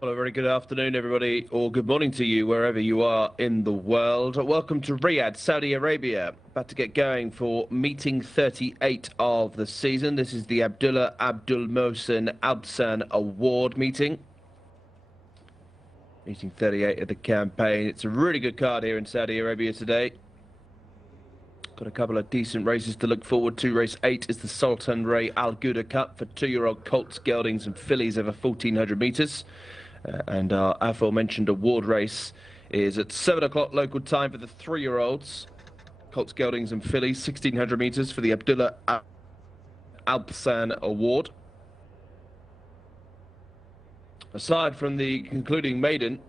Well, a very good afternoon, everybody, or good morning to you, wherever you are in the world. Welcome to Riyadh, Saudi Arabia. About to get going for meeting 38 of the season. This is the Abdullah Abdul Mohsen Absan Award meeting. Meeting 38 of the campaign. It's a really good card here in Saudi Arabia today. Got a couple of decent races to look forward to. Race 8 is the Sultan Ray Al Ghudda Cup for 2-year-old colts, geldings and fillies over 1,400 metres. And our aforementioned award race is at 7 o'clock local time for the 3-year-olds, colts, geldings and fillies, 1,600 metres for the Abdullah Absan Award. Aside from the concluding maiden,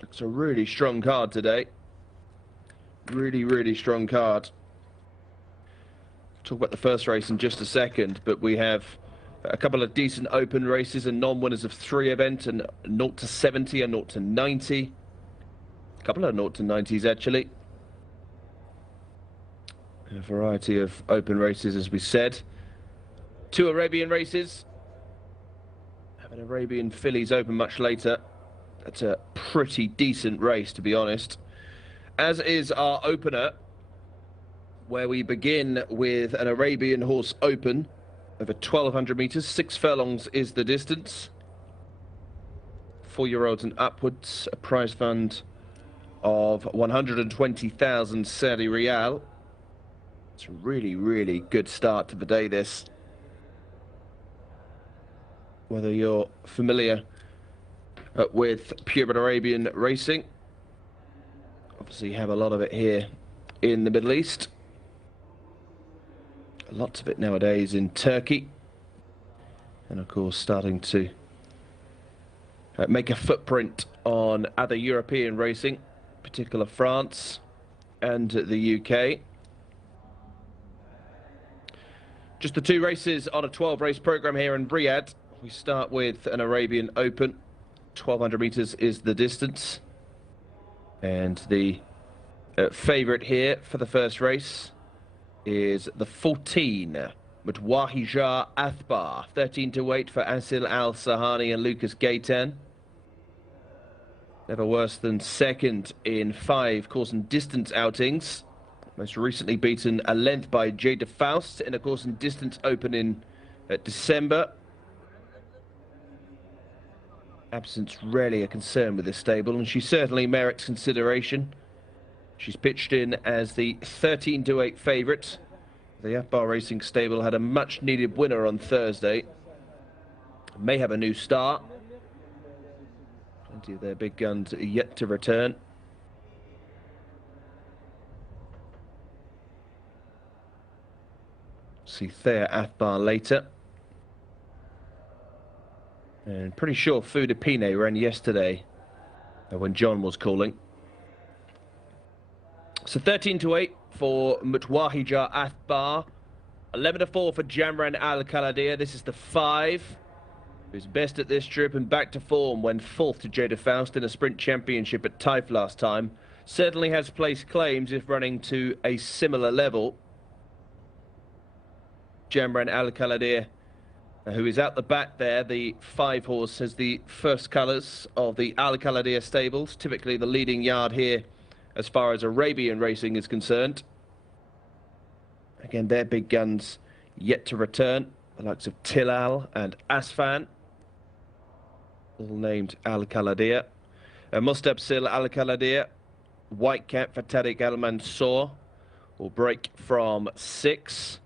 it's a really strong card today. Really strong card. Talk about the first race in just a second, but we have a couple of decent open races and non-winners of 3 event, and 0 to 70 and 0 to 90. A couple of 0 to 90s actually. A variety of open races, as we said. 2 Arabian races. Have an Arabian fillies open much later. That's a pretty decent race, to be honest. As is our opener, where we begin with an Arabian horse open over 1,200 metres. 6 furlongs is the distance. 4-year-olds and upwards. A prize fund of 120,000 Saudi Riyal. It's a really good start to the day, this. Whether you're familiar with purebred Arabian racing, obviously you have a lot of it here in the Middle East. Lots of it nowadays in Turkey, and of course starting to make a footprint on other European racing, in particular France and the UK. Just the 2 races on a 12-race programme here in Riyadh. We start with an Arabian Open. 1,200 metres is the distance, and the favourite here for the first race is the 14, Mutwahija Athbar. 13 to 8 for Asil Al-Sahani and Lucas Gaitan. Never worse than second in 5 course and distance outings. Most recently beaten a length by Jcsa in a course and distance open in December. Absence rarely a concern with this stable, and she certainly merits consideration. She's pitched in as the 13 to 8 favourite. The Athbar Racing stable had a much needed winner on Thursday. May have a new star. Plenty of their big guns yet to return. See Thea Athbar later. And pretty sure Fudipine ran yesterday when John was calling. So 13 to 8 for Mutwahija Athbar. 11 to 4 for Jamran Al-Kaladir. This is the 5 who's best at this trip and back to form when 4th to Jada Faust in a sprint championship at Taif last time. Certainly has placed claims if running to a similar level. Jamran Al-Kaladir, who is out the back there, the 5 horse, has the first colours of the Al-Kaladir stables. Typically the leading yard here as far as Arabian racing is concerned. Again, their big guns yet to return. The likes of Tilal and Asfan, all named Al-Kaladir. Mustabsil Al-Kaladir, white cap for Tariq Al-Mansour, will break from 6.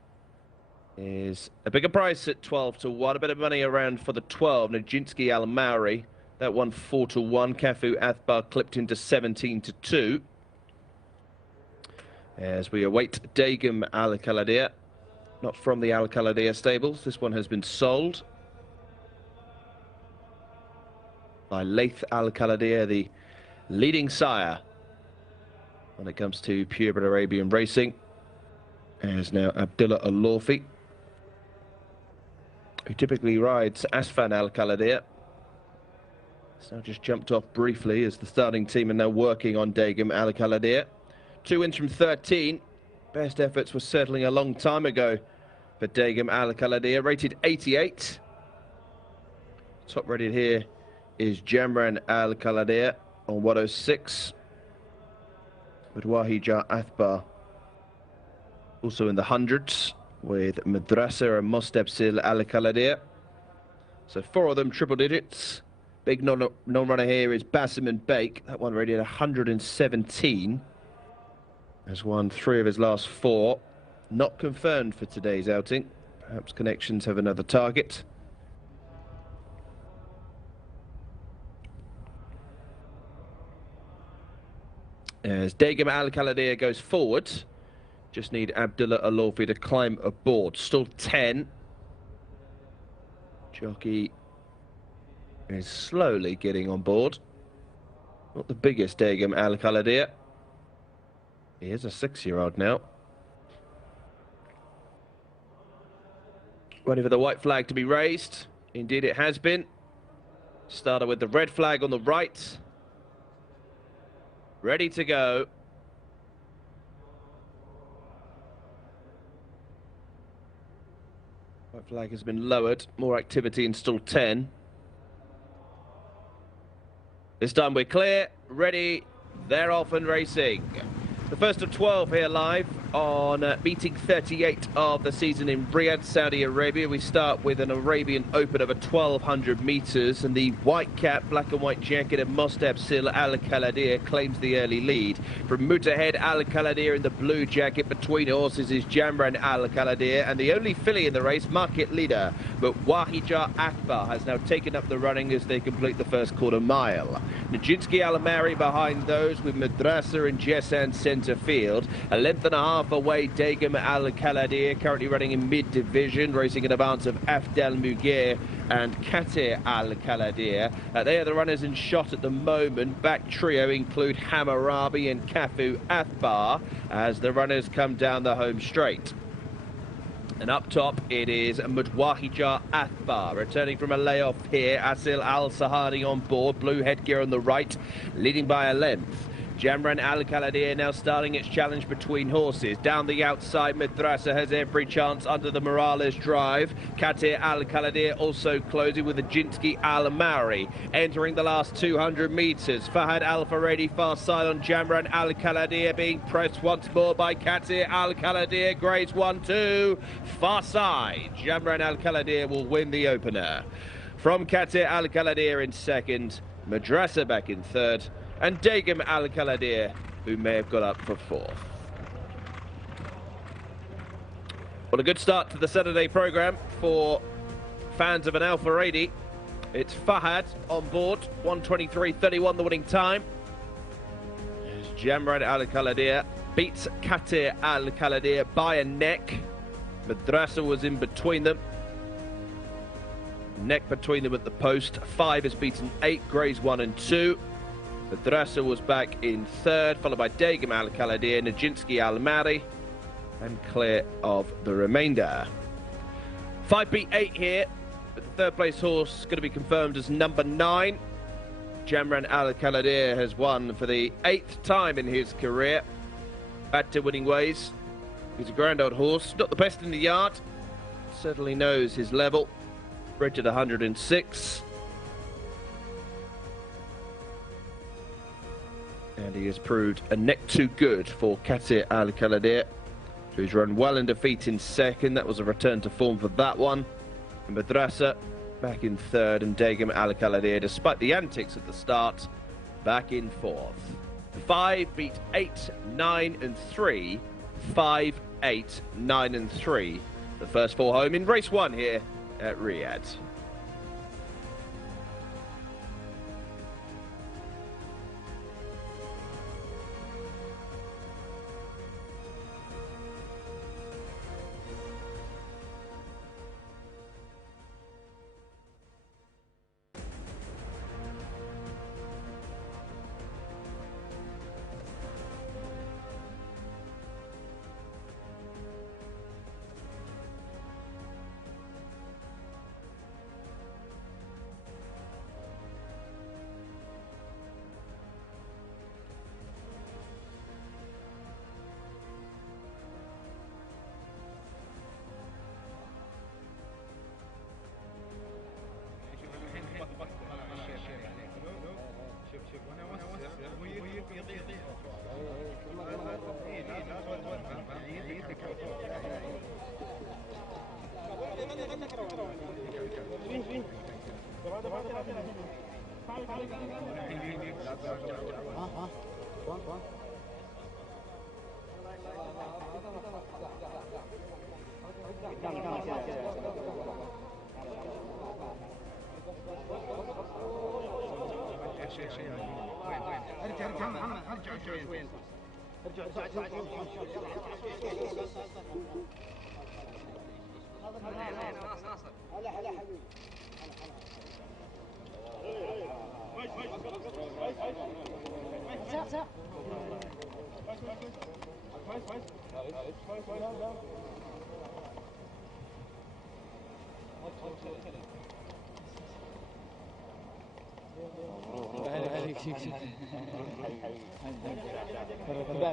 Is a bigger price at 12 to 1. A bit of money around for the 12. Najinski Al-Mauri, that one 4 to 1. Kafu Athbar clipped into 17 to 2. As we await Dagum Al-Kaladir, not from the Al-Kaladir stables. This one has been sold by Laith Al-Kaladir, the leading sire when it comes to purebred Arabian racing. As now Abdullah Al-Lawfi, who typically rides Asfan Al-Kaladir. It's now just jumped off briefly as the starting team are now working on Dagum Al-Kaladir. 2 wins from 13. Best efforts were certainly a long time ago for Dagum Al-Kaladir, rated 88. Top rated here is Jamran Al Kaladir on 106. With Wahija Athbar also in the hundreds with Madrasa and Mostebsil Al Kaladir. So 4 of them triple digits. Big non-runner here is Basim and Bake. That one rated 117. Has won 3 of his last 4. Not confirmed for today's outing. Perhaps Connections have another target. As Degam Al Kaladir goes forward, just need Abdullah Alorfi to climb aboard. Still 10. Jockey is slowly getting on board. Not the biggest Degam Al Kaladir. He is a 6-year-old now. Ready for the white flag to be raised. Indeed it has been. Started with the red flag on the right. Ready to go. White flag has been lowered. More activity in stall 10. This time we're clear, ready, they're off and racing. The first of 12 here live on meeting 38 of the season in Riyadh, Saudi Arabia. We start with an Arabian Open of 1,200 metres, and the white cap, black and white jacket of Mostebsil Al Kaladir claims the early lead. From Mutahed Al Kaladir in the blue jacket, between horses is Jamran Al Kaladir, and the only filly in the race, market leader. But Wahija Akbar has now taken up the running as they complete the first quarter mile. Najinski Alamari behind those with Madrasa and Jcsa centre field. A length and a half away, Degam Al Kaladir, currently running in mid-division, racing in advance of Afdal Mugir and Katir Al Kaladir. They are the runners in shot at the moment. Back trio include Hammurabi and Kafu Athbar as the runners come down the home straight. And up top, it is Mudwahija Athbar, returning from a layoff here. Asil Al-Sahari on board, blue headgear on the right, leading by a length. Jamran Al Kaladir now starting its challenge between horses. Down the outside, Madrasa has every chance under the Morales drive. Katir Al Kaladir also closing with the Jinsky Al Maori. Entering the last 200 metres, Fahad Al Faredi far side on Jamran Al Kaladir, being pressed once more by Katir Al Kaladir. Grades 1-2, far side. Jamran Al Kaladir will win the opener. From Katir Al Kaladir in second, Madrasa back in third, and Degam Al Kaladir, who may have got up for fourth. Well, a good start to the Saturday programme for fans of an Al Faredi. It's Fahad on board, 1:23.31 the winning time. As Jamran Al Kaladir beats Katir Al Kaladir by a neck. Madrasa was in between them. Neck between them at the post. 5 has beaten 8, Greys 1 and 2. Madrasa was back in third, followed by Degam Al Kaladir, Najinski Al Mari, and clear of the remainder. 5 beat 8 here, but the third place horse going to be confirmed as number 9. Jamran Al Kaladir has won for the 8th time in his career. Back to winning ways. He's a grand old horse, not the best in the yard, certainly knows his level. Rated 106. And he has proved a neck too good for Katir Al Kaladir, who's run well in defeat in second. That was a return to form for that one. And Madrasa back in third, and Degam Al Kaladir, despite the antics at the start, back in fourth. 5 beat 8, 9 and 3. 5, 8, 9 and 3. The first 4 home in race 1 here at Riyadh. ارجع محمد، ارجع شوي انت. ارجع ناصر. هلا حبيبي. ساق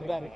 بارك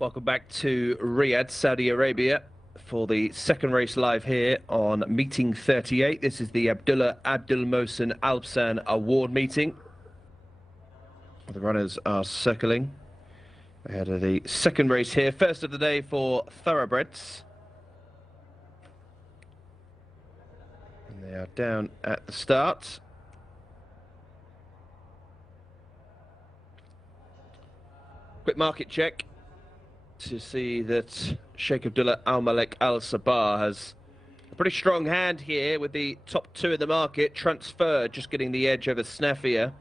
Welcome back to Riyadh, Saudi Arabia, for the second race live here on meeting 38. This is the Abdullah Abdul Mohsen Alpsan Award meeting. The runners are circling ahead of the second race here, first of the day for thoroughbreds. And they are down at the start. Quick market check to see that Sheikh Abdullah Al Malek Al Sabah has a pretty strong hand here with the top two in the market. Transferred, just getting the edge over Snafia.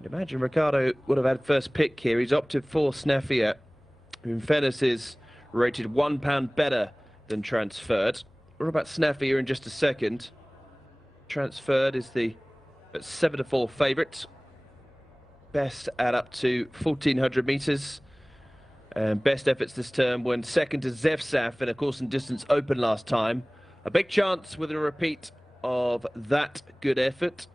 I'd imagine Ricardo would have had first pick here. He's opted for Snafia, who in fairness is rated £1 better than Transferred. What about Snafia in just a second? Transferred is the 7-4 favourite. Best at up to 1,400 metres. And best efforts this term went second to Jcsa in a course and distance open last time. A big chance with a repeat of that good effort.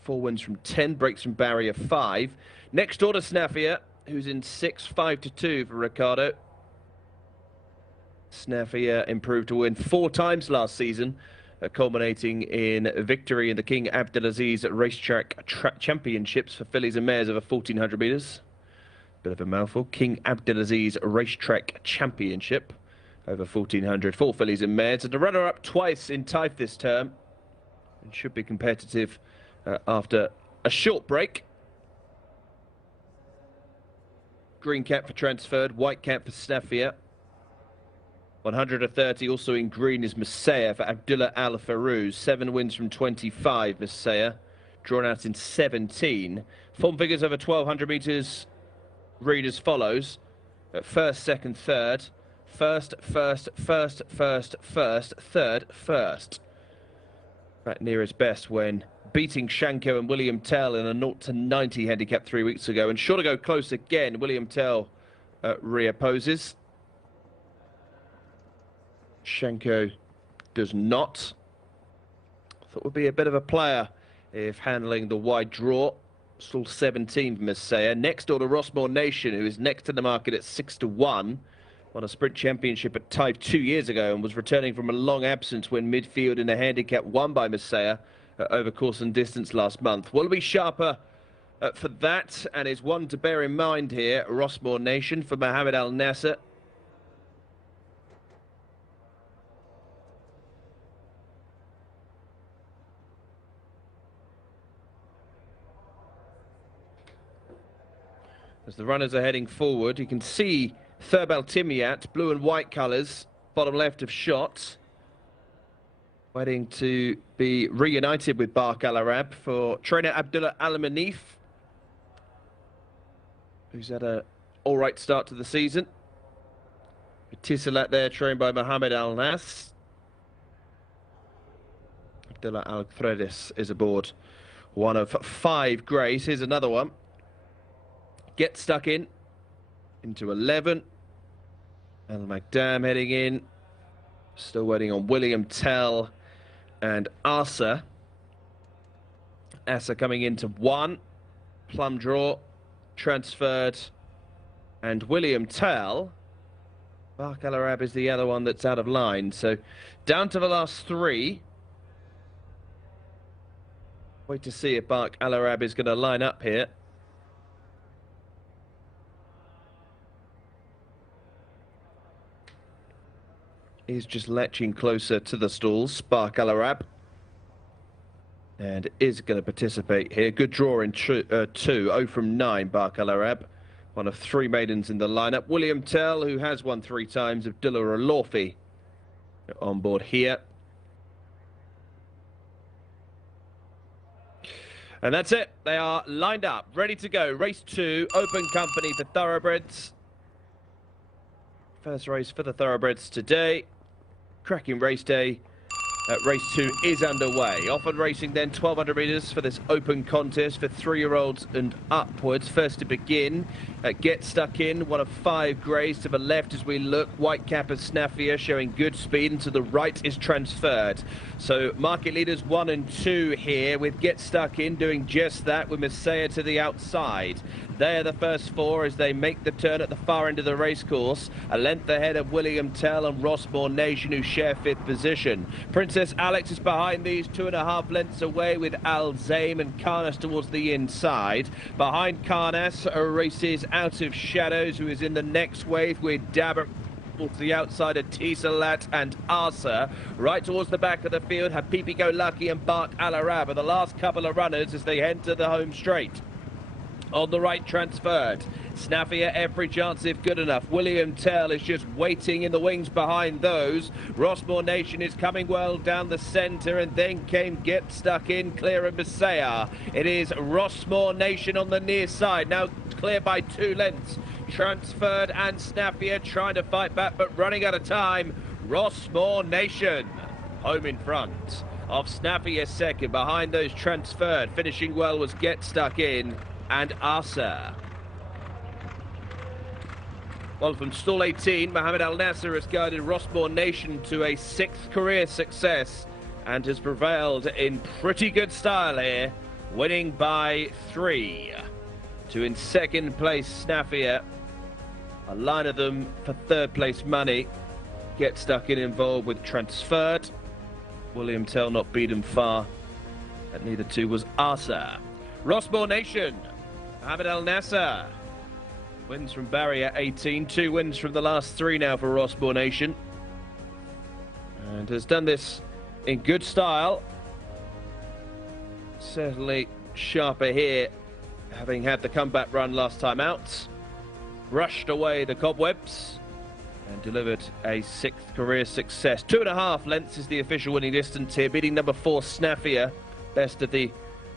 4 wins from 10, breaks from barrier 5. Next door to Snafia, who's in 6, 5-2 for Ricardo. Snafia improved to win 4 times last season, culminating in a victory in the King Abdulaziz Racetrack Championships for fillies and mares over 1,400 metres. Bit of a mouthful. King Abdulaziz Racetrack Championship over 1,400 for fillies and mares. And the runner-up twice in type this term. And should be competitive after a short break. Green cap for Transferred, white cap for Snafia. 130 also in green is Messiah for Abdullah Al Farouz. 7 wins from 25, Messiah. Drawn out in 17. Form figures over 1,200 metres read as follows. At first, second, third. First, first, first, first, first, third, first. Back near his best when beating Shanko and William Tell in a 0-90 handicap 3 weeks ago. And sure to go close again, William Tell reopposes. Shanko does not. Thought would be a bit of a player if handling the wide draw. Still 17 for Messiah. Next door to Rossmore Nation, who is next to the market at 6-1. Won a sprint championship at Type 2 years ago and was returning from a long absence when midfield in a handicap won by Messiah over course and distance last month. Will be sharper for that, and is one to bear in mind here. Rossmore Nation for Mohammed Al Nasser. As the runners are heading forward, you can see Thurb Al Timyat, blue and white colours, bottom left of shot. Waiting to be reunited with Bark Al Arab for trainer Abdullah Al Manif, who's had a all-right start to the season. Tisalat there, trained by Mohammed Al Nas. Abdullah Al Thredis is aboard. One of 5 greys. Here's another one. Get stuck in into 11. Al Magdam heading in. Still waiting on William Tell and Asa. Asa coming into 1. Plum draw. Transferred. And William Tell. Bark Al Arab is the other one that's out of line. So down to the last 3. Wait to see if Bark Al Arab is going to line up here. He's just latching closer to the stalls, Bark Al Arab, and is going to participate here. Good draw in 2, 0 from 9, Bark Al Arab. One of 3 maidens in the lineup. William Tell, who has won 3 times, Abdullah Al-Lawfi on board here. And that's it. They are lined up, ready to go. Race 2, open company for thoroughbreds. First race for the thoroughbreds today. Cracking race day Race 2 is underway. Off and racing then 1,200 metres for this open contest for 3-year-olds and upwards. First to begin, Get Stuck In, one of 5 greys. To the left as we look, White Cap of Snaffia showing good speed, and to the right is Transferred. So market leaders 1 and 2 here, with Get Stuck In doing just that, with Jcsa to the outside. They are the first 4 as they make the turn at the far end of the racecourse. A length ahead of William Tell and Rossmore Nation, who share 5th position. Princess Alex is behind these, 2.5 lengths away, with Al Zaim and Karnas towards the inside. Behind Karnas races Out of Shadows, who is in the next wave, with Dabber towards the outside of Tisalat and Arsa. Right towards the back of the field, Habibi Go Lucky and Bart Al Arab are the last couple of runners as they enter the home straight. On the right, Transferred. Snaffia, every chance if good enough. William Tell is just waiting in the wings behind those. Rossmore Nation is coming well down the centre, and then came Get Stuck In, clear of Jcsa. It is Rossmore Nation on the near side, now clear by 2 lengths. Transferred and Snaffia trying to fight back, but running out of time. Rossmore Nation home in front of Snaffia second. Behind those, Transferred. Finishing well was Get Stuck In and Asa. Well, from stall 18, Mohammed Al Nasser has guided Rossmore Nation to a 6th career success and has prevailed in pretty good style here, winning by 3. To in second place, Snaffia. A line of them for 3rd place money. Get Stuck In involved with Transferred. William Tell not beaten far, and neither too was Asa. Rossmore Nation, Mohammed Al Nasser wins from barrier 18. 2 wins from the last 3 now for Rossmore Nation, and has done this in good style. Certainly sharper here, having had the comeback run last time out. Brushed away the cobwebs and delivered a 6th career success. 2.5 lengths is the official winning distance here, beating number 4 Snaffia, best of the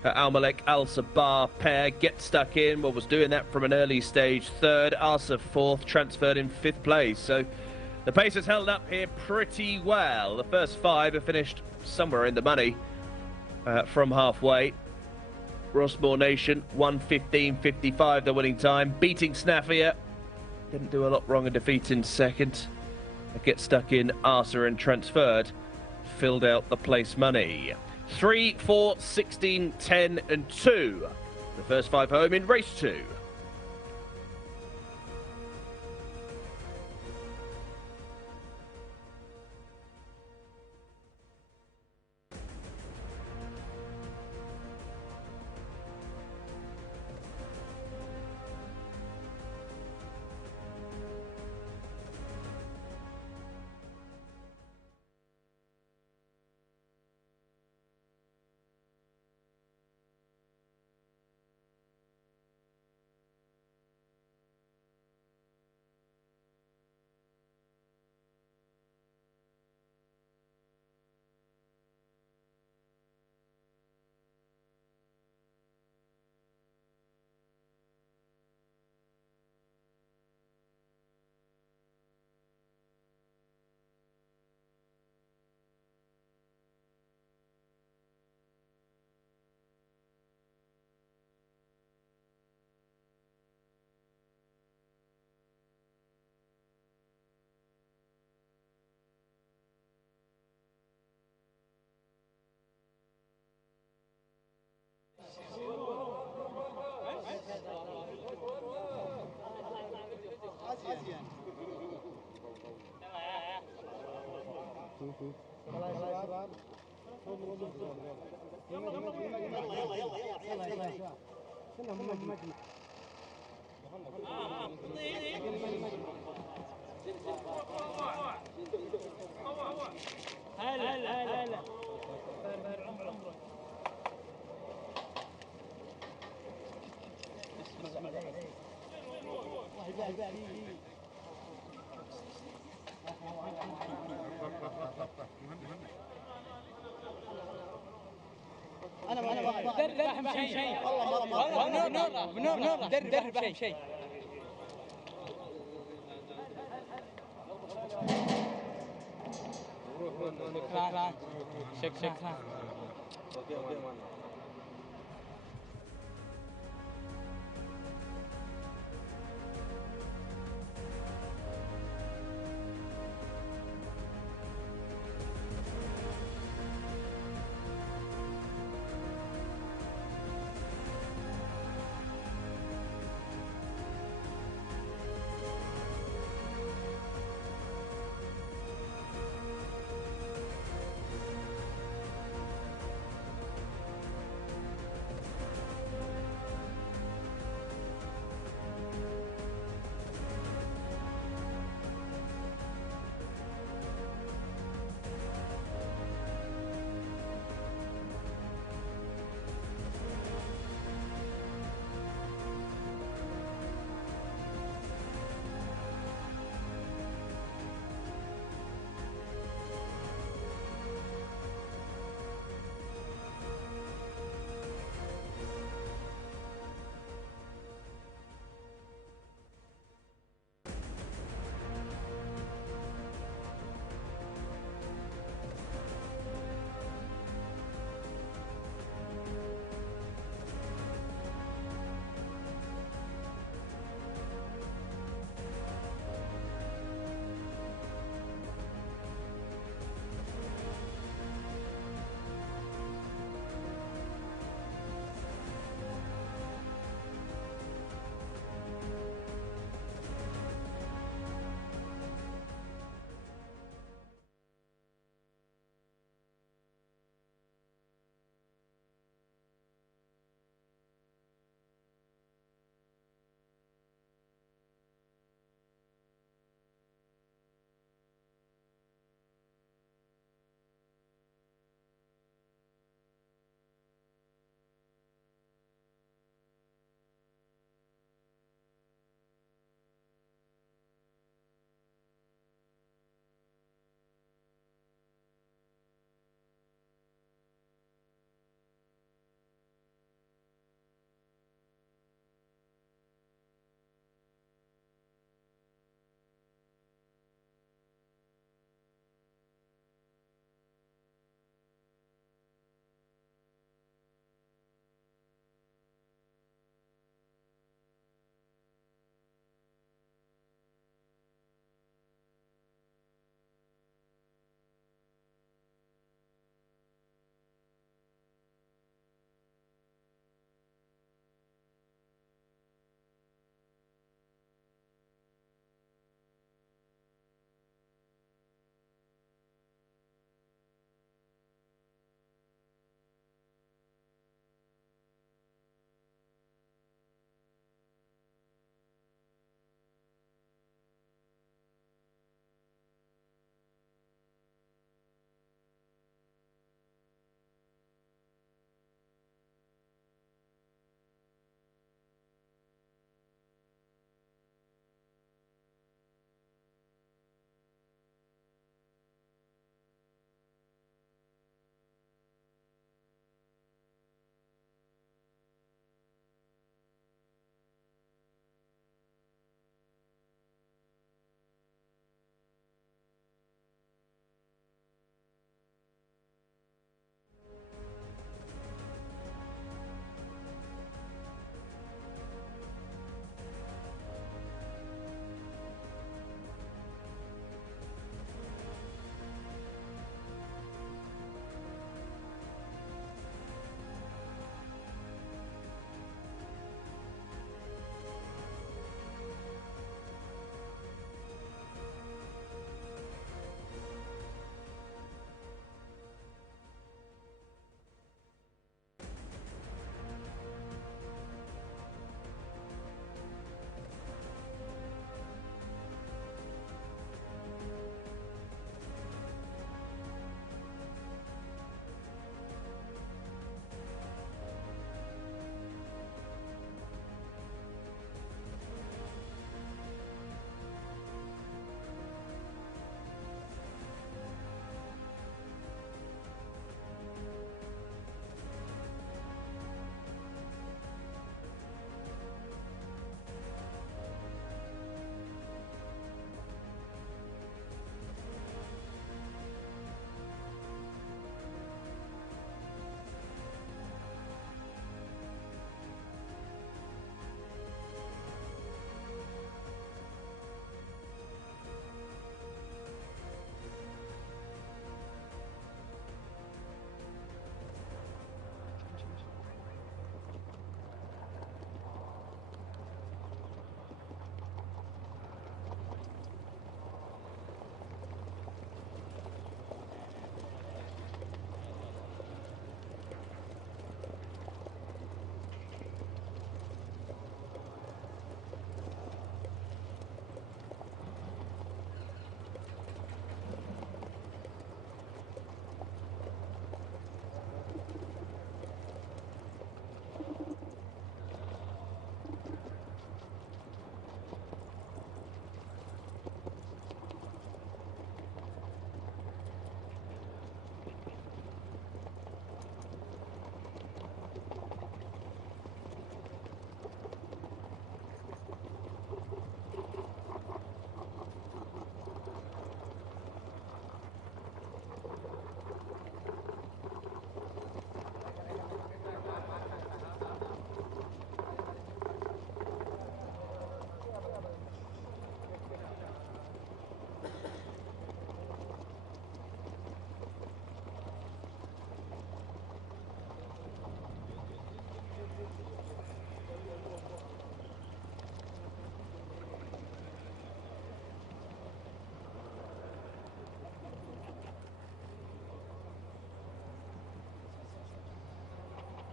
Al Malek Al Sabah pair. Get Stuck In, well, was doing that from an early stage. 3rd, Asa 4th, Transferred in 5th place. So the pace has held up here pretty well. The first 5 have finished somewhere in the money from halfway. Rossmore Nation 1:15.55 the winning time, beating Snaffia. Didn't do a lot wrong in defeating second. Get Stuck In, Asa and Transferred filled out the place money. 3, 4, 16, 10 and 2. The first 5 home in race 2. انا فاهم شيء والله مدرب فاهم شيء. Jcsa.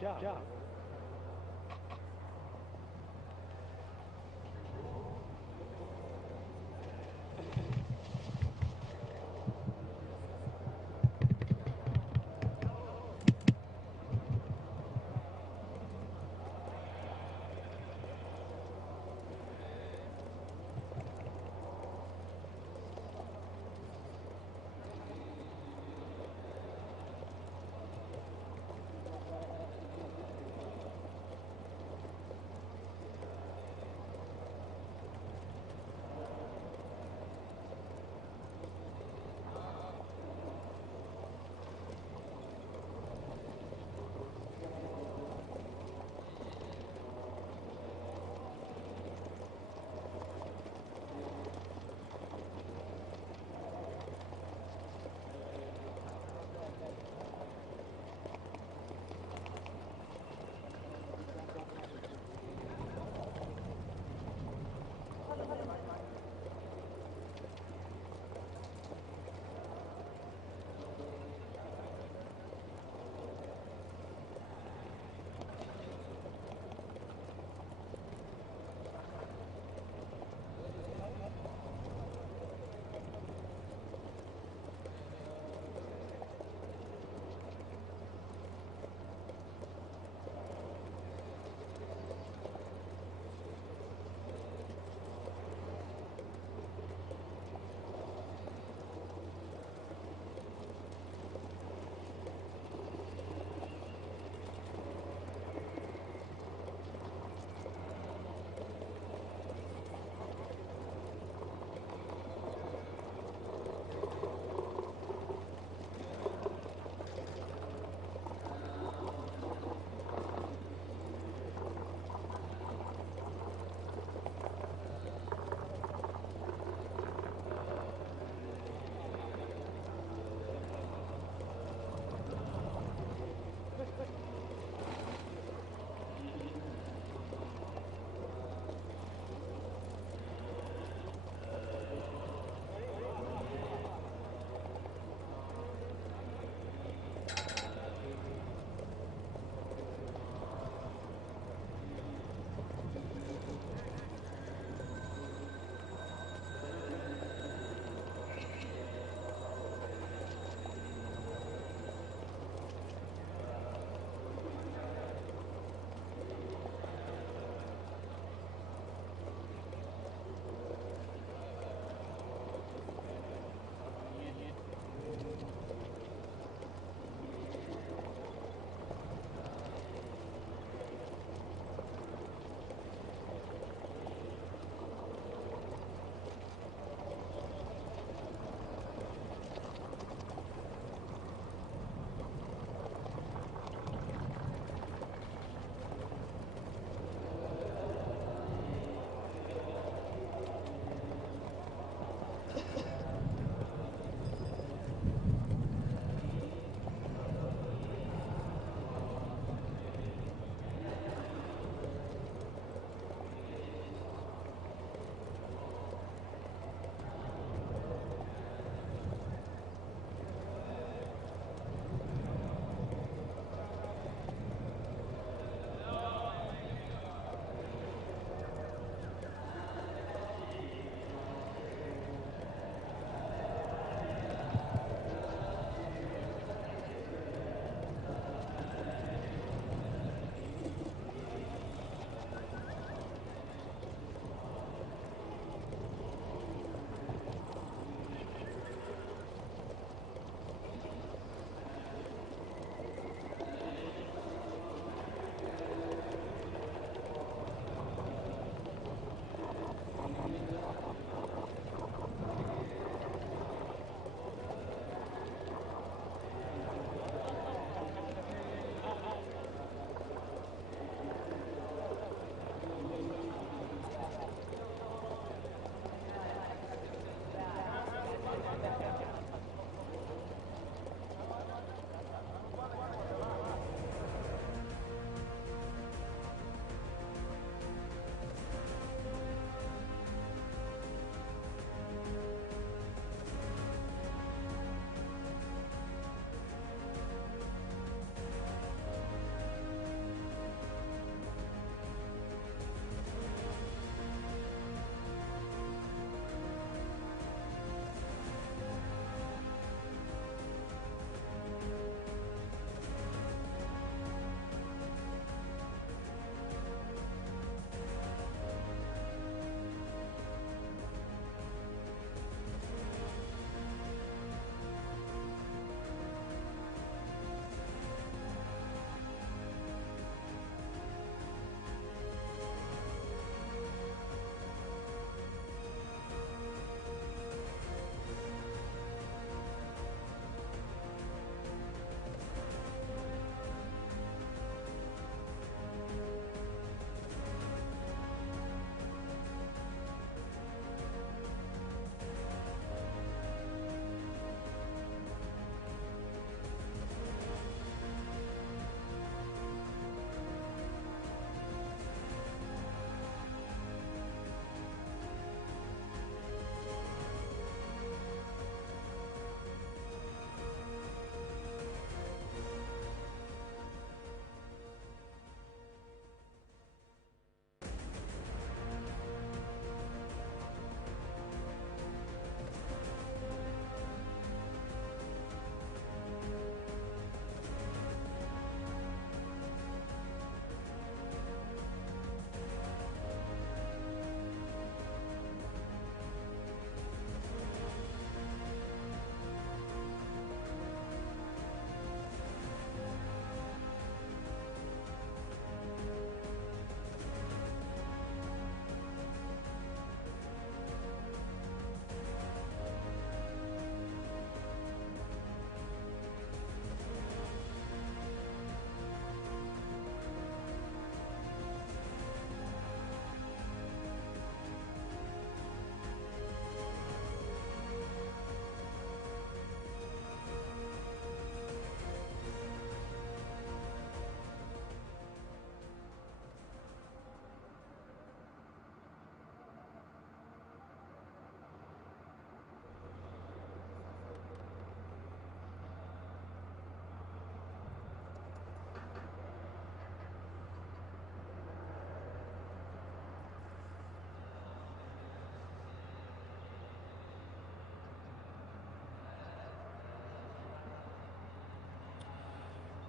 Jump.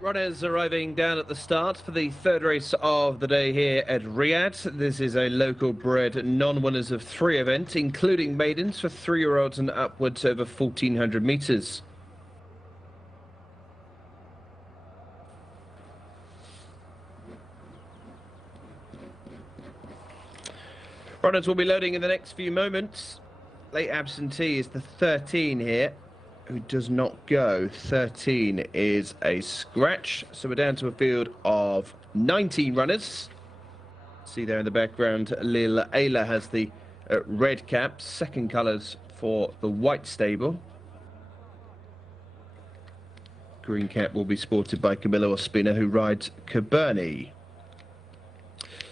Runners arriving down at the start for the third race of the day here at Riyadh. This is a local bred non-winners of 3 event, including maidens for 3-year-olds and upwards over 1,400 metres. Runners will be loading in the next few moments. Late absentee is the 13 here, who does not go. 13 is a scratch. So we're down to a field of 19 runners. See there in the background, Lil Ayla has the red cap, second colours for the white stable. Green cap will be sported by Camilo Ospina, who rides Cabernet.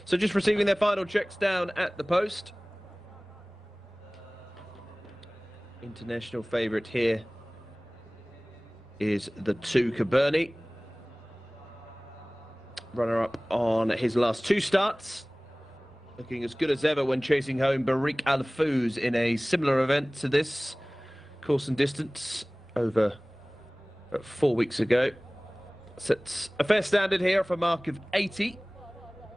So just receiving their final checks down at the post. International favourite here is the 2 Cabernet. Runner-up on his last 2 starts. Looking as good as ever when chasing home Barik Al Fouz in a similar event to this. Course and distance over 4 weeks ago. Sets a fair standard here off a mark of 80.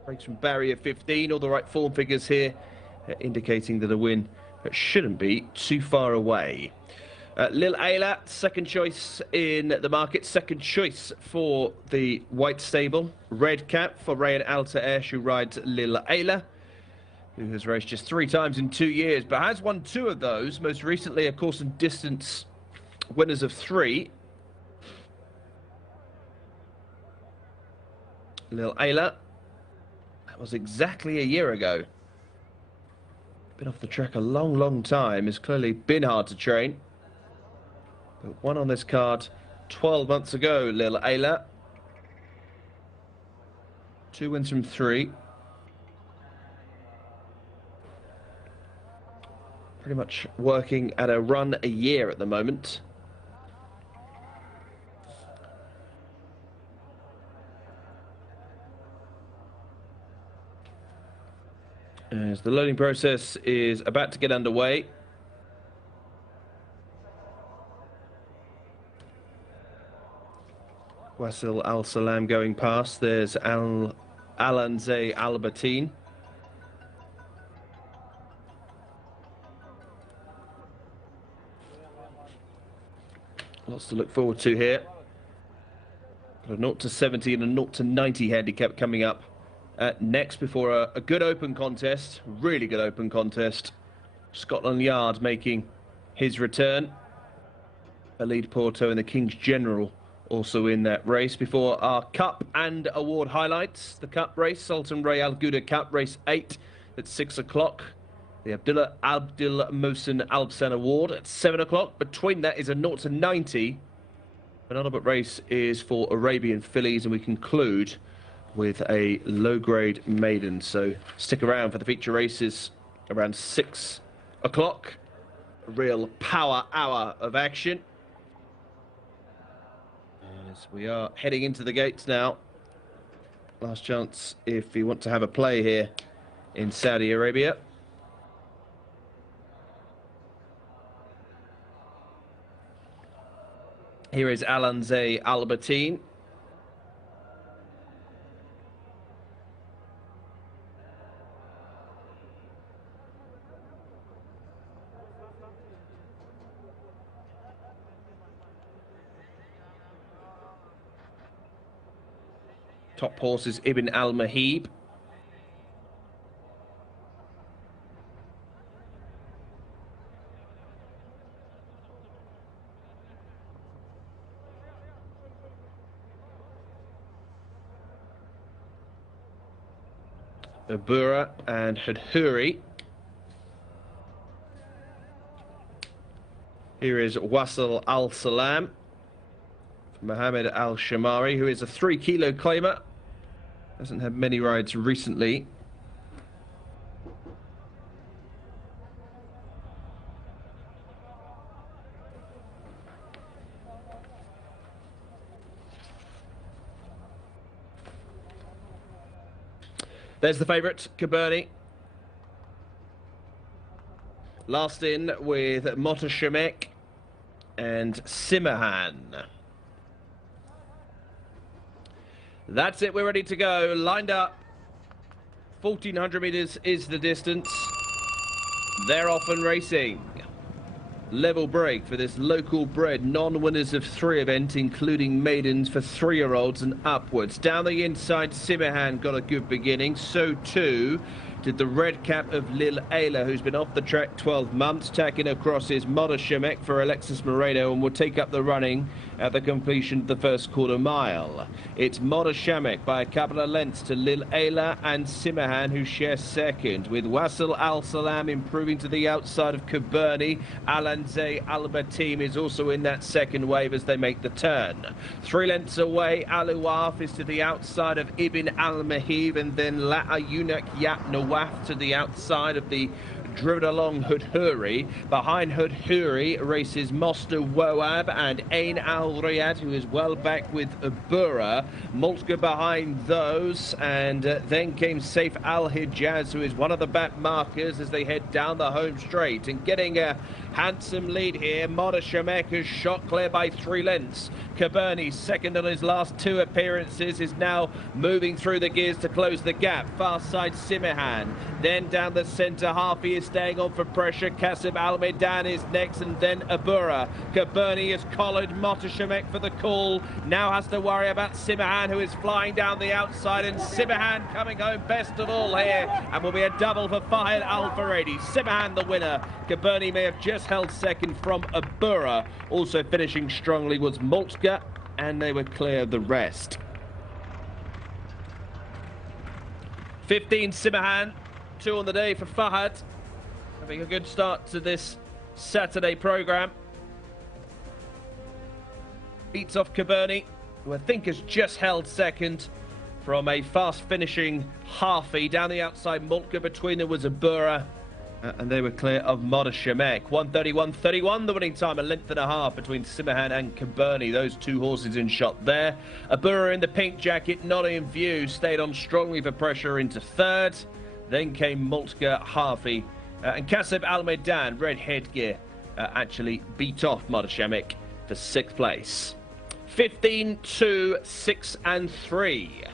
Breaks from barrier 15. All the right form figures here indicating that a win shouldn't be too far away. Lil Ayla, second choice in the market, second choice for the white stable. Red cap for Rayan Altaesh, who rides Lil Ayla, who has raced just 3 times in 2 years, but has won 2 of those, most recently a course and distance winners of 3. Lil Ayla, that was exactly a year ago. Been off the track a long time, has clearly been hard to train. But won on this card 12 months ago, Lil Ayla. 2 wins from 3. Pretty much working at a run a year at the moment. As the loading process is about to get underway. Wasil Al Salam going past. There's Alanze Albertine. Lots to look forward to here. Got a 0 to 70 and a 0 to 90 handicap coming up next before a good open contest. Really good open contest. Scotland Yard making his return. Elite Porto and the King's General also in that race before our Cup and award highlights. The Cup race, Sultan Ray Al Gouda Cup, race 8 at 6 o'clock. The Abdul Mohsen Albsan Award at 7 o'clock. Between that is a 0 to 90. Penultimate race is for Arabian Fillies, and we conclude with a low-grade maiden. So stick around for the feature races around 6 o'clock. A real power hour of action. As we are heading into the gates now. Last chance if you want to have a play here in Saudi Arabia. Here is Alanze Albertine. Top horse is Ibn Al-Mahib. Abura and Hadhuri. Here is Wasil Al Salam. Mohammed Al Shamari, who is a 3-kilo claimer. Hasn't had many rides recently. There's the favourite, Cabernet. Last in with Motashamek and Simahan. That's it, we're ready to go. Lined up. 1,400 meters is the distance. They're off and racing. Level break for this local bred non-winners of 3 event, including maidens for 3-year-olds and upwards. Down the inside, Simahan got a good beginning. So too did the red cap of Lil Ayla, who's been off the track 12 months. Tacking across is Moda Shemek for Alexis Moreno, and will take up the running at the completion of the first quarter mile. It's Moda Shemek by a couple of lengths to Lil Ayla and Simahan, who share second, with Wasil Al Salam improving to the outside of Cabernet. Alanze Albertine is also in that second wave as they make the turn. 3 lengths away, Alouaf is to the outside of Ibn Al Mahib, and then La'ayunak Yap Nawaf to the outside of the driven along Hudhuri. Behind Hudhuri races Mosta Woab and Ain Al Riyadh, who is well back with Abura. Moltke behind those, and then came Saif Al Hijaz, who is one of the back markers as they head down the home straight. And getting a handsome lead here, Moda Shemek has shot clear by 3 lengths. Cabernet, second on his last 2 appearances, is now moving through the gears to close the gap. Far side Simahan, then down the centre half, he is staying on for pressure. Kasib Al Maidan is next, and then Abura. Cabernet is collared. Moda Shemek for the call. Now has to worry about Simahan, who is flying down the outside, and Simahan coming home best of all here, and will be a double for Fahid Al Faredi. Simahan the winner. Cabernet may have just held second from Abura. Also finishing strongly was Moltke, and they were clear of the rest. 15 Simahan, 2 on the day for Fahad. Having a good start to this Saturday programme. Beats off Cabernet, who I think has just held second from a fast finishing halfie. Down the outside, Moltke, between them was Abura. And they were clear of Moda Shemek. 1:31.31, the winning time, a length and a half between Simahan and Cabernet. Those 2 horses in shot there. Abura in the pink jacket, not in view, stayed on strongly for pressure into 3rd. Then came Moltke, Harvey, and Kasib Al Maidan, red headgear, actually beat off Moda Shemek for 6th place. 15-2, 6 and 3.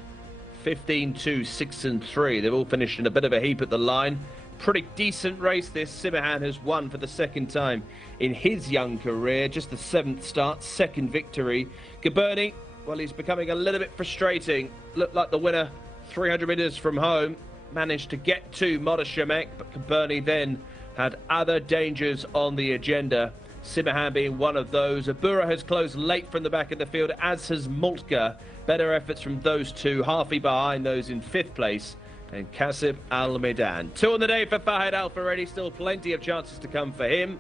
15-2, 6 and 3. They've all finished in a bit of a heap at the line. Pretty decent race this. Simahan has won for the 2nd time in his young career. Just the 7th start, 2nd victory. Cabernet, well, he's becoming a little bit frustrating. Looked like the winner 300 metres from home. Managed to get to Moda Shemek, but Cabernet then had other dangers on the agenda. Simahan being one of those. Abura has closed late from the back of the field, as has Moltke. Better efforts from those 2. Halfie behind those in 5th place. And Kasib Al Maidan. 2 on the day for Fahid Al Faredi. Still plenty of chances to come for him.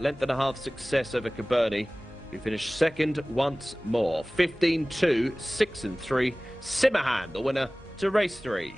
Length and a half success over Cabernet, who finished 2nd once more. 15-2, 6 and 3. Simahan, the winner to race 3.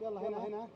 يلا هنا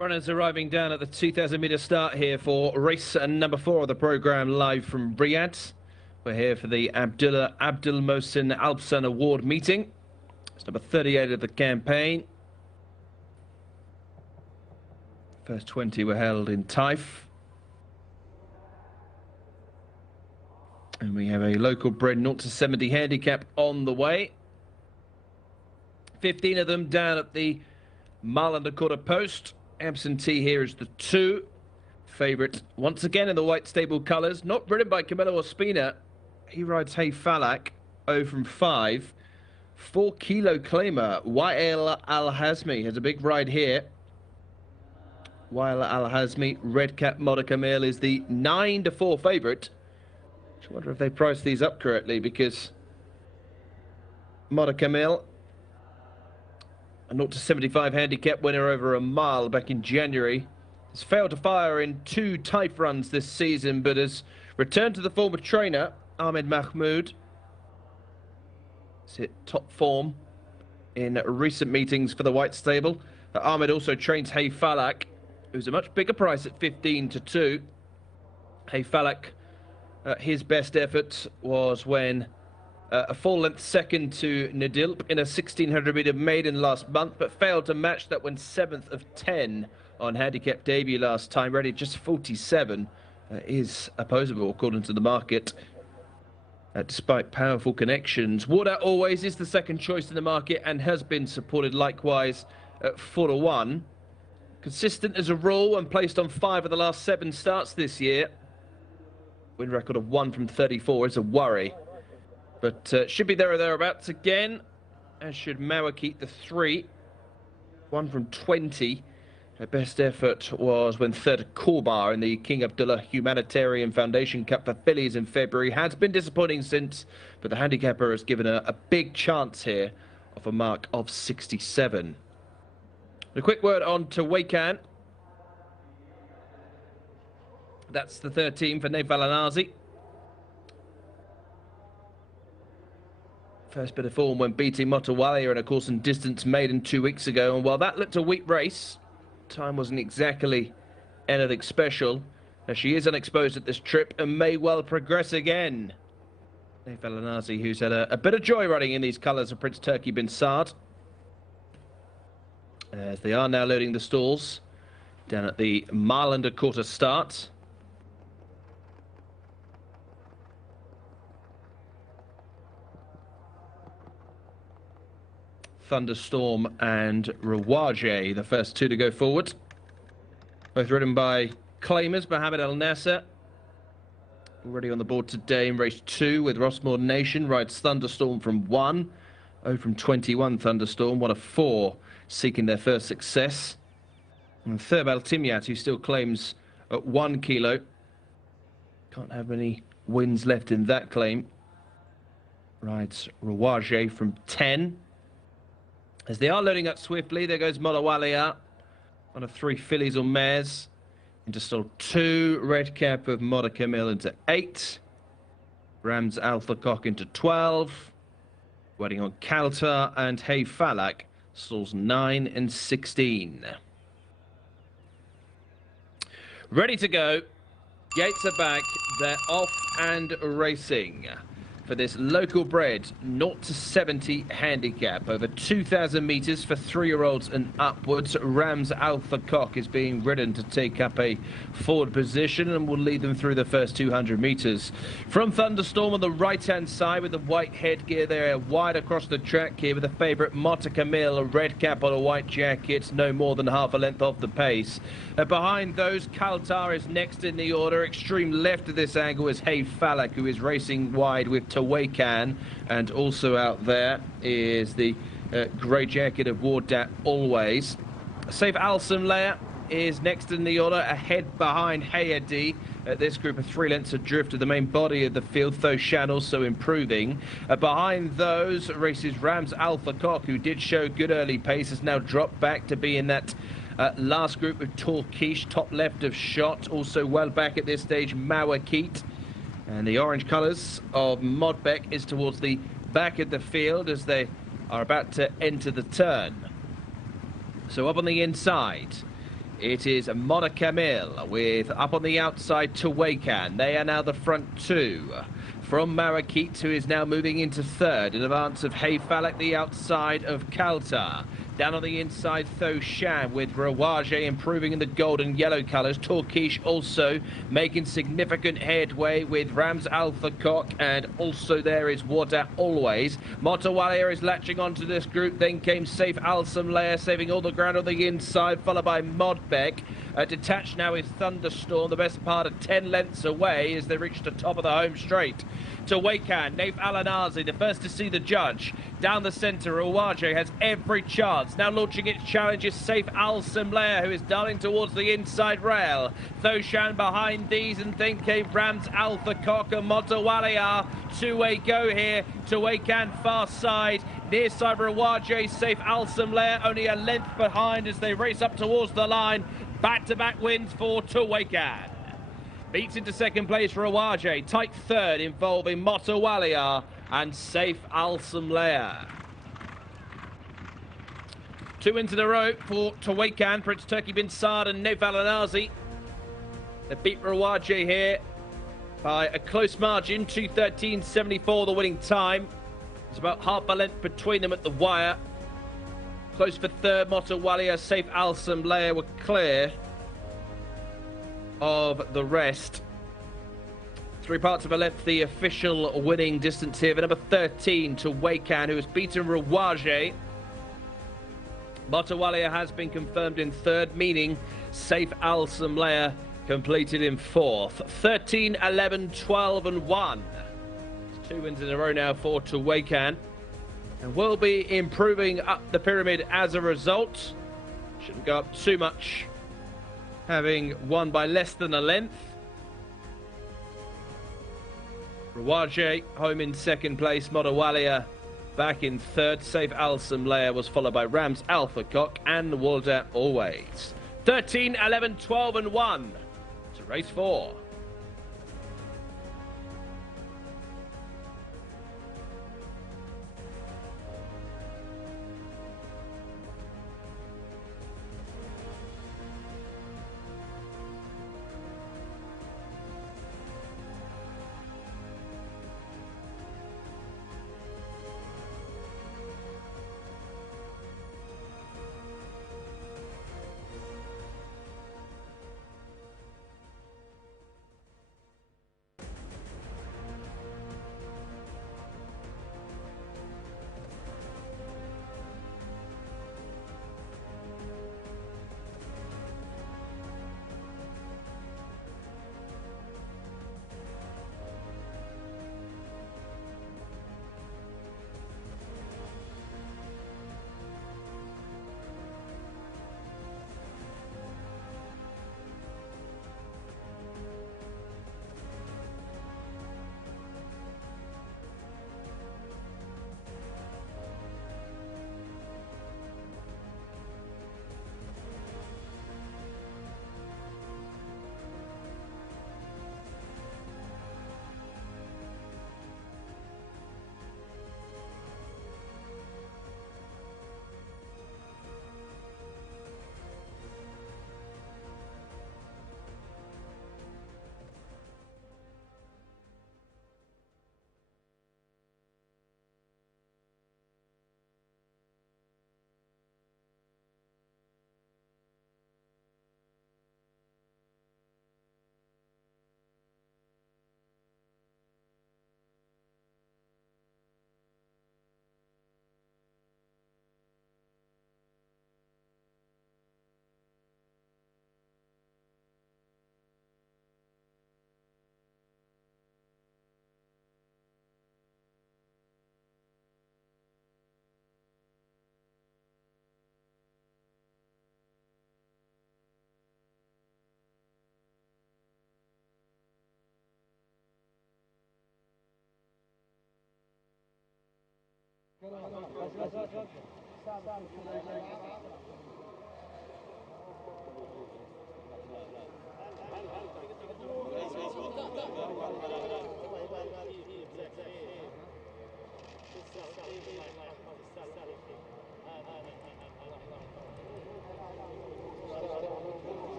Runners arriving down at the 2,000 metre start here for race number 4 of the programme, live from Riyadh. We're here for the Abdul Mohsin Alpsan Award meeting. It's number 38 of the campaign. First 20 were held in Taif. And we have a local bred 0 to 70 handicap on the way. 15 of them down at the mile and a quarter post. Absentee here is the 2. Favourite once again in the white stable colours. Not ridden by Camilo Ospina. He rides Hey Falak, 0 from 5. 4 kilo claimer. Wael Al Hazmi has a big ride here. Wael Al Hazmi, red cap Modicamil is the 9 to 4 favourite. I wonder if they priced these up correctly, because Modicamil, a 0 to 75 handicap winner over a mile back in January, has failed to fire in 2 Taif runs this season, but has returned to the former trainer, Ahmed Mahmoud. He's hit top form in recent meetings for the white stable. Ahmed also trains Hey Falak, who's a much bigger price at 15 to 2. Hey Falak, his best effort was when a full-length second to Nadilp in a 1,600 metre maiden last month, but failed to match that when 7th of 10 on handicap debut last time. Ready just 47 is opposable according to the market, despite powerful connections. Water always is the second choice in the market and has been supported likewise at 4 to 1. Consistent as a rule and placed on 5 of the last 7 starts this year. Win record of 1 from 34 is a worry, but should be there or thereabouts again, as should Mawakit, the 3. 1 from 20. Her best effort was when 3rd at Korbar in the King Abdullah Humanitarian Foundation Cup for fillies in February. Has been disappointing since, but the handicapper has given her a big chance here of a mark of 67. A quick word on Tawaikan. That's the 13 for Nate Valanazi. First bit of form when beating Motawalia in a course and distance maiden 2 weeks ago. And while that looked a weak race, time wasn't exactly anything special. Now she is unexposed at this trip and may well progress again. Nate Valanazi, who's had a bit of joy running in these colours of Prince Turki bin Saad. As they are now loading the stalls down at the mile and a quarter start. Thunderstorm and Rawaje, the first 2 to go forward. Both ridden by claimers, Mohamed Al Nasser. Already on the board today in race 2 with Rossmore Nation. Rides Thunderstorm from 1. 0 from 21 Thunderstorm, 1 of 4 seeking their first success. And Thurbal Timyat, who still claims at 1 kilo. Can't have many wins left in that claim. Rides Rawaje from 10. As they are loading up swiftly, there goes Motawalia, 1 of 3 fillies or mares. Into stall 2, red cap of Modicamil into 8. Rams Alpha Cock into 12. Waiting on Kaltar and Hey Falak, stalls 9 and 16. Ready to go. Gates are back. They're off and racing for this local bred 0 to 70 handicap over 2,000 metres for 3-year-olds and upwards. Rams Alpha Cock is being ridden to take up a forward position and will lead them through the first 200 metres. From Thunderstorm on the right-hand side with the white headgear there, wide across the track here with the favourite Modicamil, a red cap on a white jacket, no more than half a length off the pace. Behind those, Kaltar is next in the order. Extreme left of this angle is Hey Falak, who is racing wide with Tawaikan, and also out there is the grey jacket of Wardat Always. Saif Al-Samlaya is next in the order, ahead behind Hayadi. This group of 3 lengths adrift of the main body of the field, though Shan also improving. Behind those races Rams Alpha Cock, who did show good early pace, has now dropped back to be in that last group with Torquish, top left of shot. Also well back at this stage, Mawakit. And the orange colours of Modbeck is towards the back of the field as they are about to enter the turn. So up on the inside It is Moda Kamil with up on the outside Tuwaikan. They are now the front two. From Marrakech, who is now moving into third in advance of Hayfalek, the outside of Kaltar. Down on the inside, Thoshan with Rawaje improving in the gold and yellow colours. Torkish also making significant headway with Rams Alpha Cock, and also there is Wada Always. Motawalia is latching onto this group. Then came Safe Al Samlea, saving all the ground on the inside, followed by Modbeck. Detached now is Thunderstorm, the best part of 10 lengths away as they reach the top of the home straight. To Wakan, Naif Alanazi, the first to see the judge. Down the centre, Rawaje has every chance. Now launching its challenge is Safe Al Samlea, who is darting towards the inside rail. Thoshan behind these, and then came Rams Alpha Cock and Motawalia. Two-way go here. To Wakan far side. Near side Rawaje, Safe Al Samlea only a length behind as they race up towards the line. Back-to-back wins for Tuwaikan. Beats into second place for Rawaje. Tight third involving Motawalia and Safe Al Samlea. 2 wins in a row for Tuwaikan, Prince Turki bin Saad and Naif Alanazi. They beat Rawaje here by a close margin, 2:13.74 the winning time. It's about half a length between them at the wire. Close for third, Motawalia, Safe Al Samlea were clear of the rest. 3 parts of a length, the official winning distance here for number 13, Tuwaikan, who has beaten Rawaje. Motawalia has been confirmed in third, meaning Safe Al Samlea completed in fourth. 13, 11, 12 and 1. It's 2 wins in a row now for Tuwaikan, and will be improving up the pyramid as a result. Shouldn't go up too much, having won by less than a length. Rawaje home in second place, Motawalia back in third. Safe Al Samlea was followed by Rams Alpha Cock and Walter Always. 13, 11, 12 and 1 to race 4.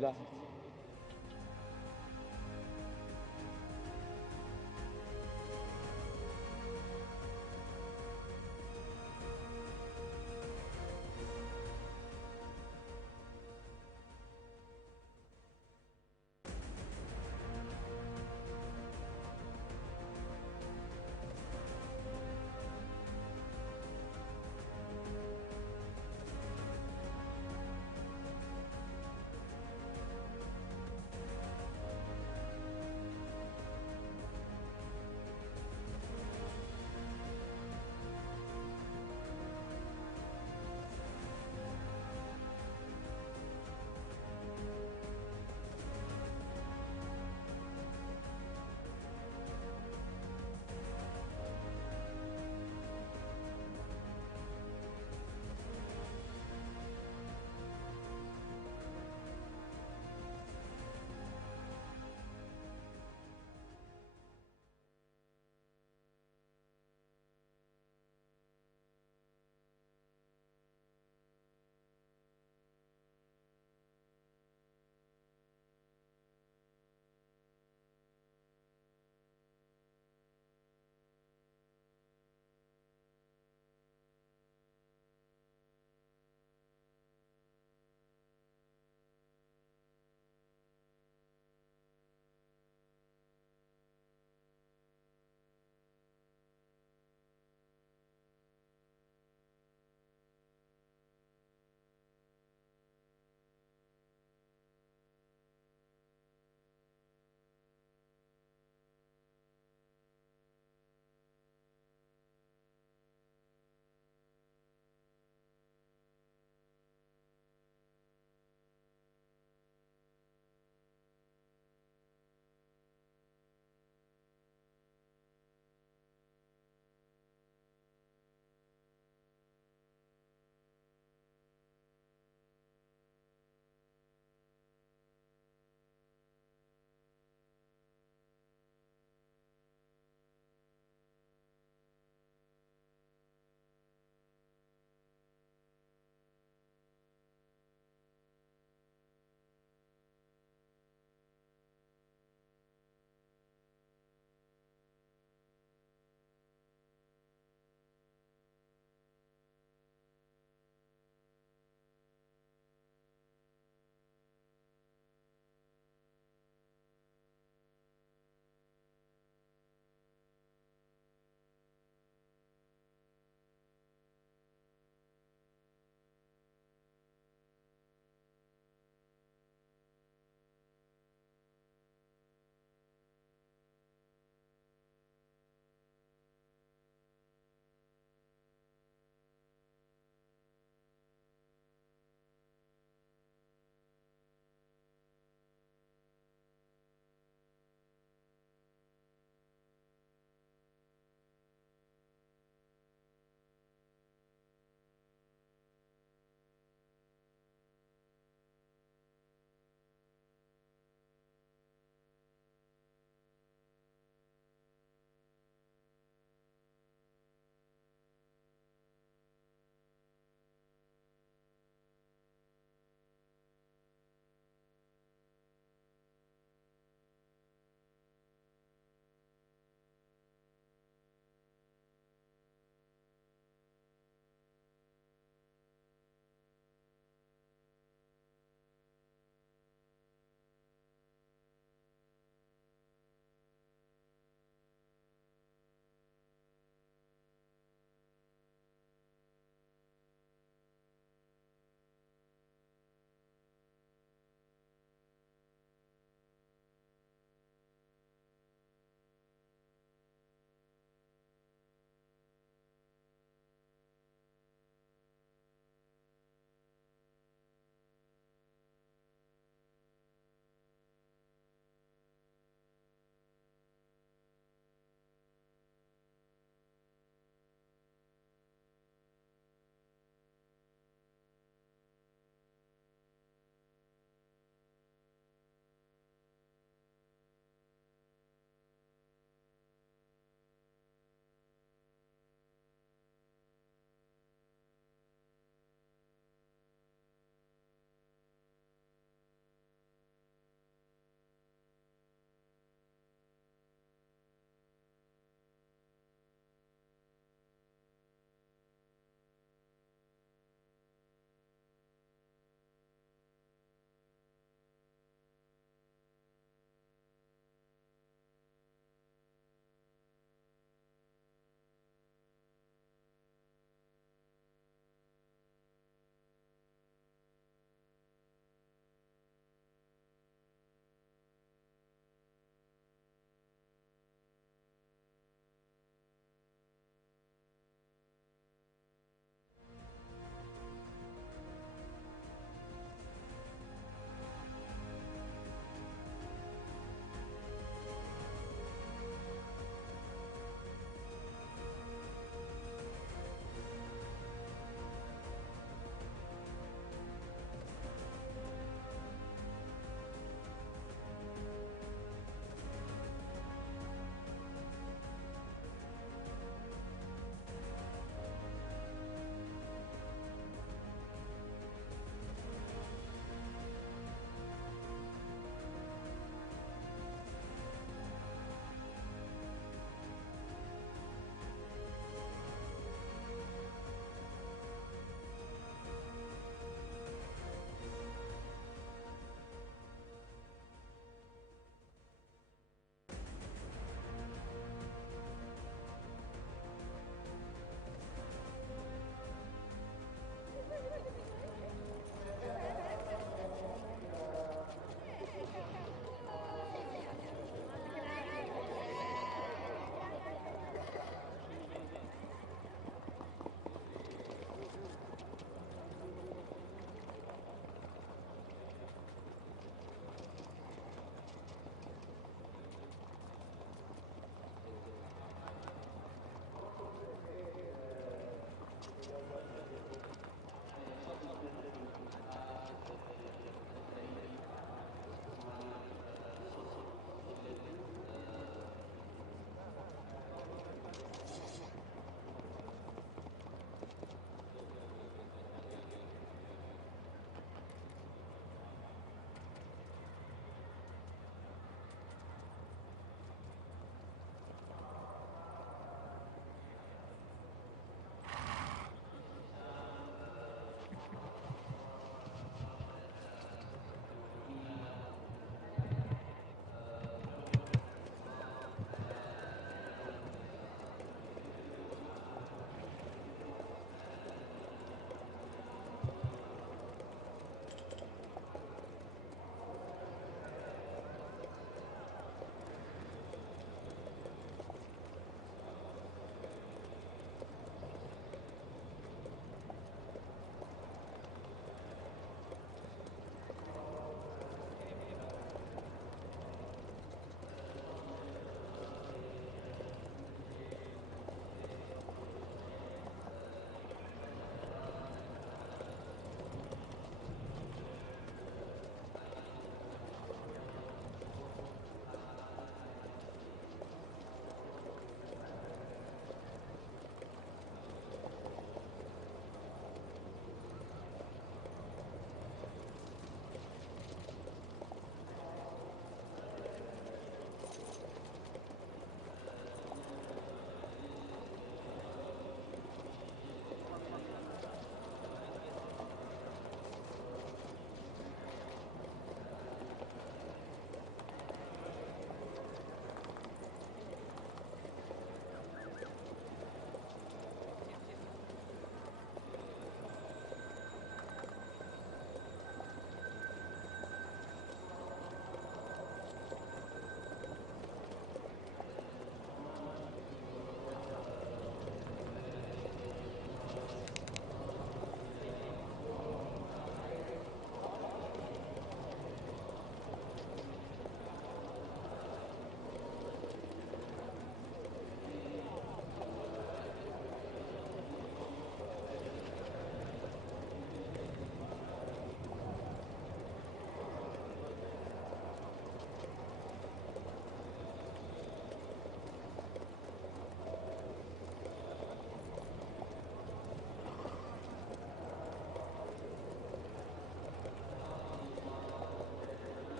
لا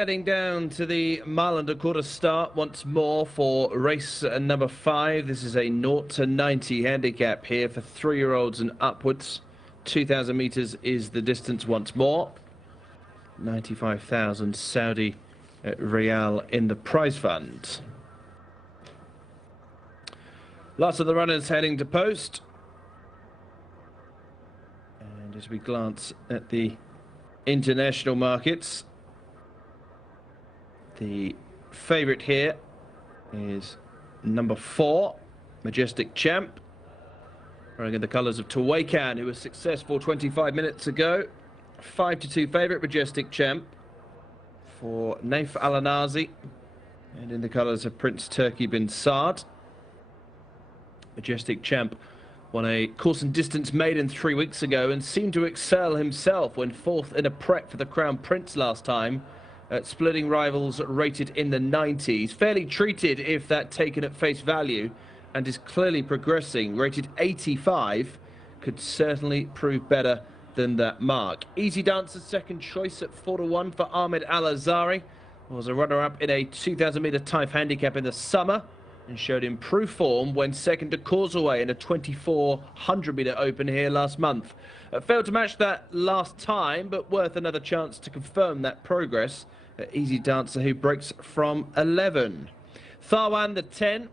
Heading down to the mile and a quarter start once more for race number 5. This is a 0 to 90 handicap here for 3-year-olds and upwards. 2,000 meters is the distance once more. 95,000 Saudi Riyal in the prize fund. Lots of the runners heading to post. And as we glance at the international markets, the favourite here is number 4, Majestic Champ, running in the colours of Tawakan, who was successful 25 minutes ago. 5-2 favourite, Majestic Champ, for Naif Al-Anazi, and in the colours of Prince Turki bin Saad. Majestic Champ won a course and distance maiden 3 weeks ago and seemed to excel himself when 4th in a prep for the Crown Prince last time. Splitting rivals rated in the 90s. Fairly treated if that taken at face value, and is clearly progressing. Rated 85, could certainly prove better than that mark. Easy Dancer's second choice at 4-1 for Ahmed Al-Azhari. Was a runner-up in a 2,000 metre type handicap in the summer and showed improved form when second to Causeway in a 2,400 metre open here last month. Failed to match that last time, but worth another chance to confirm that progress. Easy Dancer, who breaks from 11. Tharwan, the 10,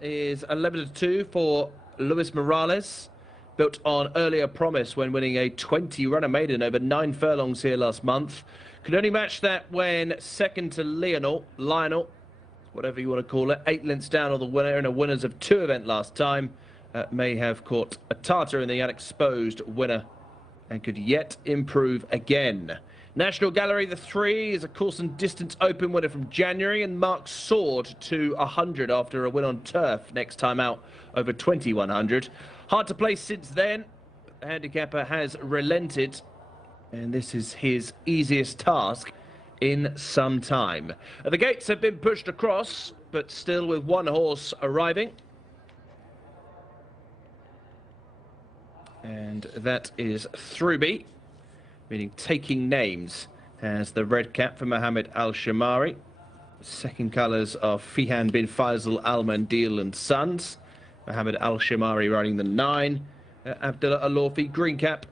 is 11-2 for Luis Morales. Built on earlier promise when winning a 20-runner maiden over 9 furlongs here last month. Could only match that when second to Lionel, whatever you want to call it, 8 lengths down on the winner in a winners of 2 event last time. May have caught a tartar in the unexposed winner and could yet improve again. National Gallery, the 3, is a course and distance open winner from January and marks soared to 100 after a win on turf next time out over 2,100. Hard to place since then, but the handicapper has relented, and this is his easiest task in some time. The gates have been pushed across, but still with 1 horse arriving. And that is Thrubi, meaning taking names, as the red cap for Mohammed Al-Shamari. Second colours of Fihan bin Faisal Al-Mandil and Sons. Mohammed Al-Shamari riding the 9. Abdullah Al-Lawfi, green cap,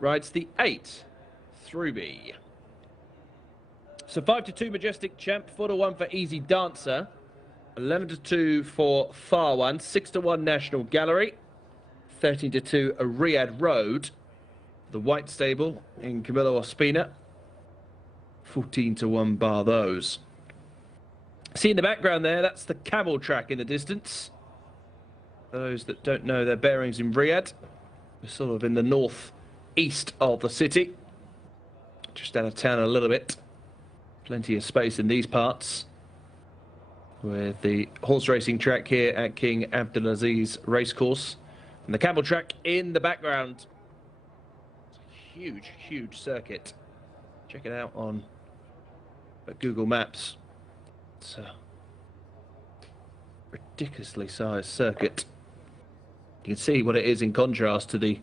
rides the 8. Thrubi. So 5-2 Majestic Champ, 4-1 for Easy Dancer, 11-2 for Tharwan, 6-1 National Gallery, 13-2 a Riyadh Road. The White Stable in Camilo Ospina, 14-1 bar those. See in the background there, that's the camel track in the distance. Those that don't know their bearings in Riyadh, we're sort of in the north-east of the city. Just out of town a little bit. Plenty of space in these parts. With the horse racing track here at King Abdulaziz Racecourse. And the camel track in the background. Huge circuit. Check it out on Google Maps. It's a ridiculously sized circuit. You can see what it is in contrast to the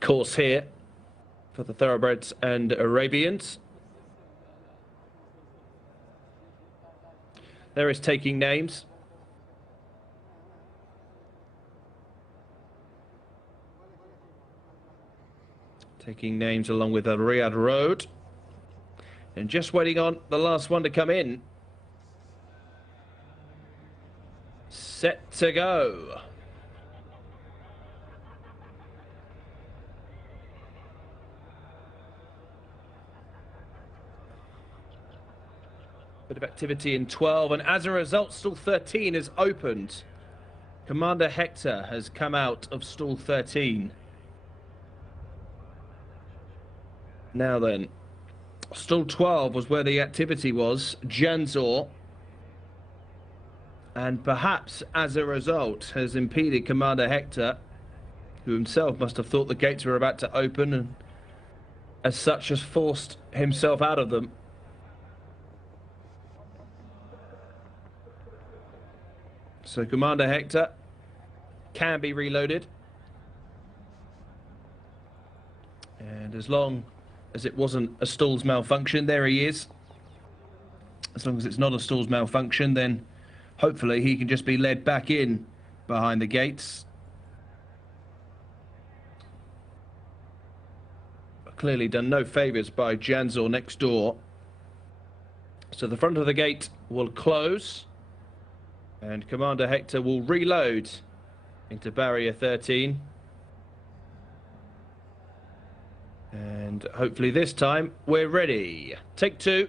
course here for the thoroughbreds and Arabians. There is taking names. Taking names along with the Riyadh Road. And just waiting on the last one to come in. Set to go. Bit of activity in 12, and as a result, stall 13 has opened. Commander Hector has come out of stall 13. Now then, stall 12 was where the activity was, Janzor, and perhaps as a result has impeded Commander Hector, who himself must have thought the gates were about to open and as such has forced himself out of them. So Commander Hector can be reloaded. And as long as it wasn't a stall's malfunction, there he is. as long as it's not a stalls malfunction, then hopefully he can just be led back in behind the gates. Clearly done no favours by Jcsa next door. So the front of the gate will close, and Commander Hector will reload into barrier 13. And hopefully this time we're ready. Take two.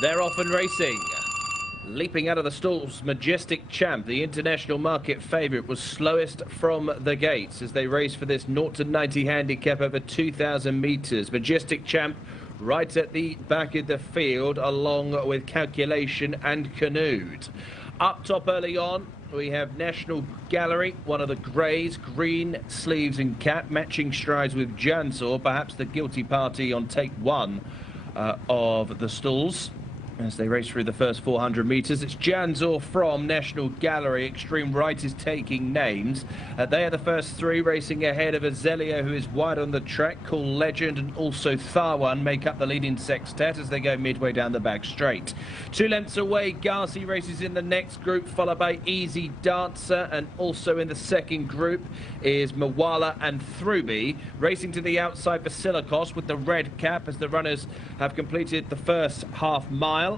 They're off and racing. Leaping out of the stalls, Majestic Champ, the international market favourite, was slowest from the gates as they race for this 0 to 90 handicap over 2,000 metres. Majestic Champ right at the back of the field, along with Calculation and Canoed. Up top early on, we have National Gallery, one of the greys, green sleeves and cap, matching strides with Jcsa, perhaps the guilty party on take one of the stalls. As they race through the first 400 metres, it's Jcsa from National Gallery. Extreme Right is taking names. They are the first three, racing ahead of Azelio, who is wide on the track. Cool Legend and also Tharwan make up the leading sextet as they go midway down the back straight. 2 lengths away, Garci races in the next group, followed by Easy Dancer, and also in the second group is Mawala and Thruby. Racing to the outside, Basilikos with the red cap as the runners have completed the first half mile.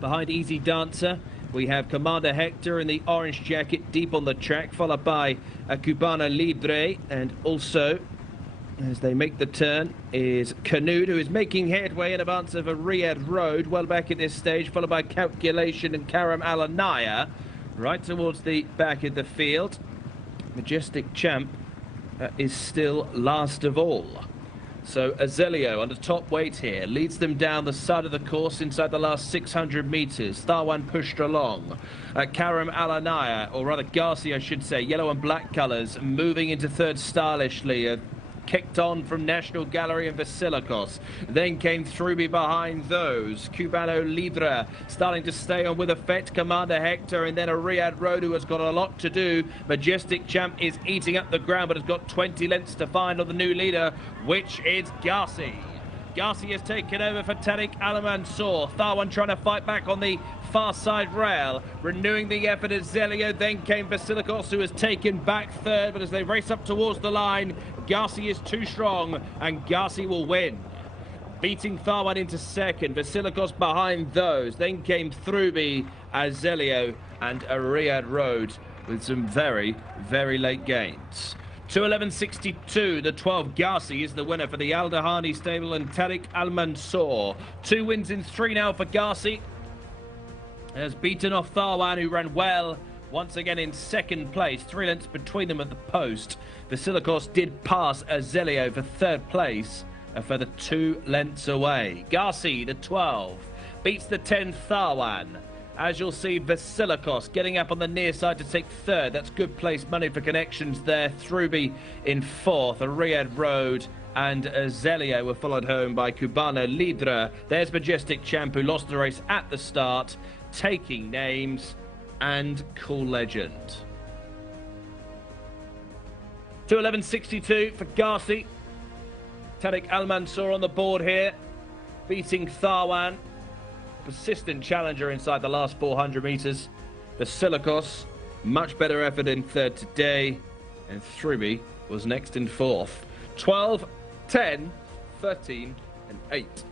Behind Easy Dancer, we have Commander Hector in the orange jacket deep on the track, followed by a Cubana Libre, and also, as they make the turn, is Canoed, who is making headway in advance of a Riyadh Road, well back at this stage, followed by Calculation and Karam Alanaya, right towards the back of the field. Majestic Champ is still last of all. So Azelio under top weight here leads them down the side of the course inside the last 600 metres. Tharwan pushed along. Karam Alanaya, or rather Garci I should say, yellow and black colours, moving into third stylishly. Kicked on from National Gallery and Basilikos. Then came Thruby behind those. Cubano Libre starting to stay on with effect. Commander Hector, and then a Riyadh Road who has got a lot to do. Majestic Champ is eating up the ground but has got 20 lengths to find on the new leader, which is Garci. Garci has taken over for Tariq Al-Mansour. Tharwan trying to fight back on the far side rail. Renewing the effort as Zelio. Then came Basilikos, who has taken back third. But as they race up towards the line, Garci is too strong and Garci will win. Beating Tharwan into second. Basilikos behind those. Then came Thruby, Azelio and a Riyadh Road with some very, very late gains. 2:11.62, the 12 Garci is the winner for the Al Dahani stable and Tariq Al-Mansour. 2 wins in 3 now for Garci. Has beaten off Tharwan, who ran well once again in second place. 3 lengths between them at the post. Basilikos did pass Azelio for third place, a further 2 lengths away. Garci, the 12, beats the 10 Tharwan. As you'll see, Basilikos getting up on the near side to take third. That's good place money for connections there. Thruby in fourth. A Riyadh Road and Azelio were followed home by Cubana Libre. There's Majestic Champ, who lost the race at the start, taking names, and Cool Legend. 2:11.62 for Garci. Tariq Al-Mansour on the board here, beating Tharwan. Persistent challenger inside the last 400 metres. Basilikos, much better effort in third today, and Thruby was next in fourth. 12, 10, 13 and 8.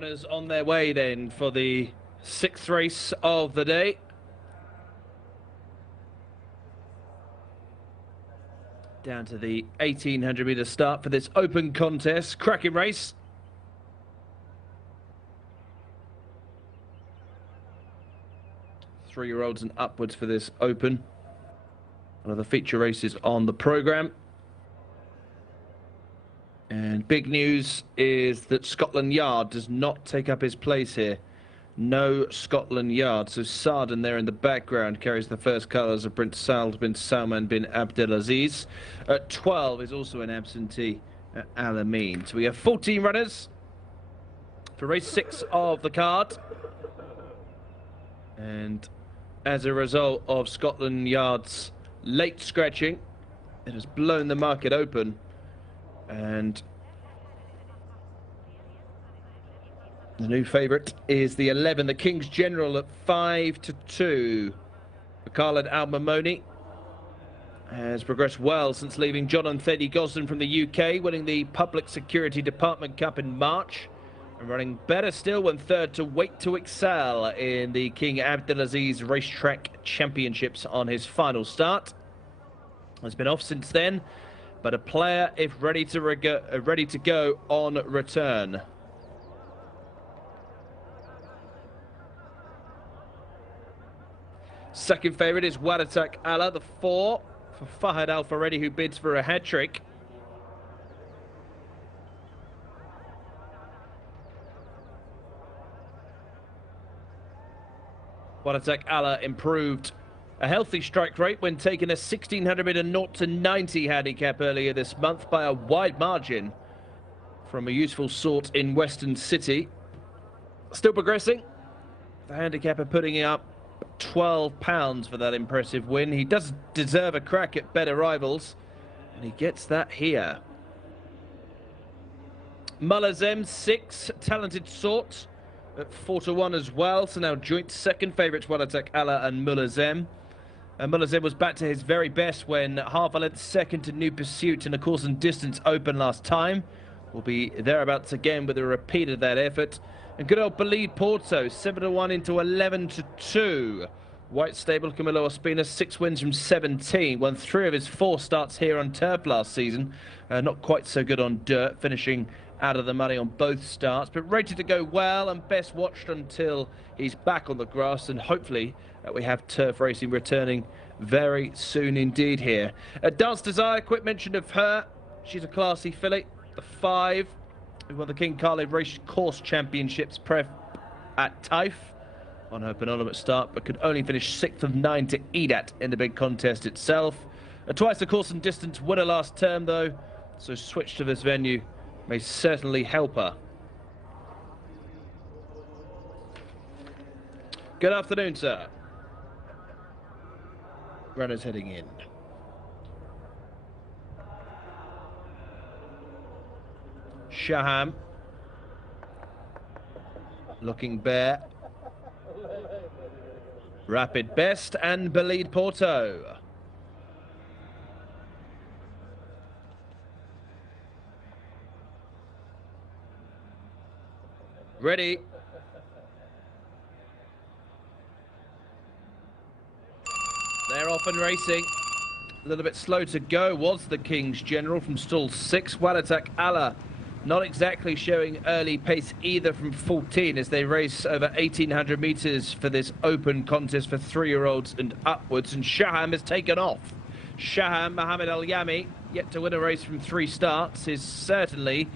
Runners on their way then for the 6th race of the day. Down to the 1800 metre start for this open contest. Cracking race. Three-year-olds and upwards for this open. One of the feature races on the programme. And big news is that Scotland Yard does not take up his place here. No Scotland Yard. So Sarden there in the background carries the first colours of Prince Saud bin Salman bin Abdelaziz. At 12 is also an absentee, Al-Amin. So we have 14 runners for race 6 of the card. And as a result of Scotland Yard's late scratching, it has blown the market open. And the new favourite is the 11, the King's General, at 5-2. Khalid Al-Mamoni has progressed well since leaving John and Thady Gosden from the UK, winning the Public Security Department Cup in March, and running better still when third to Wait to Excel in the King Abdelaziz Racetrack Championships on his final start. Has been off since then, but a player if ready to go on return. Second favourite is Wadatak Allah, the 4 for Fahad Al Faredi, who bids for a hat-trick. Wadatak Allah improved a healthy strike rate when taking a 1600 metre 0-90 handicap earlier this month by a wide margin from a useful sort in Western City. Still progressing. The handicapper putting up £12 for that impressive win. He does deserve a crack at better rivals, and he gets that here. Mulazem, 6, talented sort at 4-1 as well. So now joint second favourites Wadatak Allah and Mulazem. And Mulazem was back to his very best when half a length second to New Pursuit in the course and distance open last time. Will be thereabouts again with a repeat of that effort. And good old Belid Porto, 7-1 into 11-2. White Stable, Camilo Ospina, 6 wins from 17. Won 3 of his 4 starts here on turf last season. Not quite so good on dirt, finishing out of the money on both starts. But rated to go well and best watched until he's back on the grass. And hopefully we have turf racing returning very soon indeed here. Dance Desire, quick mention of her. She's a classy filly, the 5. Who won the King Khalid Race Course Championships prep at Taif on her penultimate start, but could only finish 6th of 9 to Edat in the big contest itself. Twice the course and distance winner last term, though, so switch to this venue may certainly help her. Good afternoon, sir. Runners heading in. Shaham looking bare. Rapid Best and Belid Porto. Ready. They're off and racing. A little bit slow to go was the King's General from stall 6. Wadatak Allah not exactly showing early pace either from 14 as they race over 1800 metres for this open contest for 3-year-olds and upwards. And Shaham has taken off. Shaham, Mohammed Al-Yami, yet to win a race from 3 starts, is certainly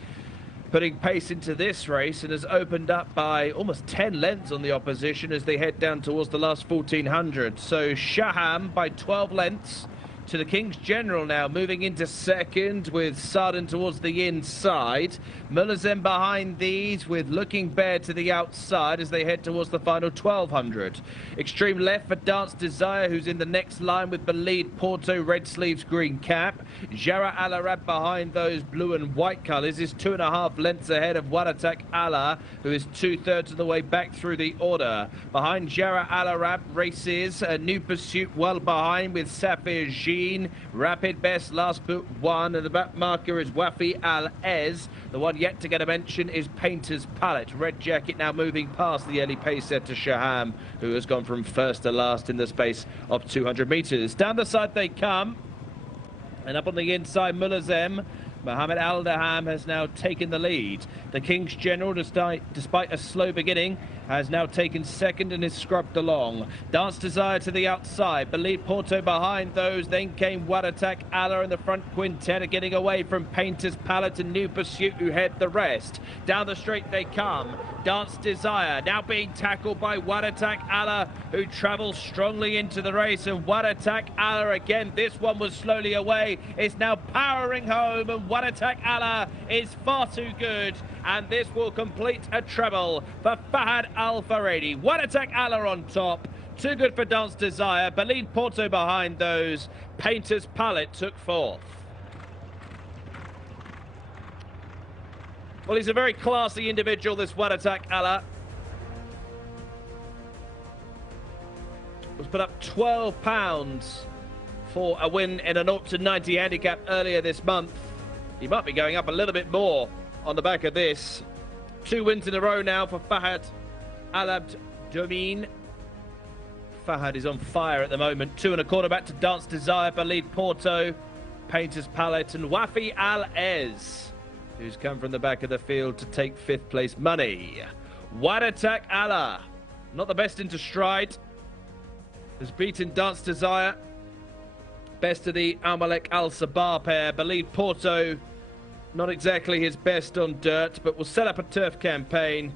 putting pace into this race and has opened up by almost 10 lengths on the opposition as they head down towards the last 1400. So Shaham by 12 lengths to the King's General now, moving into second with Sarden towards the inside. Mulazem behind these with Looking Bear to the outside as they head towards the final 1200. Extreme left for Dance Desire, who's in the next line with Belid Porto, red sleeves, green cap. Jara Al Arab behind those blue and white colours is 2.5 lengths ahead of Wadatak Allah, who is 2/3 of the way back through the order. Behind Jara Al Arab races a New Pursuit well behind with Safir G Machine. Rapid best, last but one. And the back marker is Wafi Al-Ez. The one yet to get a mention is Painter's Palette. Red Jacket now moving past the early pacer to Shaham, who has gone from first to last in the space of 200 metres. Down the side they come. And up on the inside, Mulazem. Mohammed Al-Daham has now taken the lead. The King's General, despite a slow beginning, has now taken second and is scrubbed along. Dance Desire to the outside. Belid Porto behind those. Then came Wadatak Allah in the front quintet, getting away from Painter's Palette and New Pursuit, who head the rest. Down the straight they come. Dance Desire now being tackled by Wadatak Allah, who travels strongly into the race. And Wadatak Allah again, this one was slowly away, is now powering home. And Wadatak Allah is far too good. And this will complete a treble for Fahad Al-Faredi. Wadatak Allah on top. Too good for Dance Desire. Belid Porto behind those. Painter's Palette took fourth. Well, he's a very classy individual, this Wadatak Allah. Was put up £12 for a win in a 0-90 handicap earlier this month. He might be going up a little bit more on the back of this. 2 wins in a row now for Fahad Al-Abd Domin. Fahad is on fire at the moment. 2 1/4 back to Dance Desire, Belid Porto, Painter's Palette, and Wafi Al-Ez, who's come from the back of the field to take 5th place money. Wadatak Allah, not the best into stride, has beaten Dance Desire. Best of the Al-Malek Al-Sabah pair. Belid Porto, not exactly his best on dirt, but will set up a turf campaign.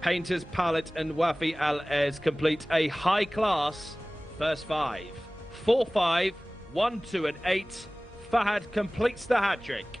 Painter's Palette and Wafi Al-Ez complete a high-class first 5. 4, 5, 1, 2 and 8. Fahad completes the hat-trick.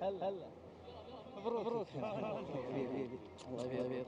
هلا مبروك حبيبي الله يبيض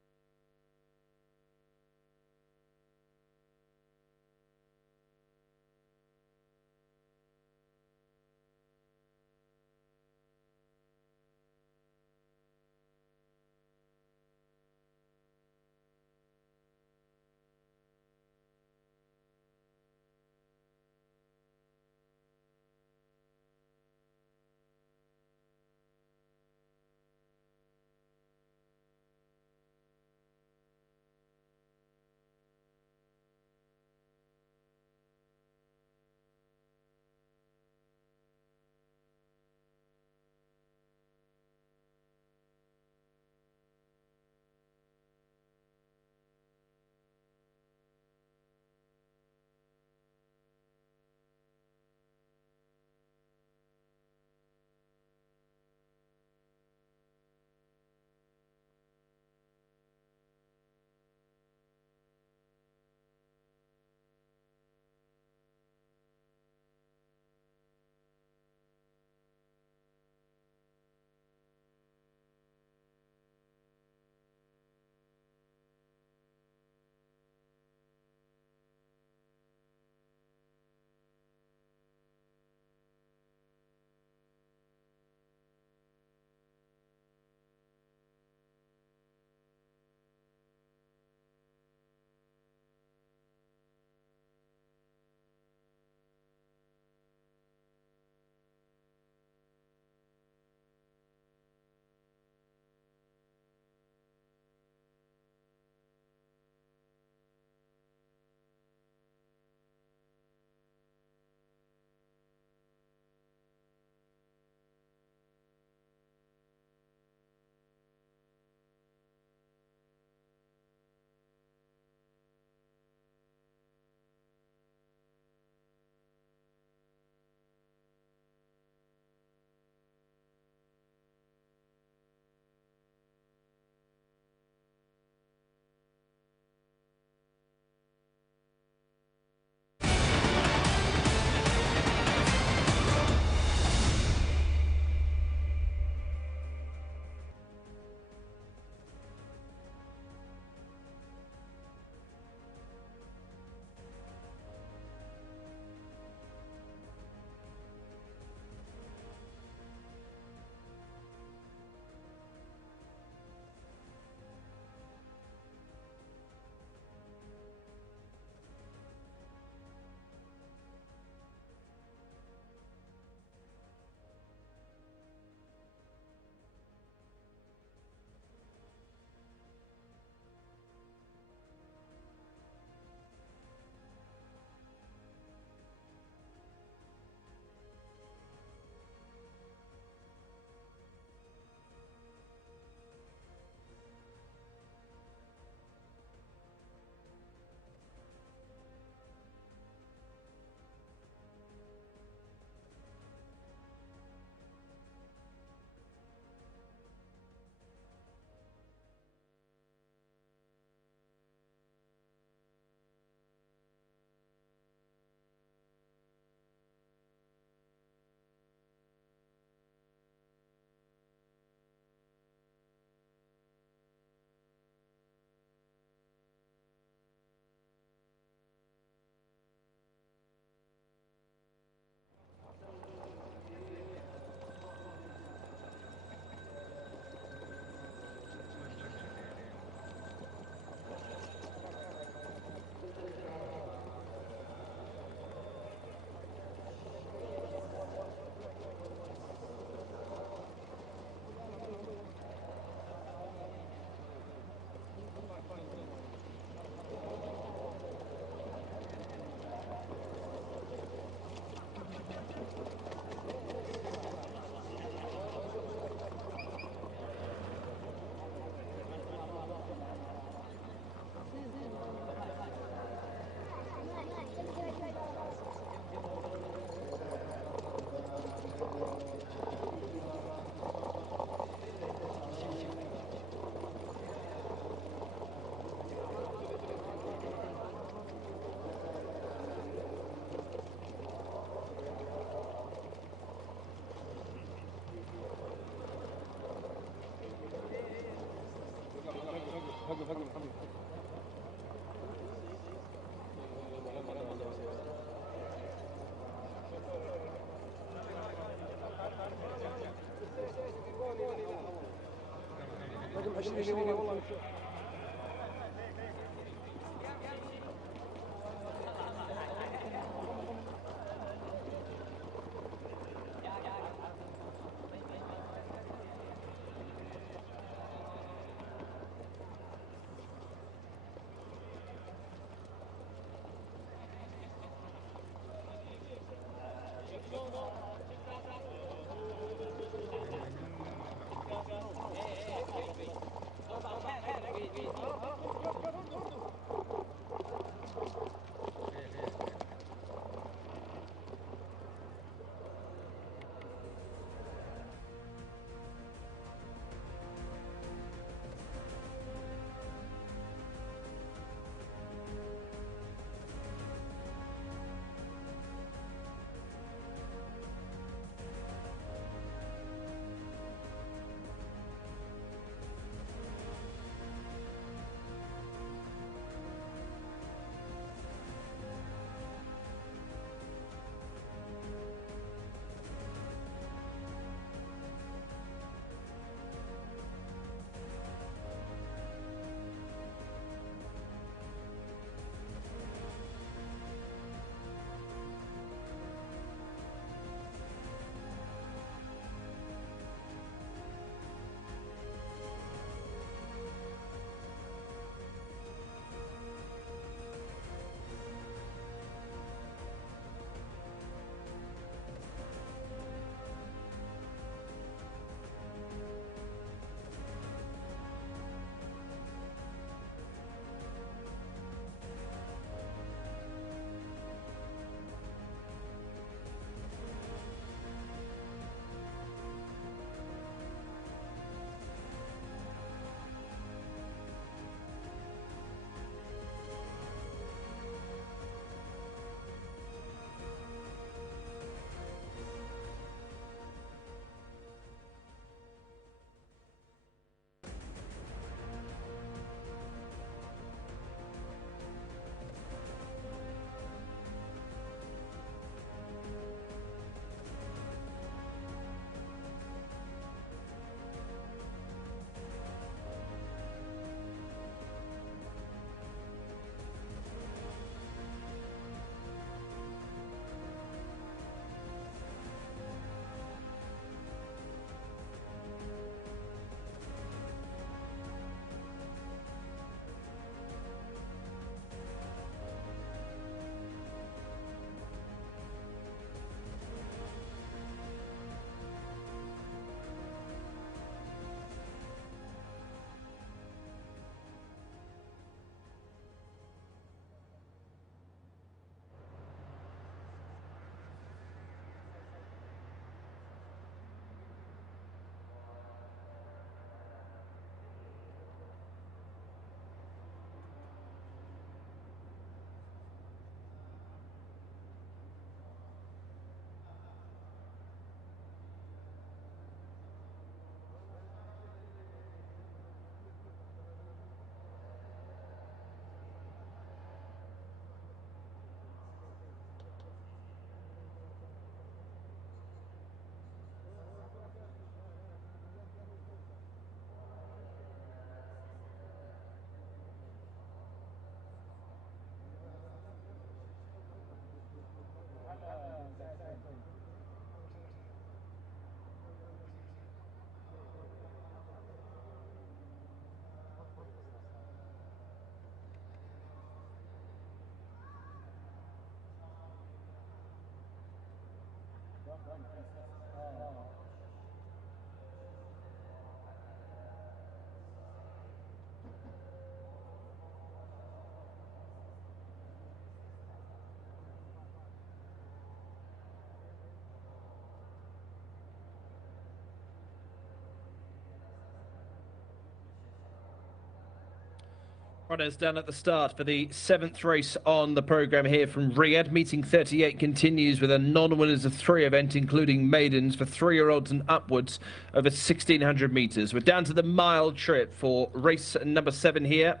Runners down at the start for the 7th race on the programme here from Riyadh. Meeting 38 continues with a non-winners of 3 event, including maidens for 3-year-olds and upwards over 1,600 metres. We're down to the mile trip for race number 7 here.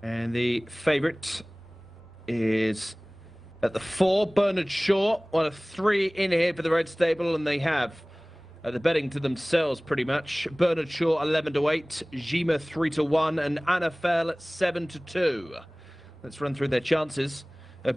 And the favourite is at the 4, Bernard Shaw, one of 3 in here for the Red Stable, and they have the betting to themselves pretty much. Bernard Shaw 11-8, Jcsa 3-1, and NFL 7-2. Let's run through their chances.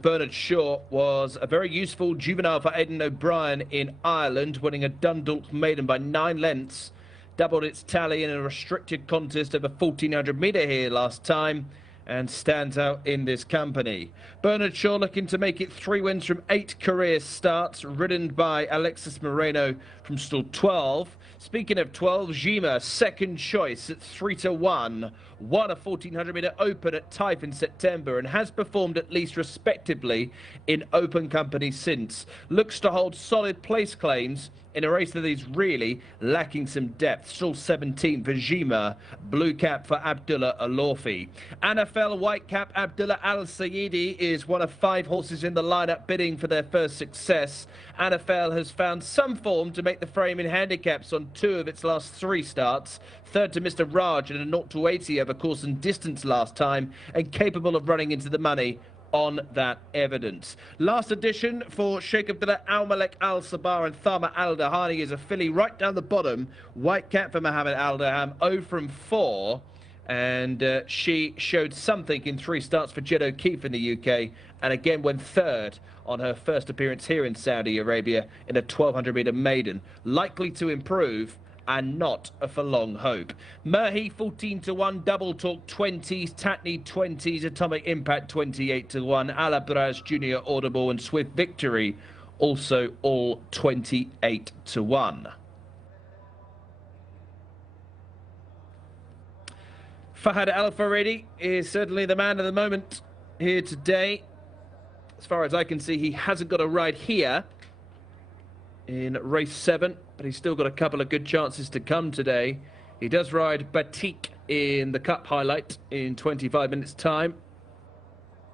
Bernard Shaw was a very useful juvenile for Aidan O'Brien in Ireland, winning a Dundalk maiden by 9 lengths. Doubled its tally in a restricted contest over 1,400 metre here last time, and stands out in this company. Bernard Shaw looking to make it 3 wins from 8 career starts, ridden by Alexis Moreno from stall 12. Speaking of 12, Jcsa, second choice at 3-1. Won a 1,400 metre open at Taif in September and has performed at least respectably in open company since. Looks to hold solid place claims in a race that is really lacking some depth. Stall 17 for Jcsa, blue cap for Abdullah Alorfi. NFL white cap Abdullah Al Sayedi is one of 5 horses in the lineup bidding for their first success. NFL has found some form to make the frame in handicaps on 2 of its last 3 starts. Third to Mr. Raj in a 0-80 over course and distance last time, and capable of running into the money on that evidence. Last edition for Sheikh Abdullah Al Malek Al Sabah and Thama Al Dahani is a filly right down the bottom. White cap for Mohammed Al Daham, 0-4. And she showed something in 3 starts for Jed O'Keefe in the UK, and again went 3rd on her first appearance here in Saudi Arabia in a 1,200 metre maiden. Likely to improve, and not for long hope. Murhi 14-1, Double Talk 20s, Tatney 20s, Atomic Impact 28-1, Alabraz Junior Audible and Swift Victory also all 28-1. Fahad Al Faridi is certainly the man of the moment here today. As far as I can see, he hasn't got a ride here in race 7, but he's still got a couple of good chances to come today. He does ride Batik in the Cup highlight in 25 minutes time.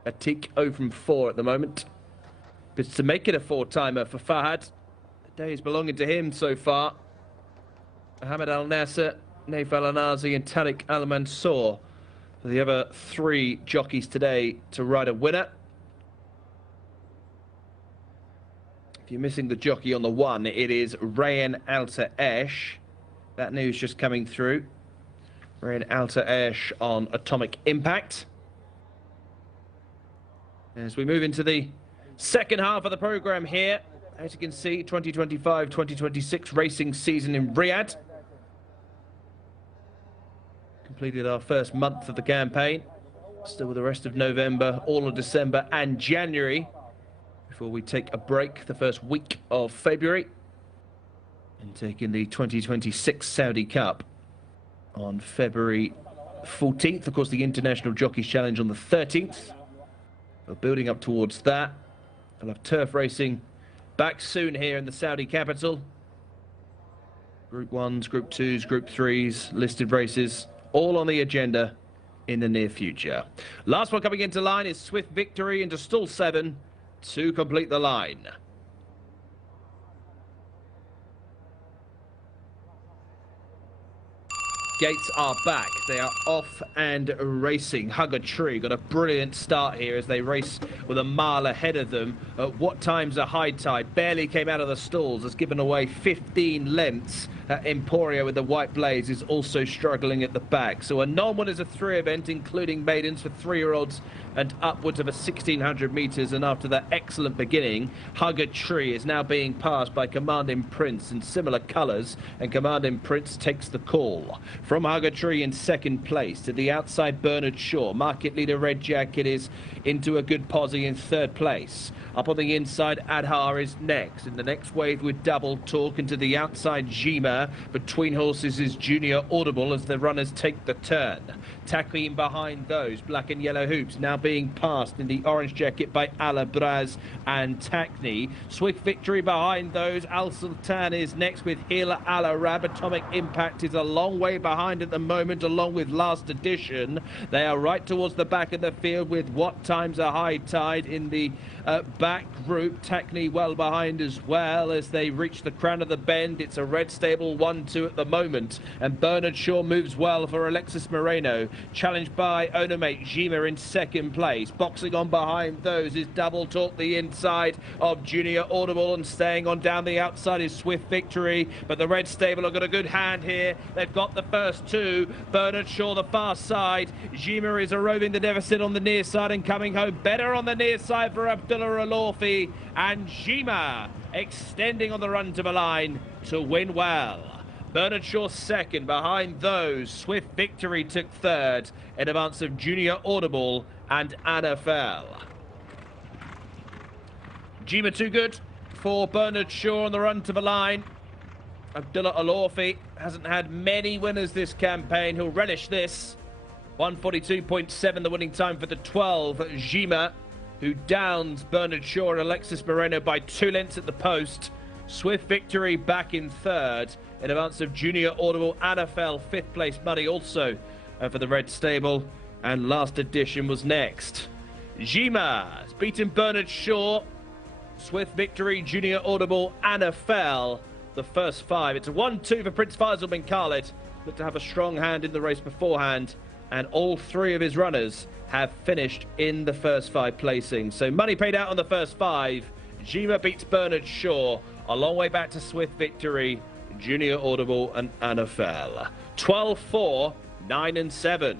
Batik 0-4 at the moment. But to make it a 4-timer for Fahad, the day is belonging to him so far. Mohammed Al Nasser, Naif Al Anazi and Tariq Al Mansour for the other 3 jockeys today to ride a winner. You're missing the jockey on the 1. It is Rayan Alta Esh. That news just coming through. Rayan Alta Esh on Atomic Impact. As we move into the second half of the programme here, as you can see, 2025-2026 racing season in Riyadh. Completed our first month of the campaign. Still with the rest of November, all of December and January, before we take a break the first week of February and taking the 2026 Saudi Cup on February 14th. Of course, the International Jockeys Challenge on the 13th. We're building up towards that. We'll have turf racing back soon here in the Saudi capital. Group 1s, Group 2s, Group 3s, listed races, all on the agenda in the near future. Last one coming into line is Swift Victory into stall 7 to complete the line. Gates are back. They are off and racing. Hug a Tree got a brilliant start here as they race with a mile ahead of them. At what time's a high tide? Barely came out of the stalls. Has given away 15 lengths. Emporia with the white blaze is also struggling at the back. So a non-winners of 3 event, including maidens for 3-year-olds and upwards of a 1,600 metres. And after that excellent beginning, Hug a Tree is now being passed by Commanding Prince in similar colours, and Commanding Prince takes the call. From Hug a Tree in second place to the outside, Bernard Shaw. Market leader Red Jacket is into a good posse in 3rd place. Up on the inside, Adhar is next. In the next wave with Double Talk, into the outside, Jcsa. Between horses is Junior Audible as the runners take the turn. Tackling behind those, black and yellow hoops now being passed in the orange jacket by Alabraz and Takni. Swift Victory behind those. Al Sultan is next with Hila Al Arab. Atomic Impact is a long way behind. behind at the moment, along with Last Edition. They are right towards the back of the field with What Time's a High Tide in the back group. Techni well behind as well as they reach the crown of the bend. It's a red stable 1-2 at the moment, and Bernard Shaw moves well for Alexis Moreno, challenged by ownermate Jcsa in second place. Boxing on behind those is Double Talk, the inside of Junior Audible, and staying on down the outside is Swift Victory, but the red stable have got a good hand here. They've got the first two. Bernard Shaw the far side. Jcsa is eroding the deficit on the near side and coming home better on the near side for Abdullah Alofi, and Jcsa extending on the run to the line to win well. Bernard Shaw second, behind those Swift Victory took third in advance of Junior Audible and NFL. Jcsa too good for Bernard Shaw on the run to the line. Abdullah Alofi hasn't had many winners this campaign. He'll relish this. 1:42.7 the winning time for the 12 Jcsa, who downs Bernard Shaw and Alexis Moreno by 2 lengths at the post. Swift Victory back in third in advance of Junior Audible. NFL 5th place money also for the red stable, and Last Edition was next. Jcsa has beaten Bernard Shaw, Swift Victory, Junior Audible, NFL the first 5. It's a 1-2 for Prince Faisal bin Khalid. Looked to have a strong hand in the race beforehand, and all 3 of his runners have finished in the first 5 placings. So money paid out on the first 5. Jcsa beats Bernard Shaw. A long way back to Swift Victory, Junior Audible and NFL. 12-4, 9 and 7.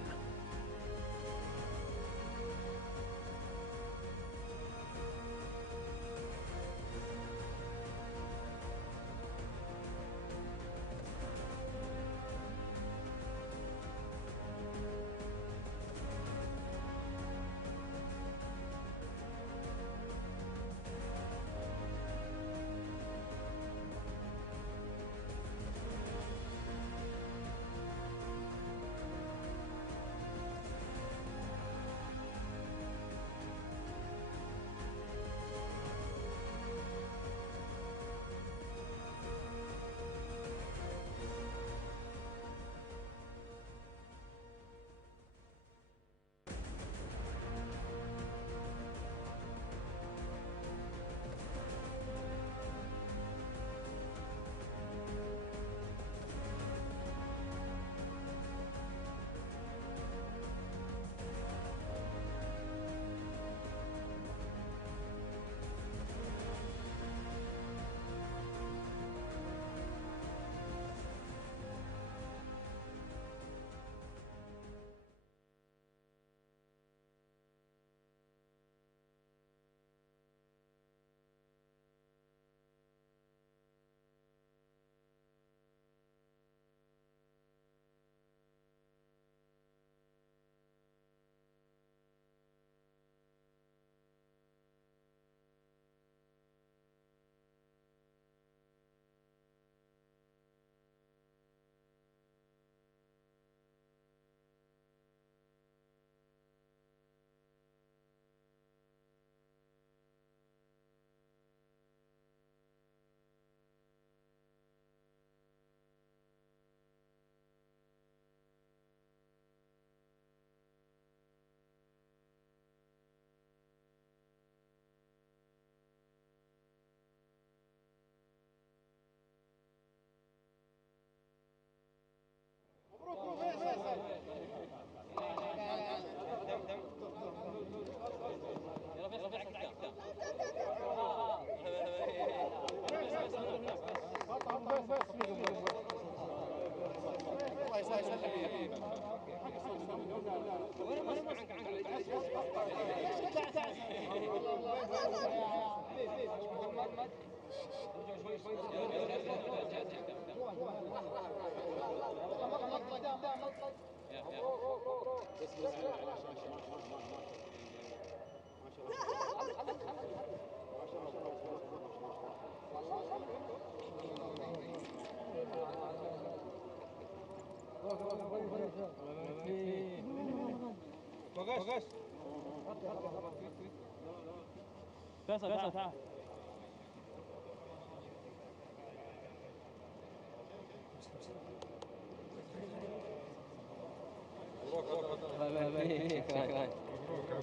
يبارك فيك. شكرا.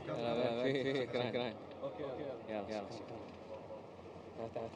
الله يبارك فيك. شكرا. يلا شكرا. تعال.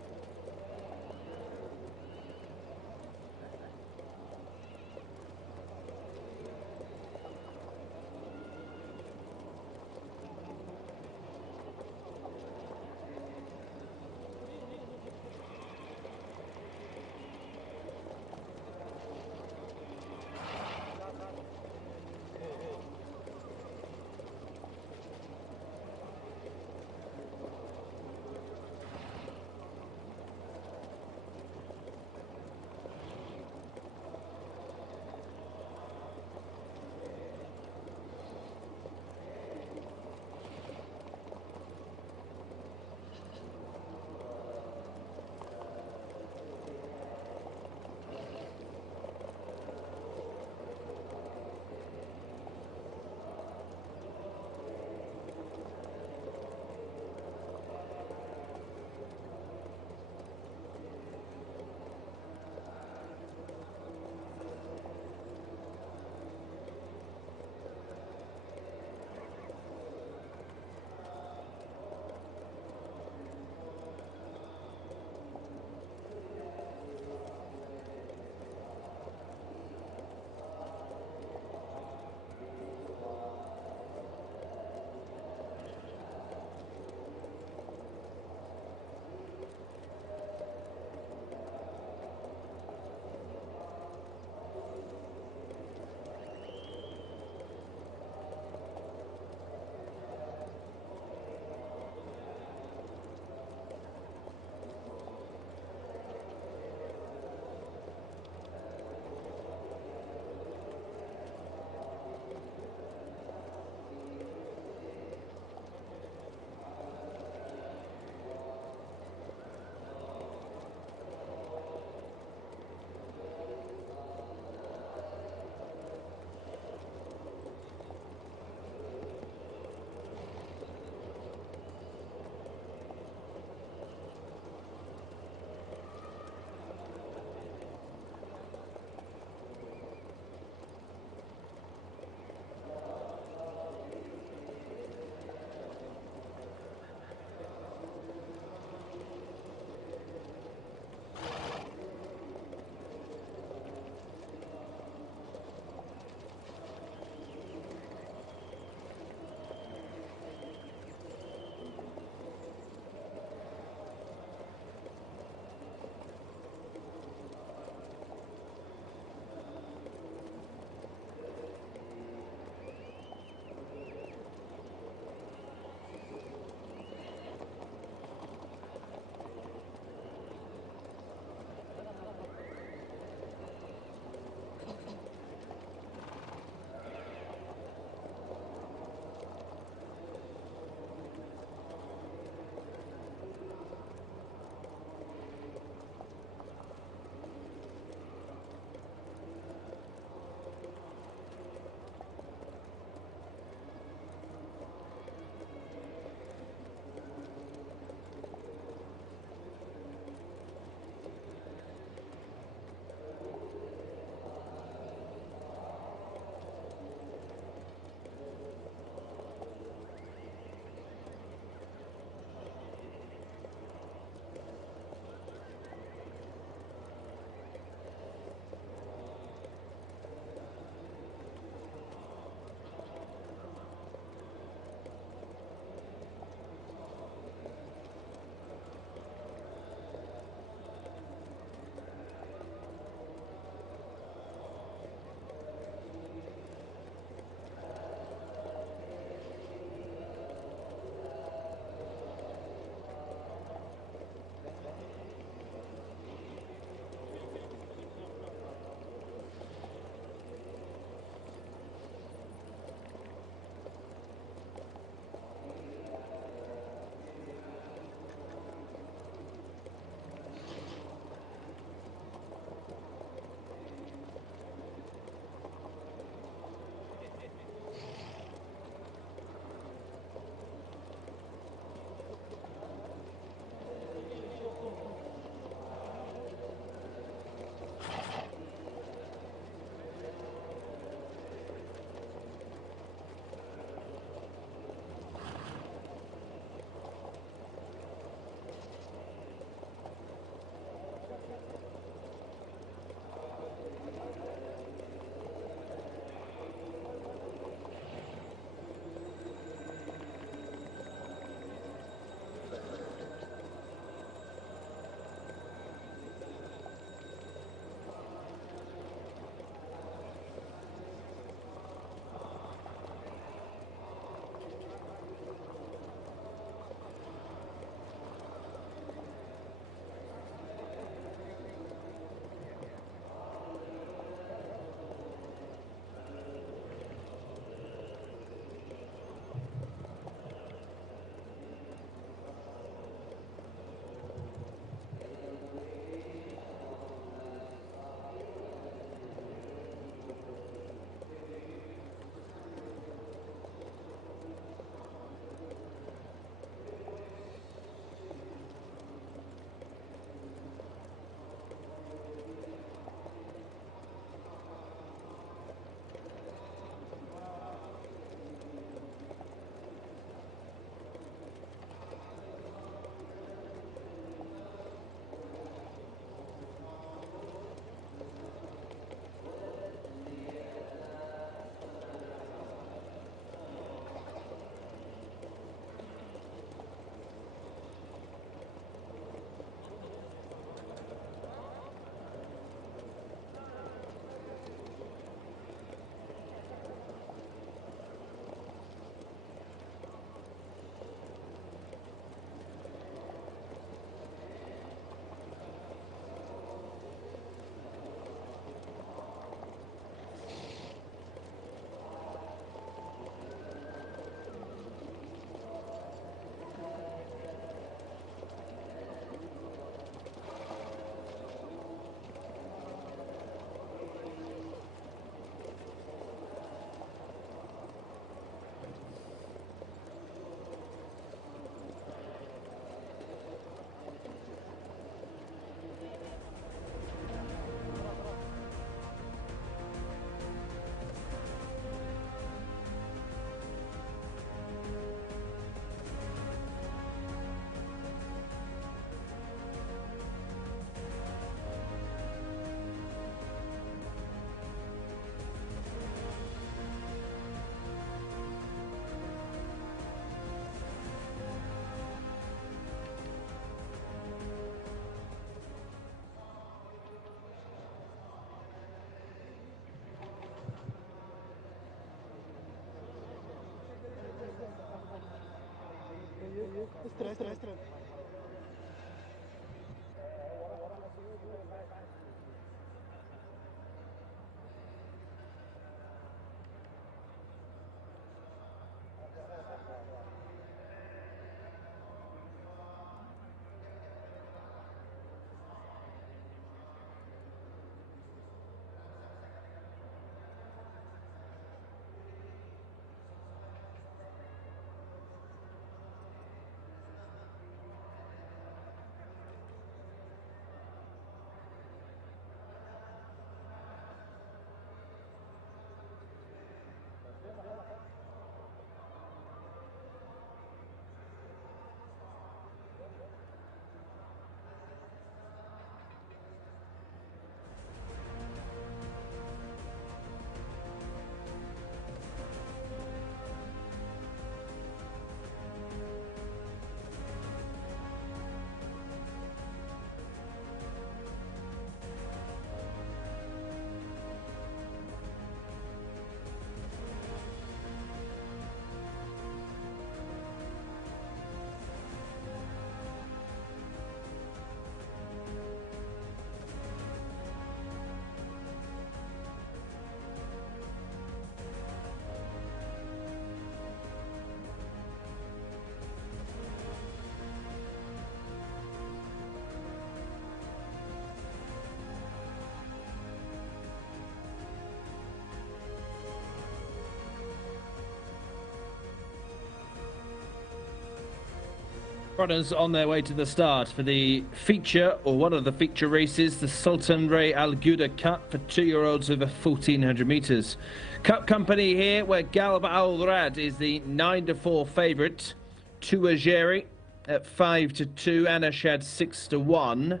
Runners on their way to the start for the feature, or one of the feature races, the Sultan Ray Al Ghouda Cup for 2-year-olds over 1,400 metres. Cup company here, where Galb Al Rad is the 9-4 favourite. Tuajeri at 5-2, Anashad 6-1.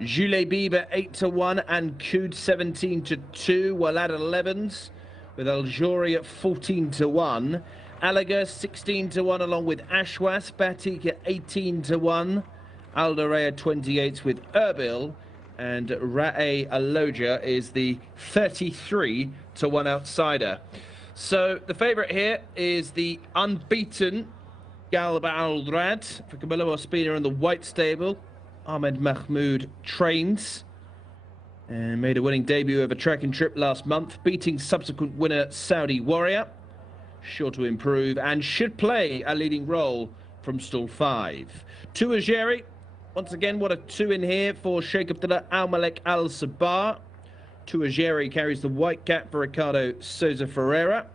Jules Bieber 8-1, and Koud 17-2. Walad 11s with Aljori at 14-1. Alaga 16-1 along with Ashwas, Batik at 18-1, Aldareya 28 with Erbil, and Ra'e Aloja is the 33-1 outsider. So the favourite here is the unbeaten Galb Al Rad for Camilo Ospina in the white stable. Ahmed Mahmoud trains and made a winning debut of a trekking trip last month, beating subsequent winner Saudi Warrior. Sure to improve and should play a leading role from stall 5. Tuajeri, once again, what a 2 in here for Sheikh Abdullah Al Malek Al Sabah. Tuajeri carries the white cap for Ricardo Souza Ferreira.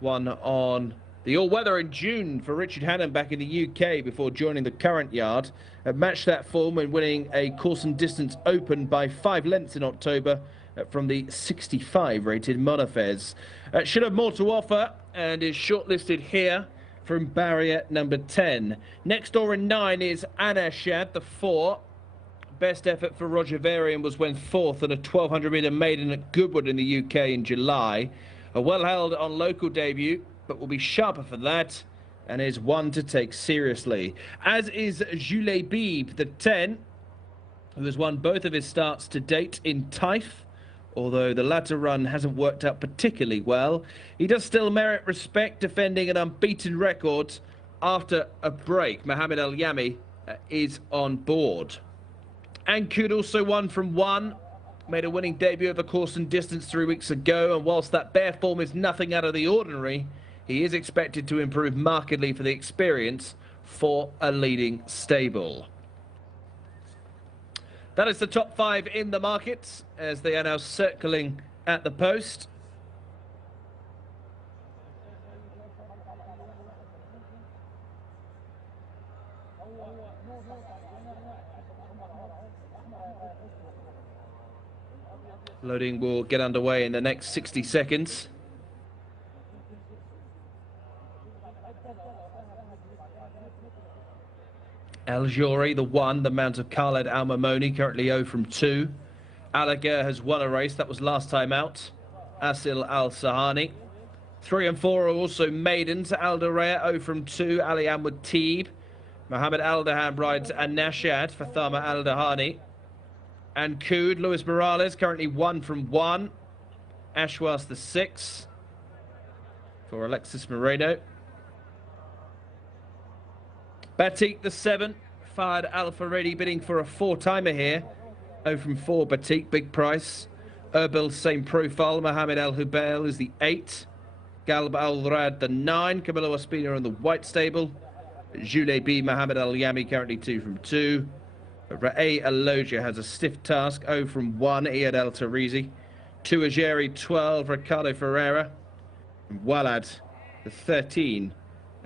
Won on the all-weather in June for Richard Hannon back in the UK before joining the current yard. Matched that form when winning a course and distance open by 5 lengths in October from the 65 rated Monofez. Should have more to offer and is shortlisted here from barrier number 10. Next door in 9 is Anashad, the 4. Best effort for Roger Varian was when 4th at a 1,200 metre maiden at Goodwood in the UK in July. A well held on local debut, but will be sharper for that and is one to take seriously. As is Jules Bieber, the 10, who has won both of his starts to date in Taif. Although the latter run hasn't worked out particularly well, he does still merit respect, defending an unbeaten record after a break. Mohamed El Yami is on board. And Koud also won from 1. Made a winning debut of a course and distance 3 weeks ago, and whilst that bare form is nothing out of the ordinary, he is expected to improve markedly for the experience for a leading stable. That is the top 5 in the markets as they are now circling at the post. Loading will get underway in the next 60 seconds. Aljori, the 1, the mount of Khaled Al Mamoni, currently 0 from 2. Alaga has won a race, that was last time out. Asil Al Sahani. 3 and 4 are also maidens. Aldareya 0 from 2, Ali Amwood Teeb. Mohammed Aldahan rides Anashad for Thama Al Dahani. And Koud, Luis Morales, currently 1 from 1. Ashwas the 6 for Alexis Moreno. Batik the 7, fired Alpha Ready, bidding for a 4-timer here. 0 from 4, Batik, big price. Erbil, same profile. Mohamed El Hubail is the 8. Galb Al Rad the 9. Camilo Ospina on the white stable. Jules B, Mohamed Al Yami currently 2 from 2. Ra'e Aloja has a stiff task, 0 from 1. Iyad El Tarizi. 2 Ajeri 12. Ricardo Ferreira. And Walad the 13.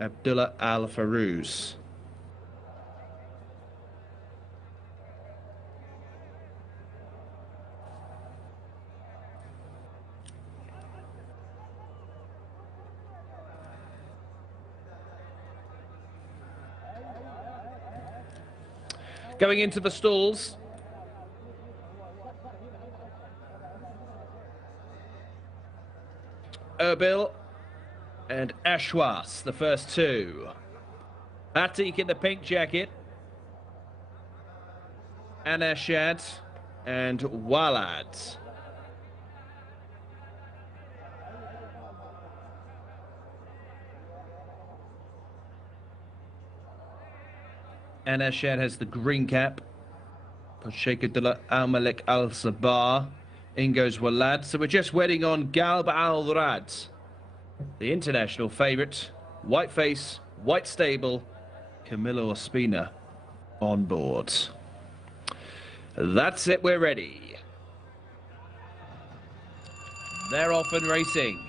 Abdullah Al Farouz. Going into the stalls. Erbil and Ashwas, the first two. Atik in the pink jacket. Anashad and Walad. Anashad has the green cap. Sheikh Abdullah Al-Malik Al-Sabah. In goes Walad. So we're just waiting on Galb Al-Rad, the international favourite. White face, white stable. Camilo Ospina on board. That's it, we're ready. They're off and racing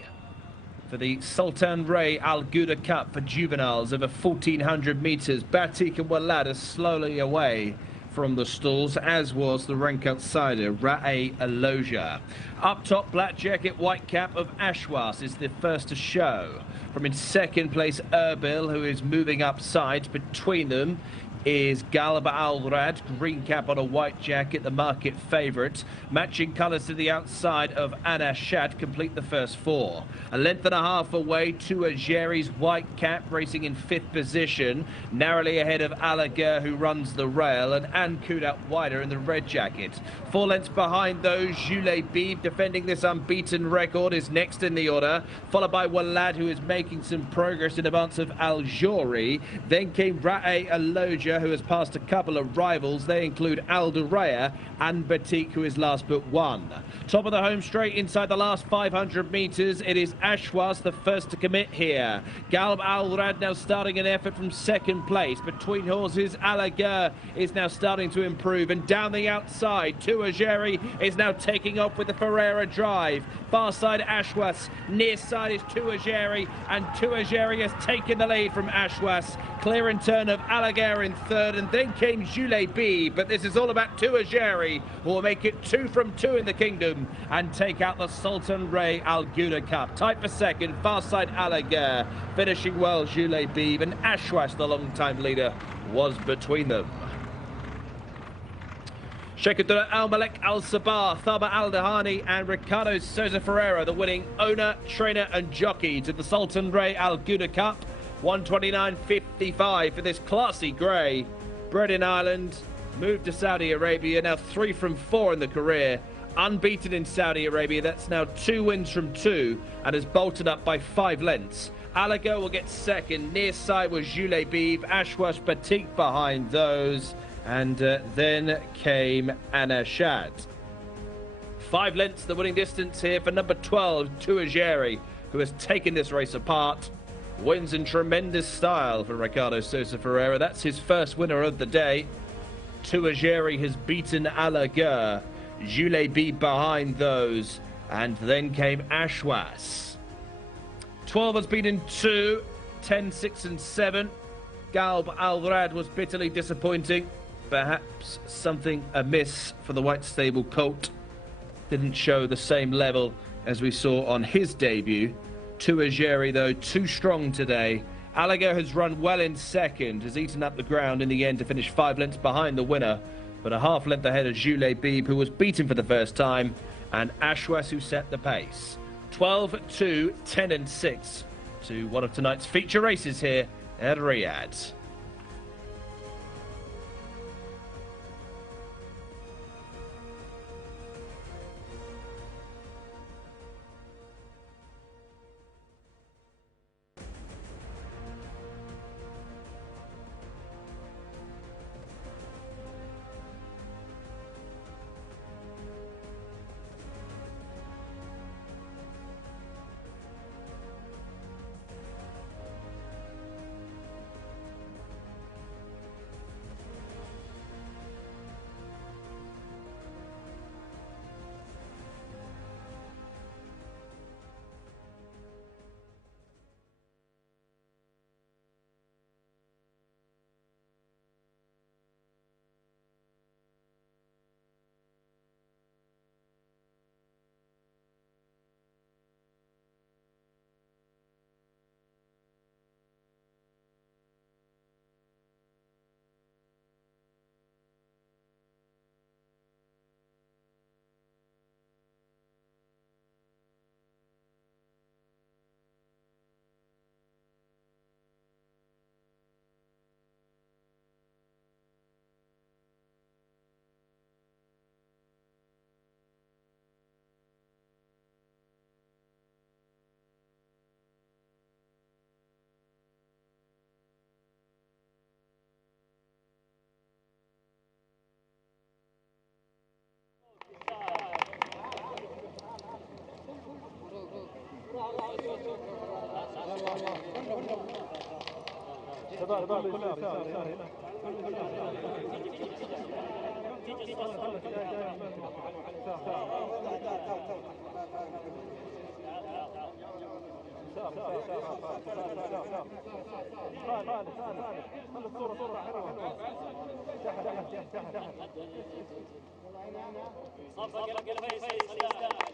for the Sultan Ray Al Ghouda Cup for juveniles over 1,400 metres. Batik and Walad are slowly away from the stalls, as was the rank outsider, Ra'e Aloja. Up top, black jacket, white cap of Ashwas is the first to show. From in second place, Erbil, who is moving up sides. Between them is Galba Al-Rad, green cap on a white jacket, the market favourite. Matching colours to the outside of Anashad complete the first four. A length and a half away, to Ajeri's white cap racing in fifth position, narrowly ahead of Alagar, who runs the rail, and Ankud wider in the red jacket. 4 lengths behind those, Jules Bib, defending this unbeaten record, is next in the order, followed by Walad, who is making some progress in advance of Al-Jori. Then came Ra'e Aloja, who has passed a couple of rivals. They include Al Duraya and Batik, who is last but one. Top of the home straight inside the last 500 metres. It is Ashwas, the first to commit here. Galb Al-Rad now starting an effort from second place. Between horses, Alagar is now starting to improve. And down the outside, Tuajeri is now taking off with the Ferreira drive. Far side, Ashwas. Near side is Tuajeri. And Tuajeri has taken the lead from Ashwas. Clear in turn of Alagar in third, and then came Jules B. But this is all about Tuajeri, who will make it 2 from 2 in the kingdom and take out the Sultan Ray Al Ghouda Cup. Tight for second, far side Alagar, finishing well Jules B. And Ashwas, the long-time leader, was between them. Sheikh Abdullah Al-Malik Al-Sabah, Thaba Al-Dahani and Ricardo Souza Ferreira, the winning owner, trainer and jockey to the Sultan Ray Al Ghouda Cup. 129.55 for this classy grey. Bred in Ireland, moved to Saudi Arabia, now 3 from 4 in the career. Unbeaten in Saudi Arabia, that's now 2 wins from 2 and has bolted up by 5 lengths. Alagar will get second, near side was Jules Bib, Ashwas Batik behind those, and then came Anashad. 5 lengths the winning distance here for number 12, Tuajeri, who has taken this race apart. Wins in tremendous style for Ricardo Souza Ferreira. That's his first winner of the day. Tuajeri has beaten Alagar. Jules B behind those. And then came Ashwas. 12 has beaten 2. 10, 6 and 7. Galb Al-Rad was bitterly disappointing. Perhaps something amiss for the white stable colt. Didn't show the same level as we saw on his debut. Tuajeri, though, too strong today. Alagar has run well in second, has eaten up the ground in the end to finish 5 lengths behind the winner, but a half length ahead of Jules Bib, who was beaten for the first time, and Ashwas, who set the pace. 12, 2, 10 and 6 to one of tonight's feature races here at Riyadh. صفقة لك الفيصل يستاهل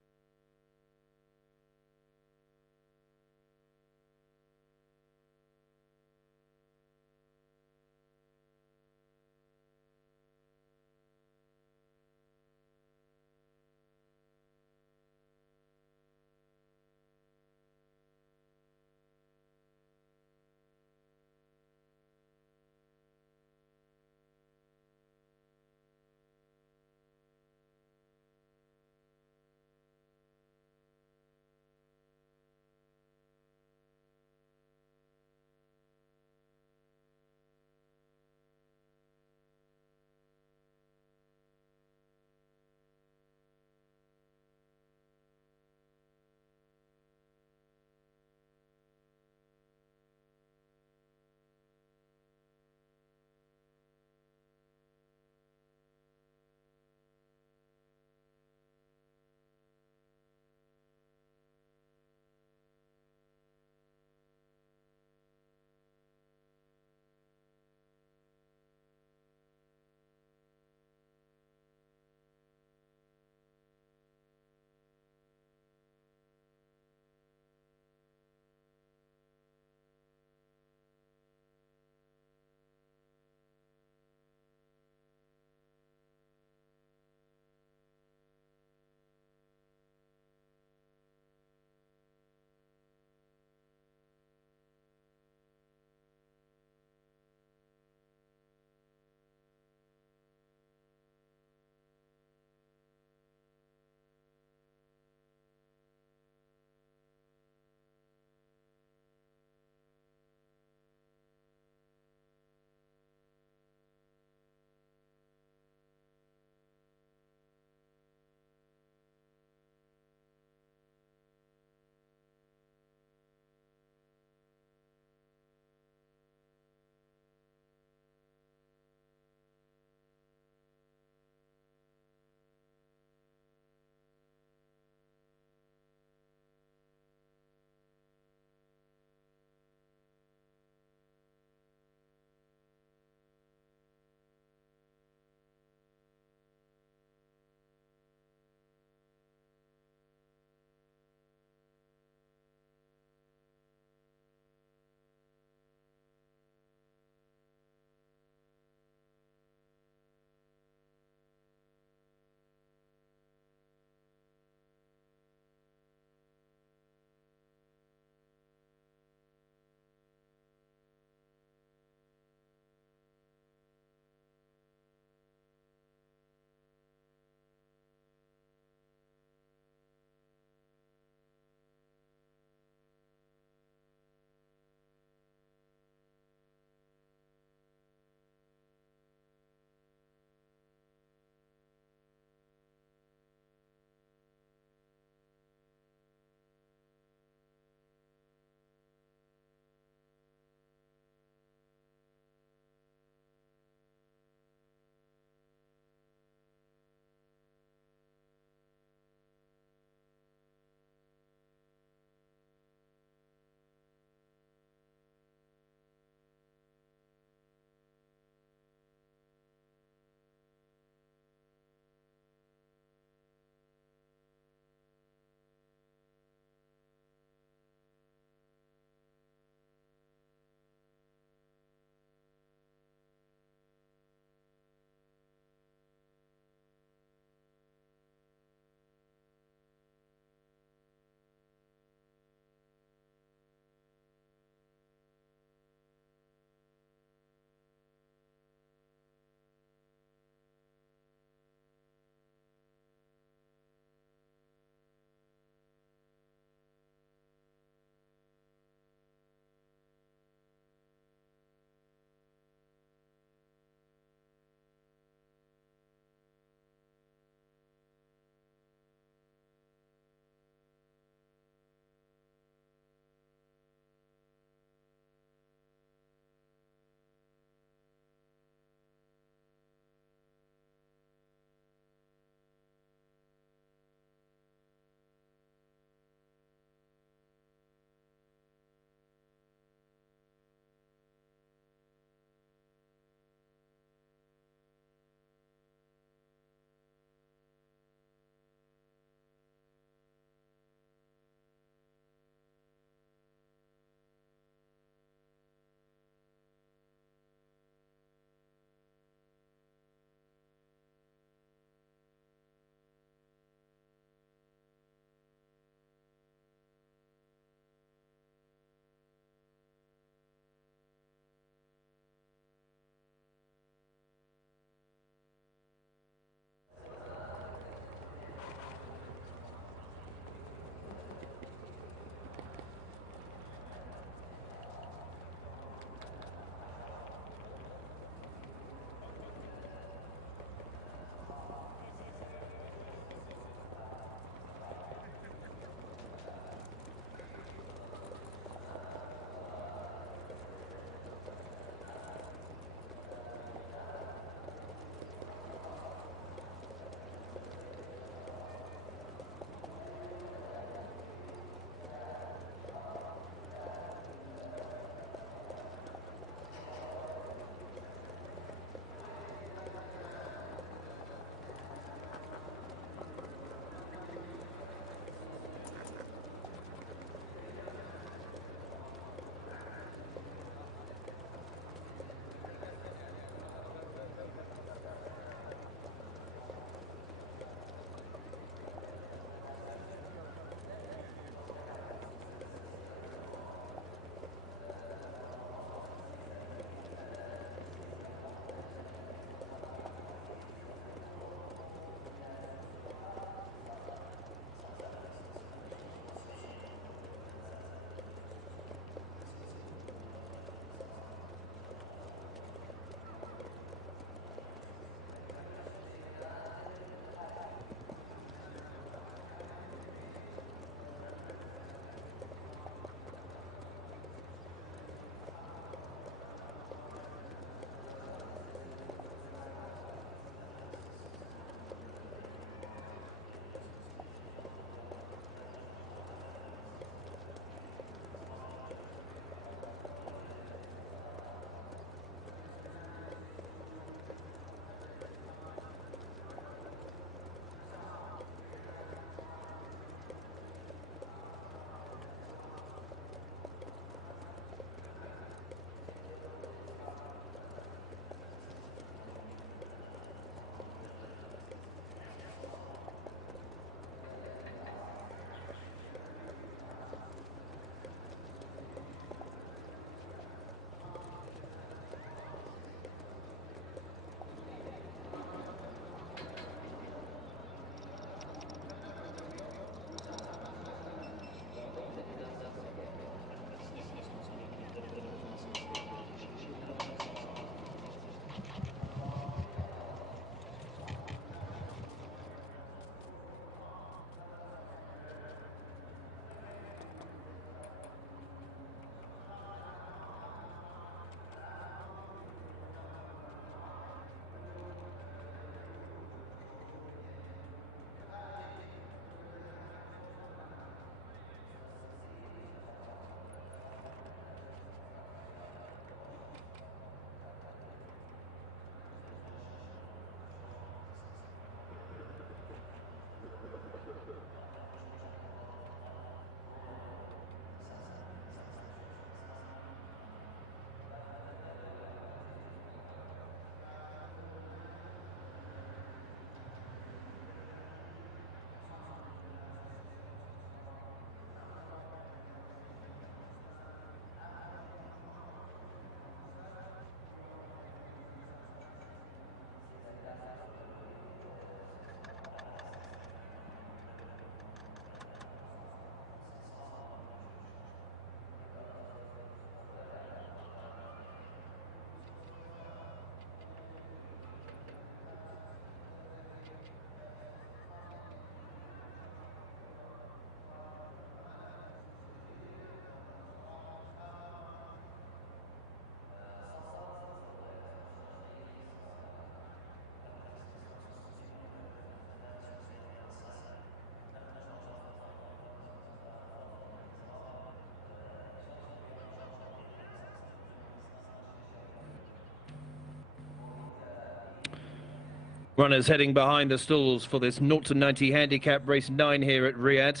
Runners heading behind the stalls for this 0 to 90 handicap race 9 here at Riyadh.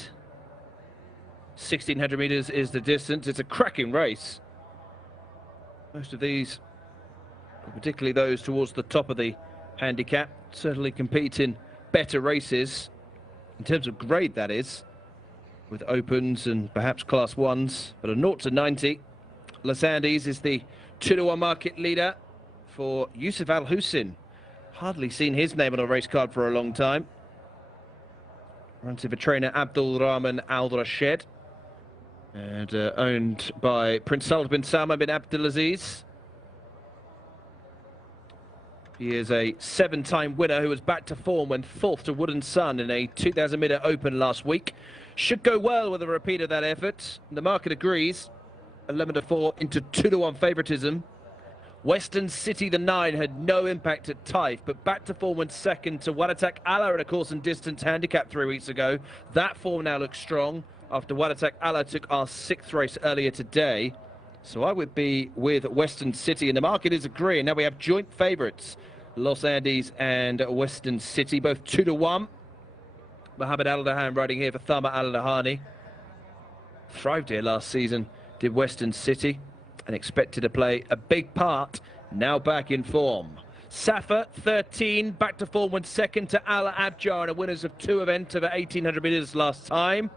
1600 metres is the distance. It's a cracking race. Most of these, particularly those towards the top of the handicap, certainly compete in better races, in terms of grade that is, with opens and perhaps class 1s. But a 0 to 90, Los Andes is the 2 to 1 market leader for Yusuf Al Hussein. Hardly seen his name on a race card for a long time. Runs for trainer Abdul Rahman Al Rashid, and owned by Prince Salman bin Salman bin Abdulaziz. He is a 7-time winner who was back to form when 4th to Wooden Sun in a 2,000 metre open last week. Should go well with a repeat of that effort. The market agrees. 11 to 4 into 2 to 1 favouritism. Western City, the 9, had no impact at Taif, but back to form when 2nd to Wadatak Allah at a course and distance handicap 3 weeks ago. That form now looks strong after Wadatak Allah took our 6th race earlier today. So I would be with Western City, and the market is agreeing. Now we have joint favourites, Los Andes and Western City, both 2 to 1. Mohammed Al-Dahan riding here for Thama Al-Dahani. Thrived here last season, did Western City, and expected to play a big part, now back in form. Safa, 13, back to form when 2nd to Al Abjar, and a winners of 2 events over 1,800 metres last time.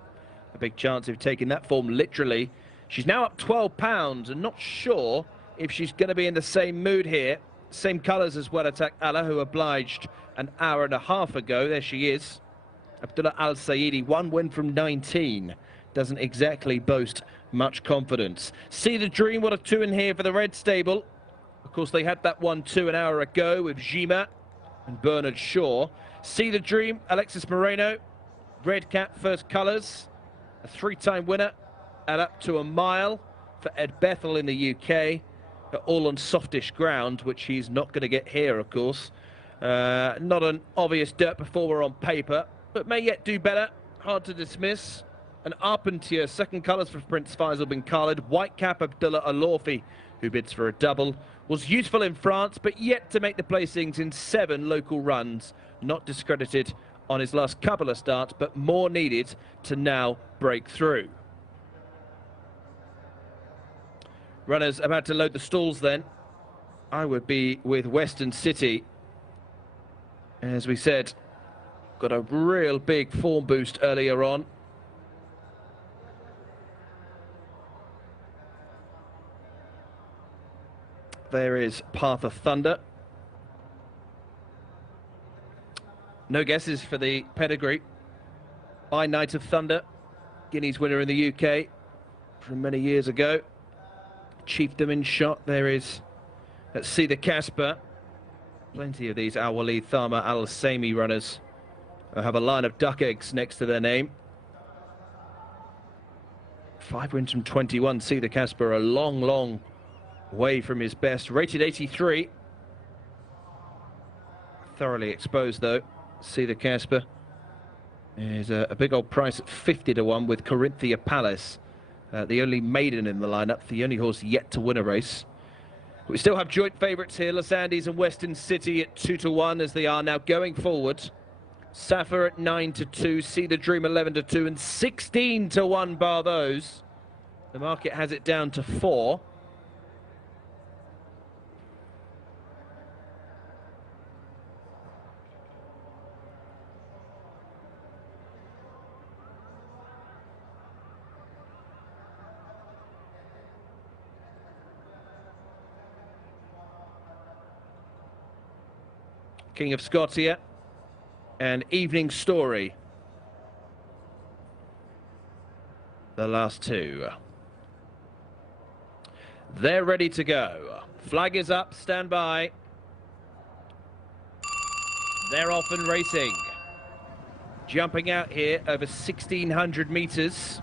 A big chance of taking that form literally. She's now up £12 and not sure if she's going to be in the same mood here. Same colours as Wadatak Allah, who obliged an hour and a half ago. There she is. Abdullah Al Saidi, 1 win from 19. Doesn't exactly boast much confidence. See the Dream, what a 2 in here for the Red Stable. Of course, they had that 1-2 an hour ago with Jcsa and Bernard Shaw. See the Dream, Alexis Moreno, Red Cap, first colours. A 3-time winner at up to a mile for Ed Bethel in the UK. But all on softish ground, which he's not going to get here, of course. Not an obvious dirt performer on paper, but may yet do better. Hard to dismiss. An Arpentier, 2nd colours for Prince Faisal bin Khalid. White cap Abdullah Alorfi, who bids for a double. Was useful in France, but yet to make the placings in 7 local runs. Not discredited on his last couple of starts, but more needed to now break through. Runners about to load the stalls then. I would be with Western City. As we said, got a real big form boost earlier on. There is Path of Thunder. No guesses for the pedigree. By Night of Thunder, Guineas winner in the UK from many years ago. Chiefdom in shot. There is, let's see the Casper. Plenty of these Al Walid, Thama, Al Sami runners have a line of duck eggs next to their name. 5 wins from 21. See the Casper, a long way from his best. Rated 83. Thoroughly exposed though. See the Casper is a big old price at 50 to 1 with Corinthia Palace, the only maiden in the lineup, the only horse yet to win a race. We still have joint favourites here, Los Andes and Western City at 2 to 1 as they are now going forward. Safa at 9 to 2, See the Dream 11 to 2, and 16 to 1 bar those. The market has it down to 4. King of Scotia and Evening Story, the last 2. They're ready to go. Flag is up, stand by. They're off and racing. Jumping out here over 1,600 metres.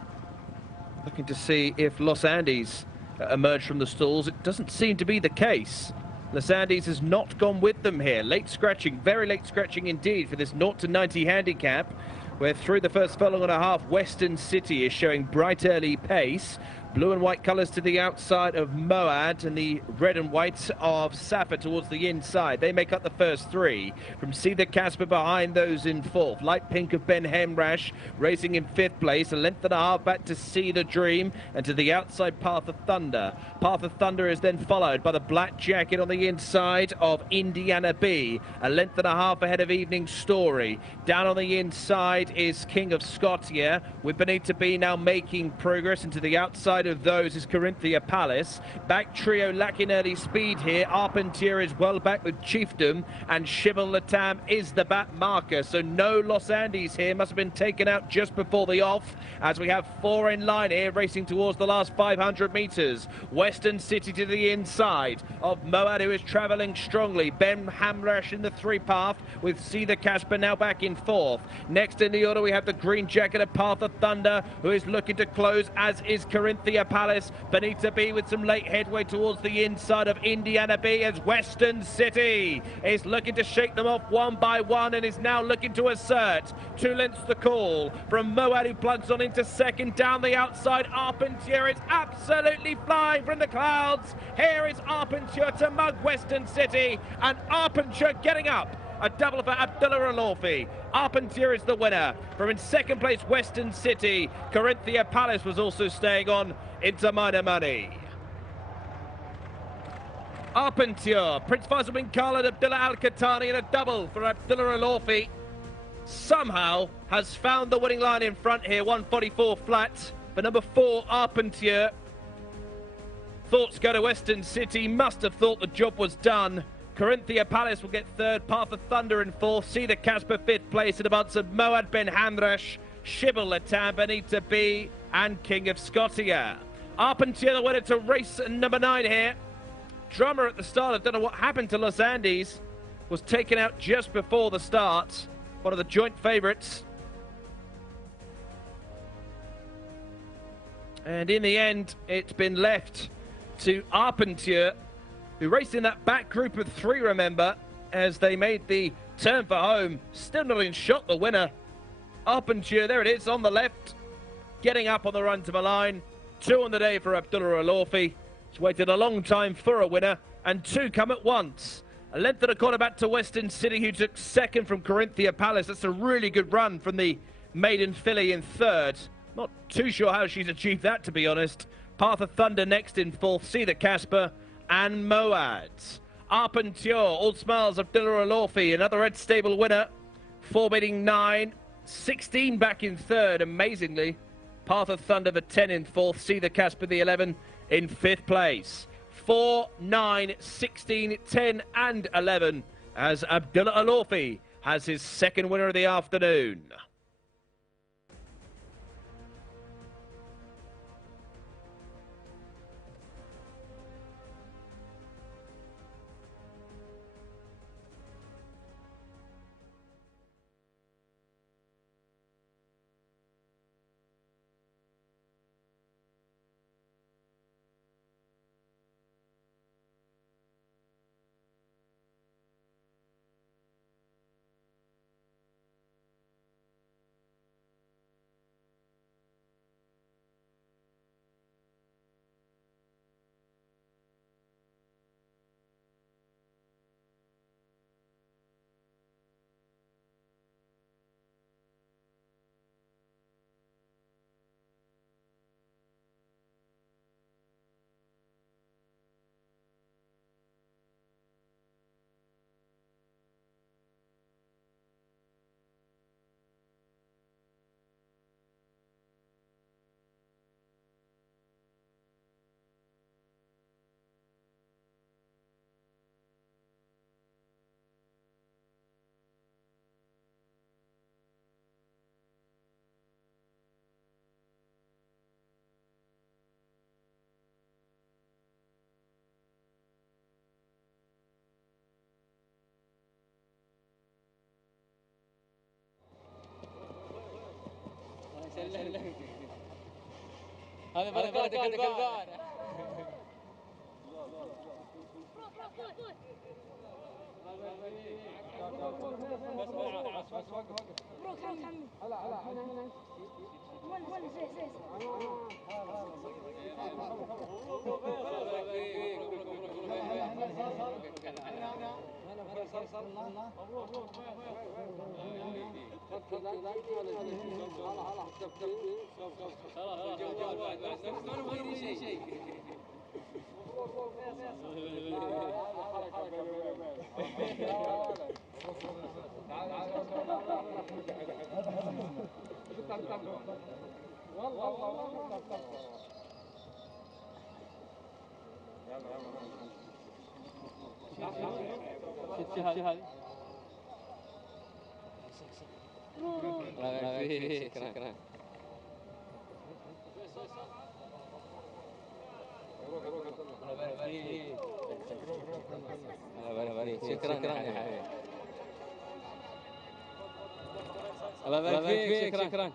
Looking to see if Los Andes emerge from the stalls. It doesn't seem to be the case. Los Andes has not gone with them here. Late scratching, very late scratching indeed for this 0 to 90 handicap, where through the first furlong and a half, Western City is showing bright early pace. Blue and white colours to the outside of Moad and the red and white of Safa towards the inside. They make up the first three. From Cedar Casper behind those in fourth. Light pink of Ben Hemrash racing in fifth place. A length and a half back to See the Dream. And to the outside, Path of Thunder. Path of Thunder is then followed by the black jacket on the inside of Indiana B. A length and a half ahead of Evening Story. Down on the inside is King of Scotia, with Benita B now making progress. Into the outside of those is Corinthia Palace. Back trio lacking early speed here. Arpentier is well back with Chiefdom, and Shibble Latam is the back marker. So no Los Andes here. Must have been taken out just before the off, as we have four in line here racing towards the last 500 metres. Western City to the inside of Moad, who is travelling strongly. Ben Hamrash in the three path, with Cedar Casper now back in fourth. Next in the order we have the green jacket of Path of Thunder, who is looking to close, as is Corinthia Palace. Benita B with some late headway towards the inside of Indiana B, as Western City is looking to shake them off one by one and is now looking to assert. 2 lengths the call from Moad, who plugs on into second. Down the outside, Arpentier is absolutely flying from the clouds. Here is Arpentier to mug Western City, and Arpentier getting up. A double for Abdullah Alorfi. Arpentier is the winner. From in second place, Western City. Corinthia Palace was also staying on into minor money. Arpentier, Prince Faisal bin Khalid, Abdullah Al-Qahtani, and a double for Abdullah Alorfi. Somehow has found the winning line in front here, 144 flat. For number 4, Arpentier. Thoughts go to Western City. Must have thought the job was done. Corinthia Palace will get third, Path of Thunder in fourth, Cedar Casper fifth place, in advance of Moad Ben Hamrash, Shibble Latam, Benita B, and King of Scotia. Arpentier the winner to race number 9 here. Drummer at the start, I don't know what happened to Los Andes, was taken out just before the start. One of the joint favourites. And in the end, it's been left to Arpentier, who raced in that back group of 3, remember, as they made the turn for home. Still not in shot, the winner. Arpentier, there it is, on the left, getting up on the run to the line. 2 on the day for Abdullah Alorfi. He's waited a long time for a winner, and 2 come at once. A length and a quarter back to Western City, who took second from Corinthia Palace. That's a really good run from the maiden filly in third. Not too sure how she's achieved that, to be honest. Path of Thunder next in fourth, Cedar Casper and Moad. Arpentier, all smiles, Abdullah Alorfi, another red stable winner. 4 beating 9, 16 back in third, amazingly. Path of Thunder the 10 in fourth, Cedar Casper the 11 in fifth place. 4, 9, 16, 10 and 11 as Abdullah Alorfi has his second winner of the afternoon. هذا بركة الكلبان. الله يبارك فيك شكرا.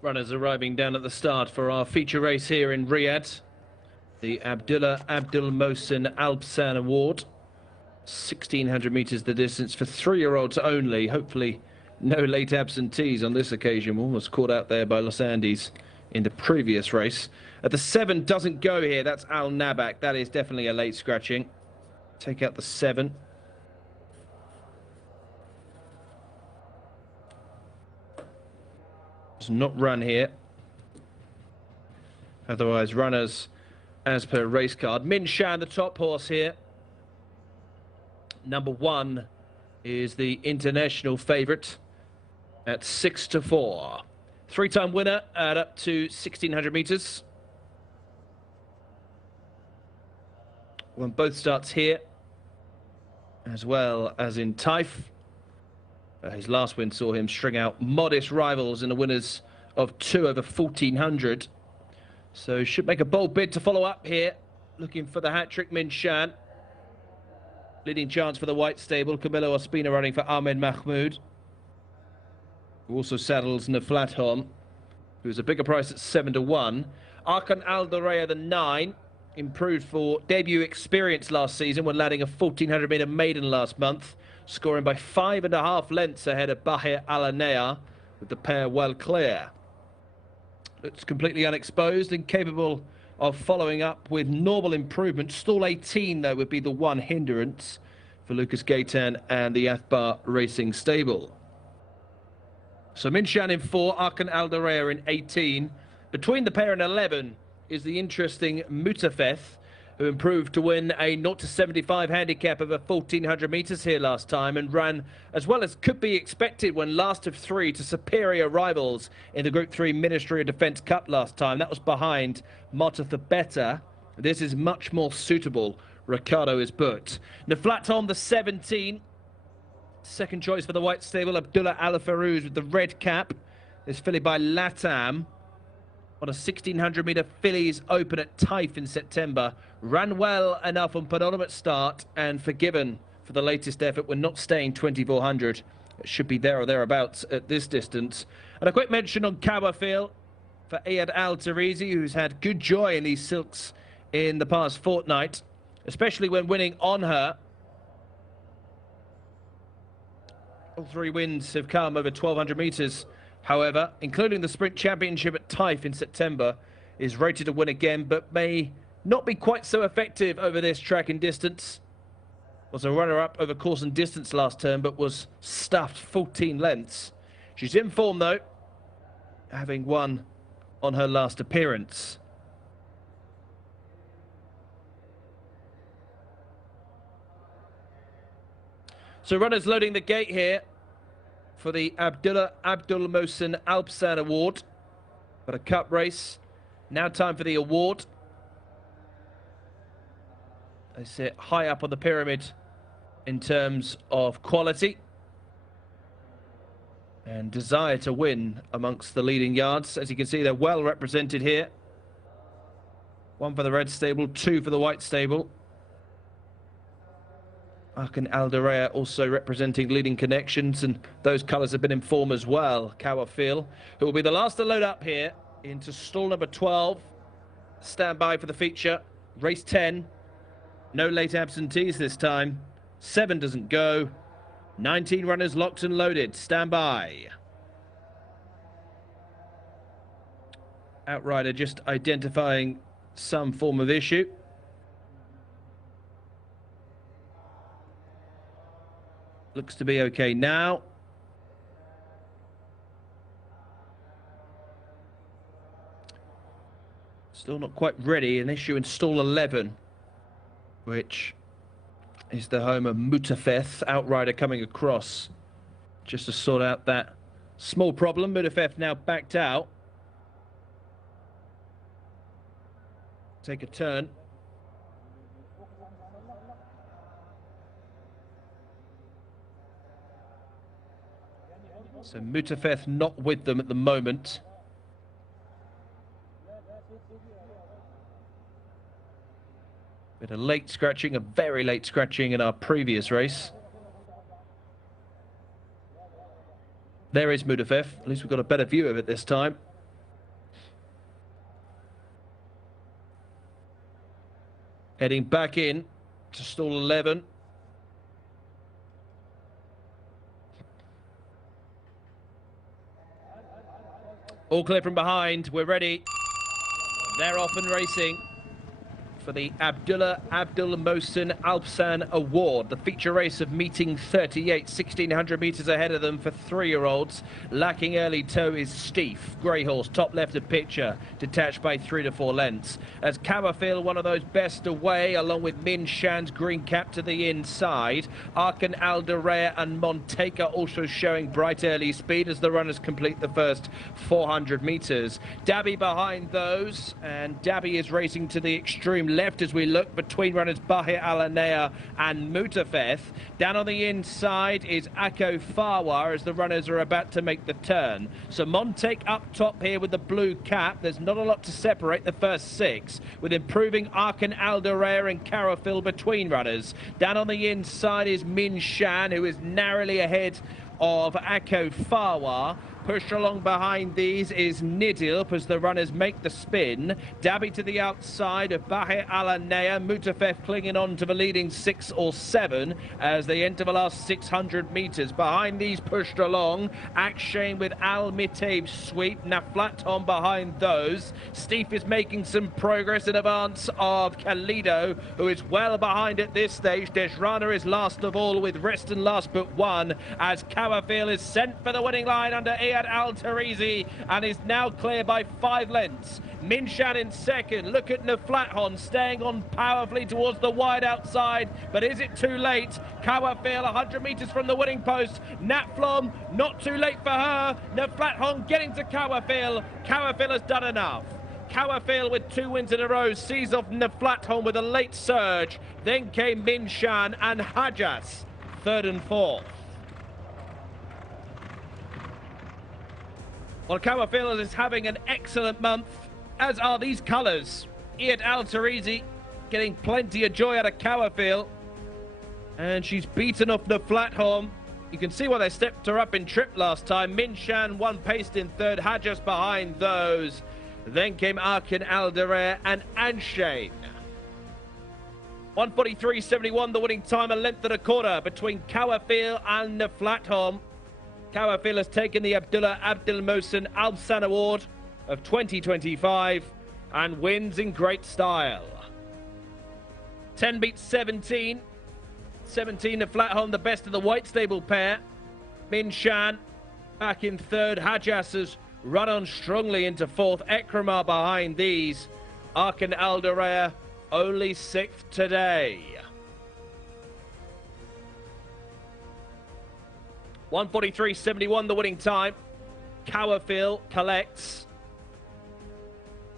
Runners arriving down at the start for our feature race here in Riyadh. The Abdullah Abdul Mohsen Alpsan Award. 1,600 metres the distance for 3-year-olds only. Hopefully no late absentees on this occasion. We're almost caught out there by Los Andes in the previous race. The 7 doesn't go here. That's Al Nabak. That is definitely a late scratching. Take out the 7. Does not run here. Otherwise, runners as per race card. Min Shan, the top horse here. Number 1 is the international favourite at 6-4. 3-time winner at up to 1,600 metres. Won both starts here, as well as in Taif. His last win saw him string out modest rivals in the winners of 2 over 1,400. So should make a bold bid to follow up here. Looking for the hat-trick, Min Shan. Leading chance for the white stable. Camilo Ospina running for Ahmed Mahmoud, who also saddles Naflathom, who's a bigger price at 7-1. Arkan Aldorea, the 9. Improved for debut experience last season when landing a 1,400 metre maiden last month, scoring by 5.5 lengths ahead of Bahir Alanea, with the pair well clear. Looks completely unexposed and capable of following up with normal improvement. Stall 18, though, would be the one hindrance for Lucas Gaitan and the Athbar Racing stable. So Min Shan in 4, Arkan Aldorea in 18. Between the pair and 11 is the interesting Mutafeth, who improved to win a 0-75 handicap over 1,400 metres here last time and ran as well as could be expected when last of 3 to superior rivals in the Group 3 Ministry of Defence Cup last time. That was behind Motathabeta. This is much more suitable, Ricardo is booked. Naflathom, the 17. Second choice for the white stable, Abdullah Al Farouz with the red cap. Is fillied by Latam on a 1,600 metre fillies open at Taif in September. Ran well enough on penultimate start and forgiven for the latest effort. We're not staying 2,400. It should be there or thereabouts at this distance. And a quick mention on Kawafil for Ayad Al Tarizi, who's had good joy in these silks in the past fortnight, especially when winning on her. All 3 wins have come over 1,200 metres. However, including the Sprint Championship at Taif in September, is rated to win again, but may not be quite so effective over this track and distance. Was a runner-up over course and distance last term, but was stuffed 14 lengths. She's in form, though, having won on her last appearance. So runners loading the gate here for the Abdullah Abdul Mohsen Alpsan Award. But a cup race. Now time for the award. They sit high up on the pyramid in terms of quality and desire to win amongst the leading yards. As you can see, they're well represented here. 1 for the red stable, 2 for the white stable. Arkan Aldorea also representing leading connections, and those colours have been in form as well. Kawafil, who will be the last to load up here into stall number 12. Stand by for the feature. Race 10. No late absentees this time. 7 doesn't go. 19 runners locked and loaded. Stand by. Outrider just identifying some form of issue. Looks to be okay now. Still not quite ready. An issue in stall 11, which is the home of Mutafeth. Outrider coming across just to sort out that small problem. Mutafeth now backed out. Take a turn. So Mutafeth not with them at the moment. Bit of late scratching, a very late scratching in our previous race. There is Mutafeth. At least we've got a better view of it this time. Heading back in to stall 11. All clear from behind. We're ready. They're off and racing for the Abdullah Abdul Mohsen Alpsan Award, the feature race of meeting 38, 1,600 metres ahead of them for 3-year-olds. Lacking early toe is Steef, grey horse, top left of picture, detached by 3 to 4 lengths. As Caverfield, one of those best away, along with Min Shan's green cap to the inside. Arkan Alderaya and Monteka also showing bright early speed as the runners complete the first 400 metres. Dabby behind those, and Dabby is racing to the extreme left as we look between runners Bahir Alanea and Mutafeth. Down on the inside is Akko Farwar as the runners are about to make the turn. So Montake up top here with the blue cap. There's not a lot to separate the first 6, with improving Arkan Alderaya and Carafil between runners. Down on the inside is Min Shan, who is narrowly ahead of Akko Farwar. Pushed along behind these is Nidilp as the runners make the spin. Dabby to the outside of Bahir Alanea. Mutafef clinging on to the leading 6 or 7 as they enter the last 600 metres. Behind these pushed along, Akshane with Al Mitabe's sweep. Naflaton behind those. Steef is making some progress in advance of Kalido, who is well behind at this stage. Desrana is last of all with Reston last but 1 as Kawafil is sent for the winning line under Iyad Al-Tarizi and is now clear by 5 lengths. Minshan in second. Look at Naflathon staying on powerfully towards the wide outside, but is it too late? Kawafil 100 metres from the winning post. Natflom, not too late for her. Naflathon getting to Kawafil. Kawafil has done enough. Kawafil with 2 wins in a row sees off Naflathon with a late surge. Then came Minshan and Hajas, 3rd and 4th. Well, Kawafil is having an excellent month, as are these colours. Iyad Al-Tarizi getting plenty of joy out of Kawafil. And she's beaten off the Flathom. You can see why they stepped her up in trip last time. Minshan 1 paced in 3rd, Hajas behind those. Then came Arkin Alderare and Anshane. 1:43.71, the winning time, a length and a quarter between Kawafil and the Flathom. Kawafil has taken the Abdullah Abdul Mohsen Alpsan Award of 2025 and wins in great style. 10 beats 17. 17 to Flathom, the best of the white stable pair. Min Shan back in 3rd. Hajas has run on strongly into 4th. Ekramar behind these. Arkan Alderaya only 6th today. 1:43.71, the winning time. Kawafil collects.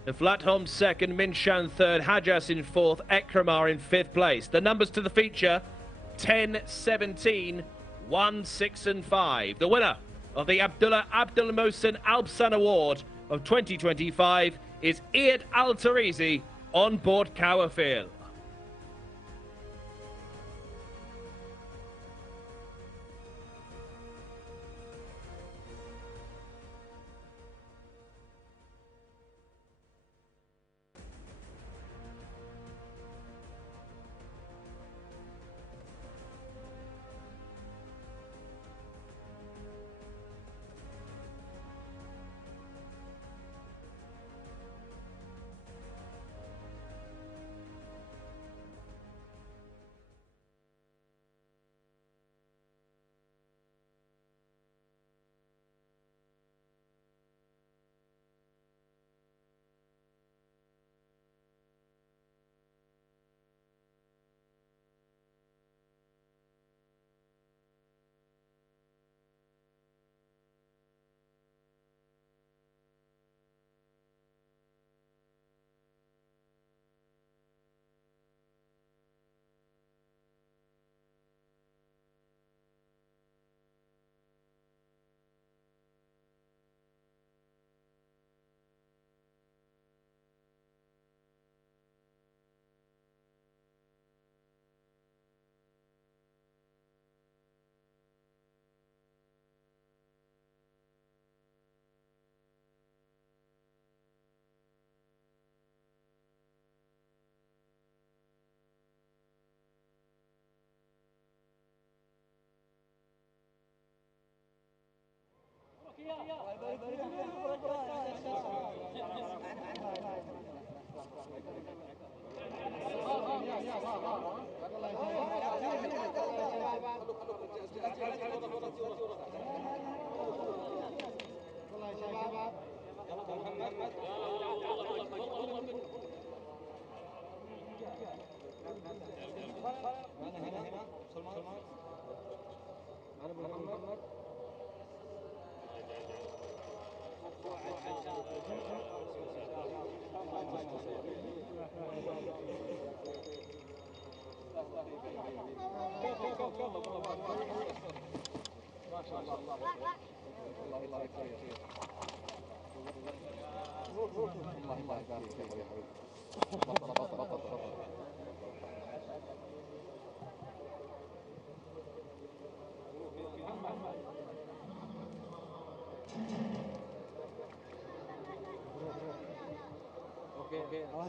The Flathom 2nd, Minshan 3rd, Hajas in 4th, Ekramar in 5th place. The numbers to the feature: 10, 17, 1, 6 and 5. The winner of the Abdullah Abdul Mohsen Alpsan Award of 2025 is Iyad Al-Tarizi on board Kawafil.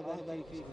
الله يبارك فيك.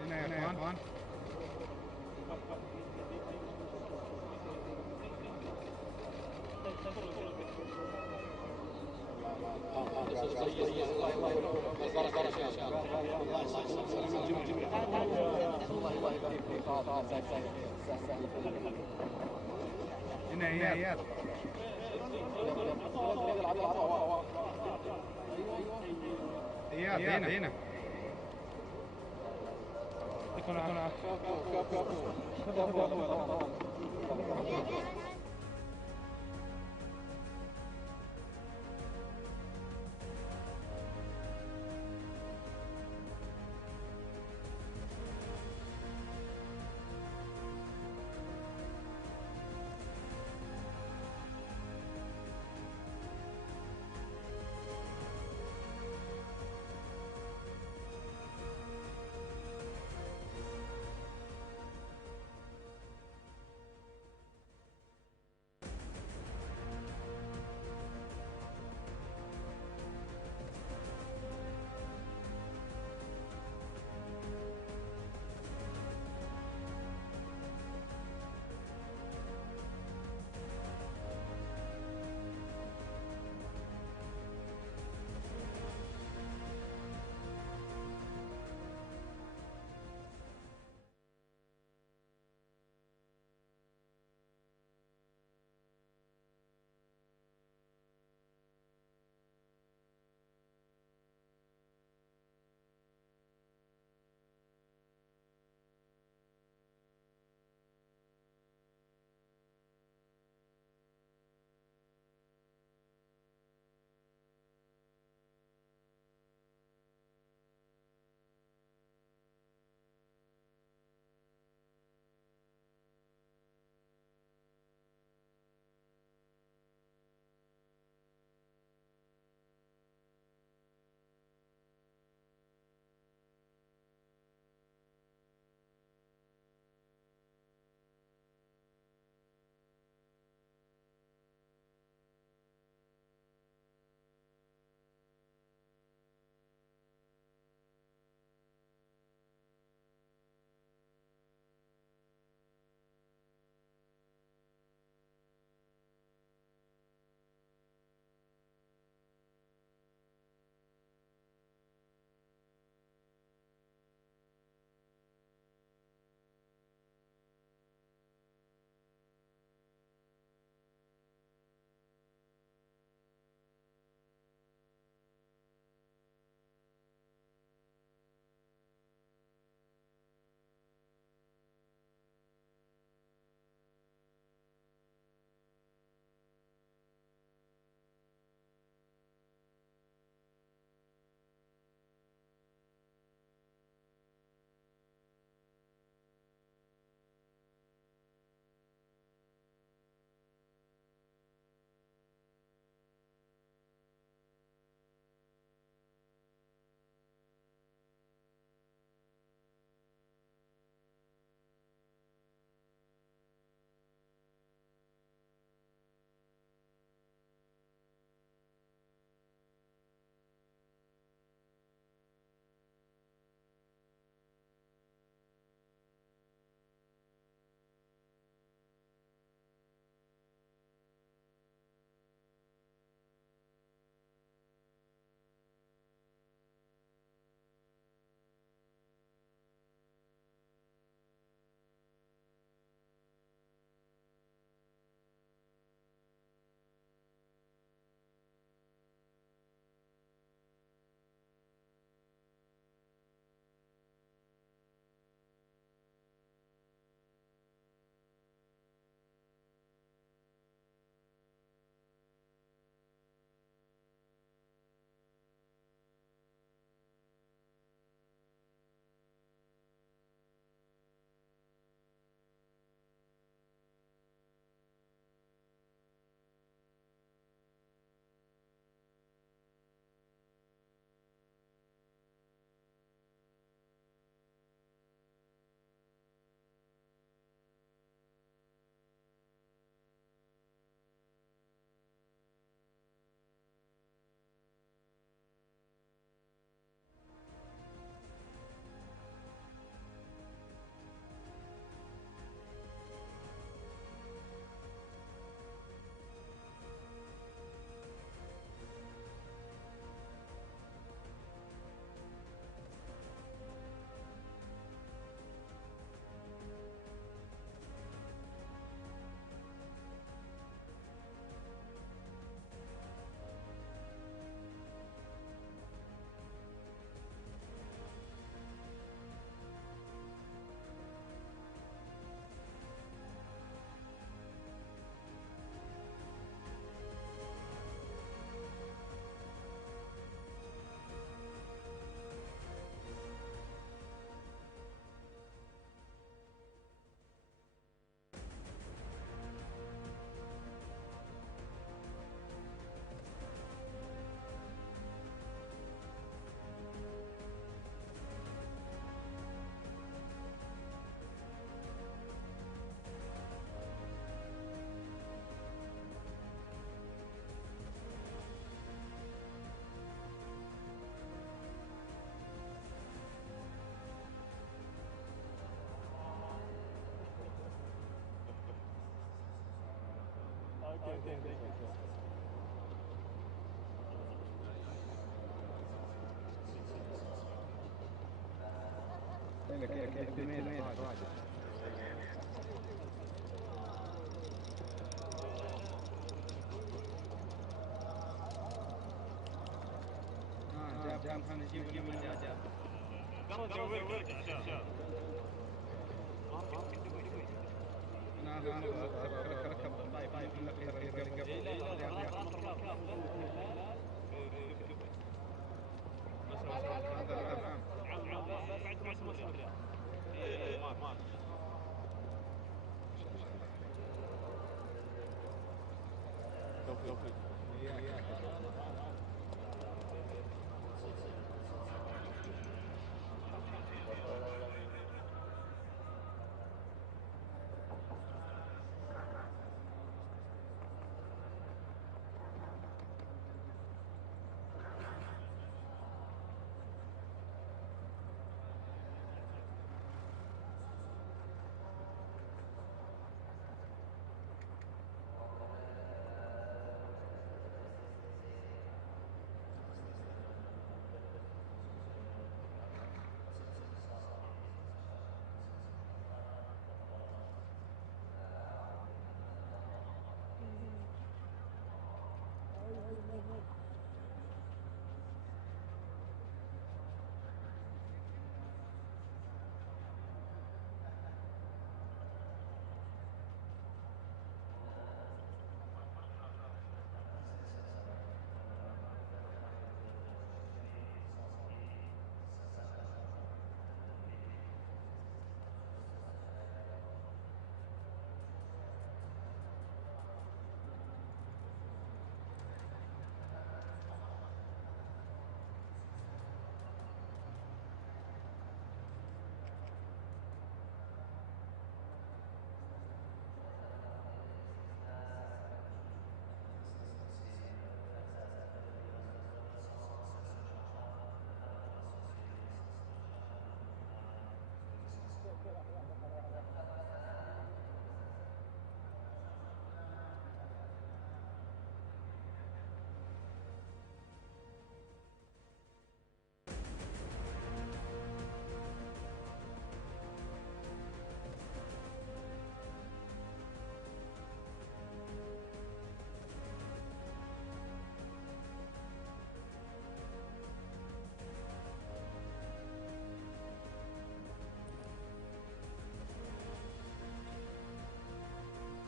هنا يا اخوان. هنا يا اياد. اياد هنا.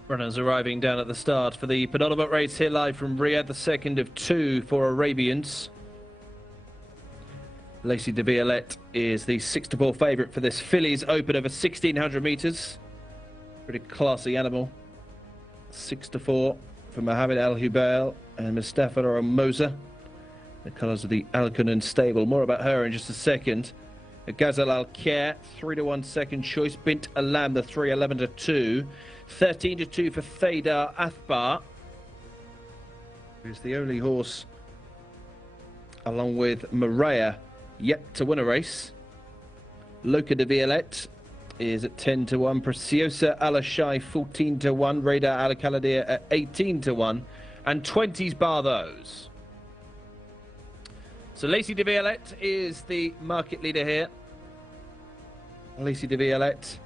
Runners arriving down at the start for the penultimate race here live from Riyadh, the second of two for Arabians. Lacey de Violette is the 6-4 favourite for this Fillies Open over 1,600 metres. Pretty classy animal. 6-4 for Mohamed Al Hubail and Mustafa Ramosa. The colours of the Alcunan stable. More about her in just a second. Ghazal Al Khair, 3-1 second choice. Bint Alam, the 3, 11-2. 13-2 for Thaydar Athbar, who's the only horse, along with Maria, yet to win a race. Loca de Violette is at 10-1. Preciosa Alashai, 14-1. Radar Al Khaladir at 18-1. And 20s bar those. So Lacey de Violette is the market leader here. Lacey de Violette,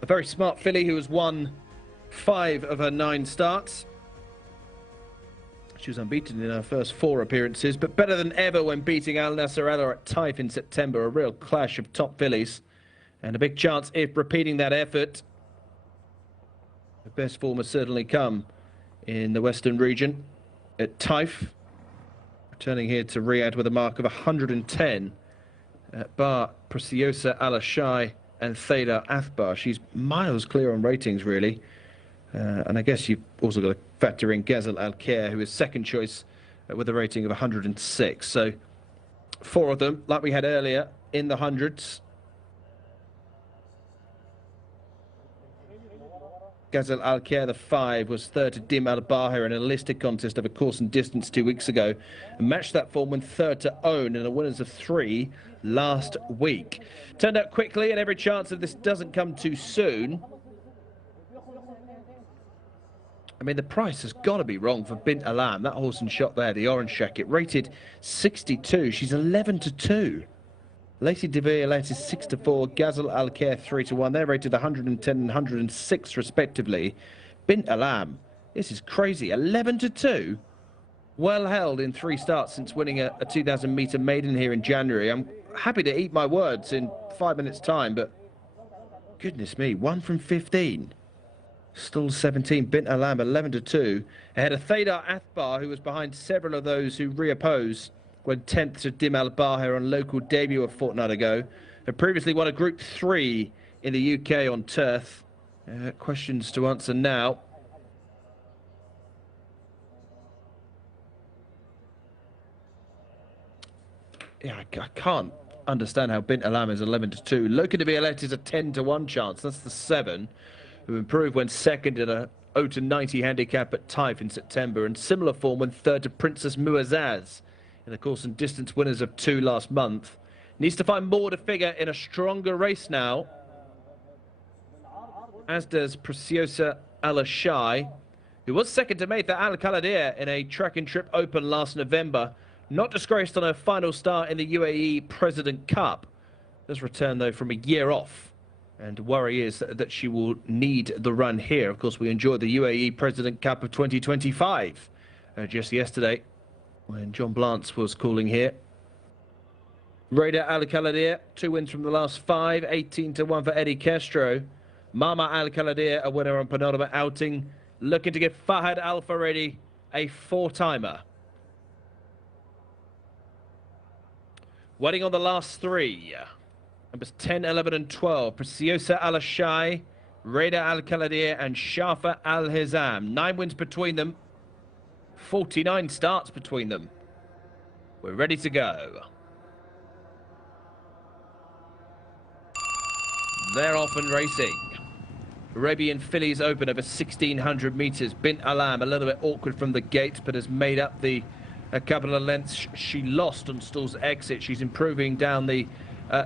a very smart filly who has won 5 of her 9 starts. She was unbeaten in her first 4 appearances, but better than ever when beating Al Nasrallah at Taif in September. A real clash of top fillies, and a big chance if repeating that effort. The best form has certainly come in the Western region at Taif. Returning here to Riyadh with a mark of 110. Bar Preciosa Alashai and Thaydar Athbar. She's miles clear on ratings, really. And I guess you've also got to factor in Ghazal Al Khair, who is second choice with a rating of 106. So 4 of them, like we had earlier, in the hundreds. Ghazal Al Khair, the 5, was third to Dim Al Bahir in a listed contest of a course and distance 2 weeks ago, and matched that form when third to Own in a winners of 3 last week. Turned out quickly, and every chance of this doesn't come too soon. mean, the price has got to be wrong for Bint Alam. That horse and shot there, the orange jacket, rated 62. She's 11-2. Lacey de Violette is 6-4. Ghazal Al Khair 3-1. They're rated 110 and 106 respectively. Bint Alam, this is crazy. 11-2. Well held in 3 starts since winning a 2,000 metre maiden here in January. I'm happy to eat my words in 5 minutes' time, but goodness me, 1 from 15. Stall 17, Bint Alam 11-2. Ahead of Thadar Athbar, who was behind several of those who reopposed when 10th to Dim Al Bahir on local debut a fortnight ago. Had previously won a Group 3 in the UK on turf. Questions to answer now. Yeah, I can't understand how Bint Alam is 11-2. Loca de Violette is a 10-1 chance. That's the 7, who improved when second in a 0-90 handicap at Taif in September, and similar form when third to Princess Muazzaz in the course and distance winners of 2 last month. Needs to find more to figure in a stronger race now, as does Preciosa Al-Ashai, who was second to Maytha Al-Kaladir in a track and trip open last November. Not disgraced on her final start in the UAE President Cup. Does return, though, from a year off. And worry is that she will need the run here. Of course, we enjoyed the UAE President Cup of 2025 just yesterday when John Blance was calling here. Raider Al-Kaladir, 2 wins from the last 5, 18-1 for Eddie Castro. Mama Al-Kaladir, a winner on penultimate outing, looking to give Fahad Al-Faredi a 4-timer. Waiting on the last 3. Numbers 10, 11 and 12. Preciosa Al-Ashai, Raider Al-Kaladir and Shafa Al-Hizam. 9 wins between them. 49 starts between them. We're ready to go. They're off and racing. Arabian Fillies open over 1,600 metres. Bint Alam a little bit awkward from the gate, but has made up a couple of lengths she lost on Stall's exit. She's improving down the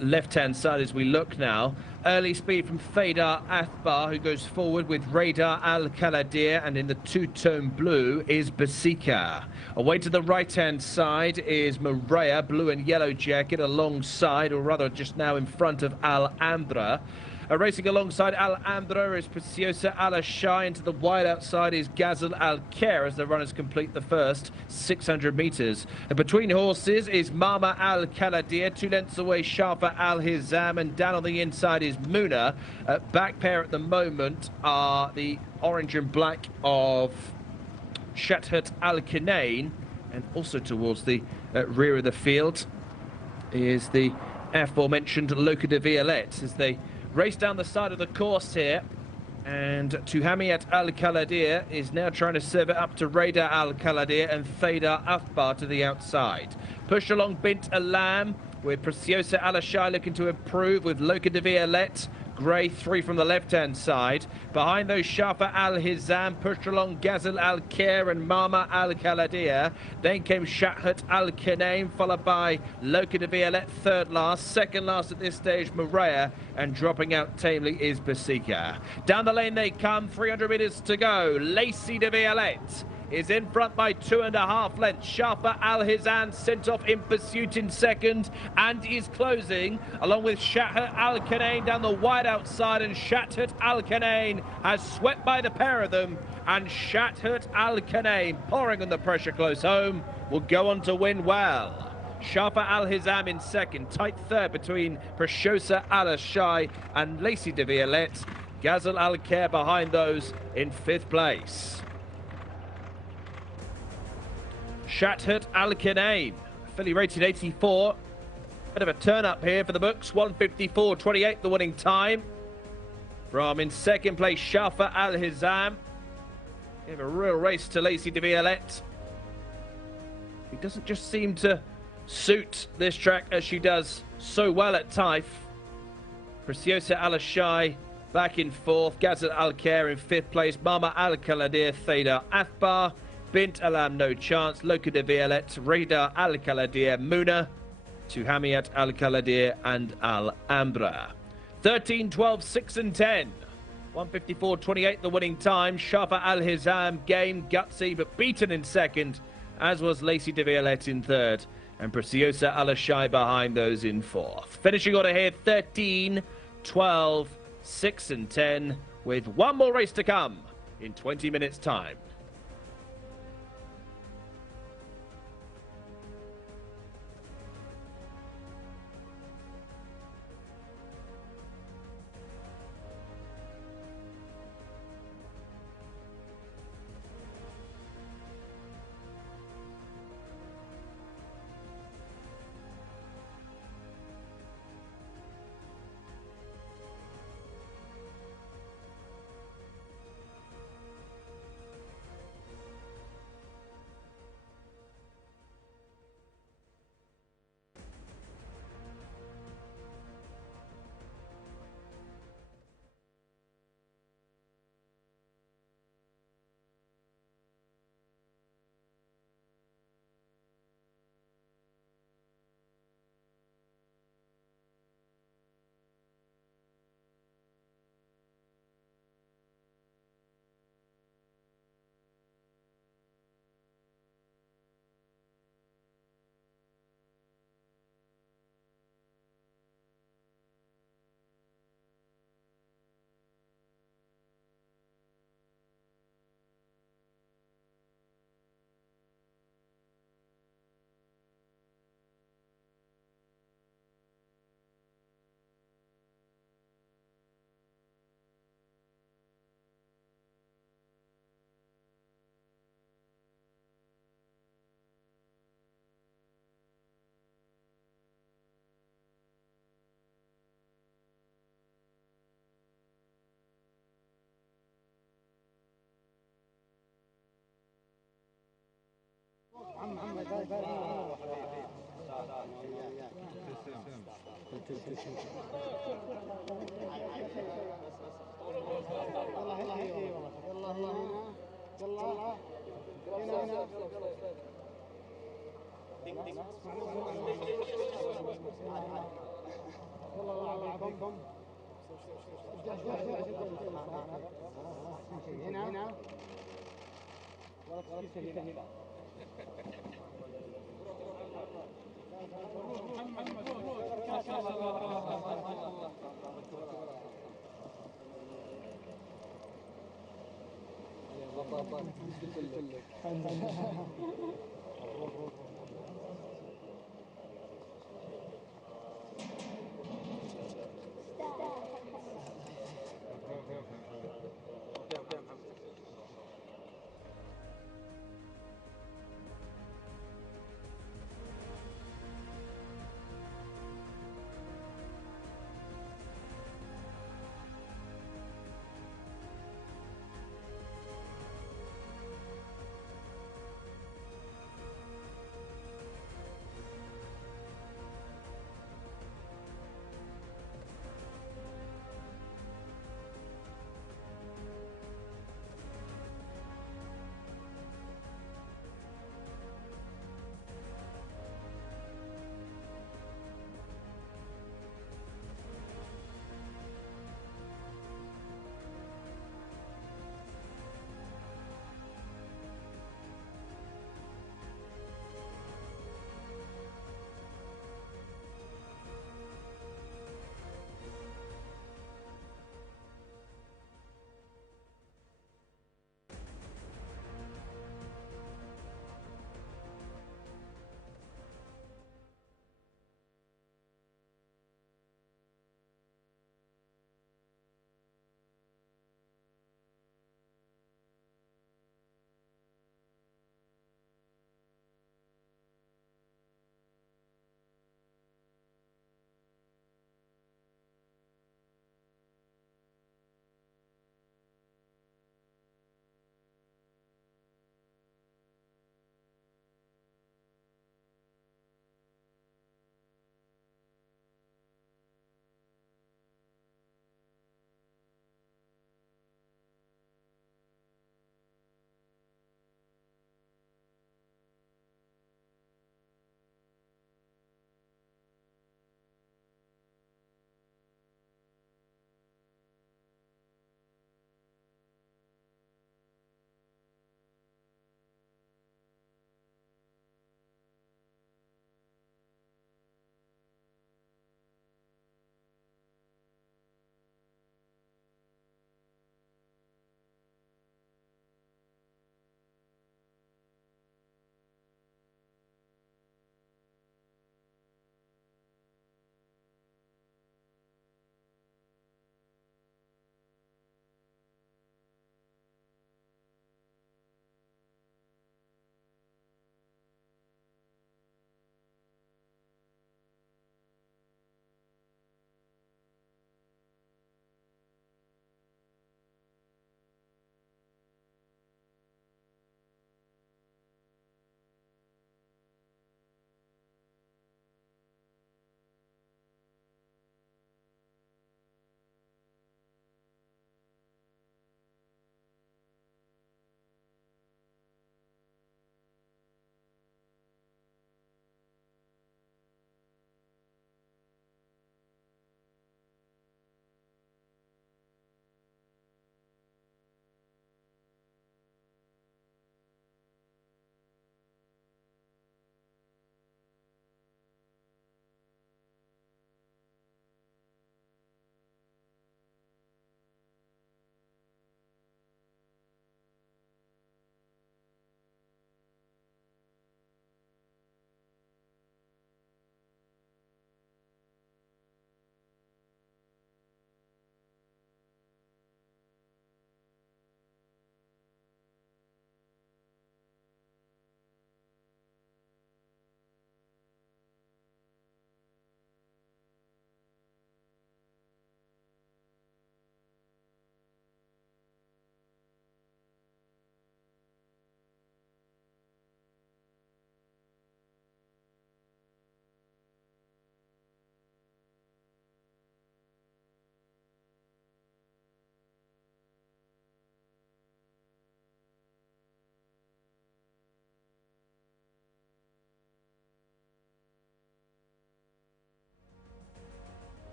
left-hand side as we look now. Early speed from Thadar Athbar, who goes forward with Radar Al-Kaladir, and in the 2-tone blue is Basika. Away to the right-hand side is Maria, blue and yellow jacket, alongside, or rather just now in front of Al-Andra. Racing alongside Al-Andra is Preciosa Al-Ashai, and to the wide outside is Ghazal Al Khair as the runners complete the first 600 metres. Between horses is Mama Al-Kaladir, 2 lengths away Shafa Al-Hizam, and down on the inside is Muna. Back pair at the moment are the orange and black of Shathat Al-Kinain, and also towards the rear of the field is the aforementioned Loca de Violette as they race down the side of the course here, and Tuhamiat Al-Kaladir is now trying to serve it up to Radar Al-Kaladir and Thadar Athbar to the outside. Push along Bint Alam with Preciosa Al-Ashai looking to improve with Loca de Violette. Grey 3 from the left-hand side. Behind those, Shafa Al-Hizam pushed along Ghazal Al Khair and Mama Al-Kaladir. Then came Shathat Al-Kinain, followed by Loca de Violette, third last. Second last at this stage, Maria, and dropping out tamely is Basika. Down the lane they come, 300 metres to go. Lacey de Violette is in front by 2.5 lengths. Shafa Al-Hizam sent off in pursuit in second and is closing, along with Shathat Al-Kinain down the wide outside, and Shathat Al-Kinain has swept by the pair of them, and Shathat Al-Kinain, pouring on the pressure close home, will go on to win well. Shafa Al-Hizam in second, tight third between Preciosa Al-Ashai and Lacey de Violette. Ghazal Al Khair behind those in 5th place. Shathat Al-Kinain, filly rated 84. Bit of a turn up here for the books. 1:54.28 the winning time. From in second place, Shafa Al-Hizam. Gave a real race to Lacey de Violette. He doesn't just seem to suit this track as she does so well at Taif. Preciosa Al-Ashai back in 4th. Ghazal Al Khair in 5th place. Mama Al-Kaladir, Thadar Athbar. Bint Alam, no chance. Loca de Violette, Radar Al-Kaladir, Muna, Tuhamiat Al-Kaladir and Al-Ambra. 13, 12, 6 and 10. 1:54.28 the winning time. Shafa Al-Hizam, game, gutsy, but beaten in second, as was Lacey de Violette in third. And Preciosa Alashai behind those in fourth. Finishing order here, 13, 12, 6 and 10, with one more race to come in 20 minutes' time.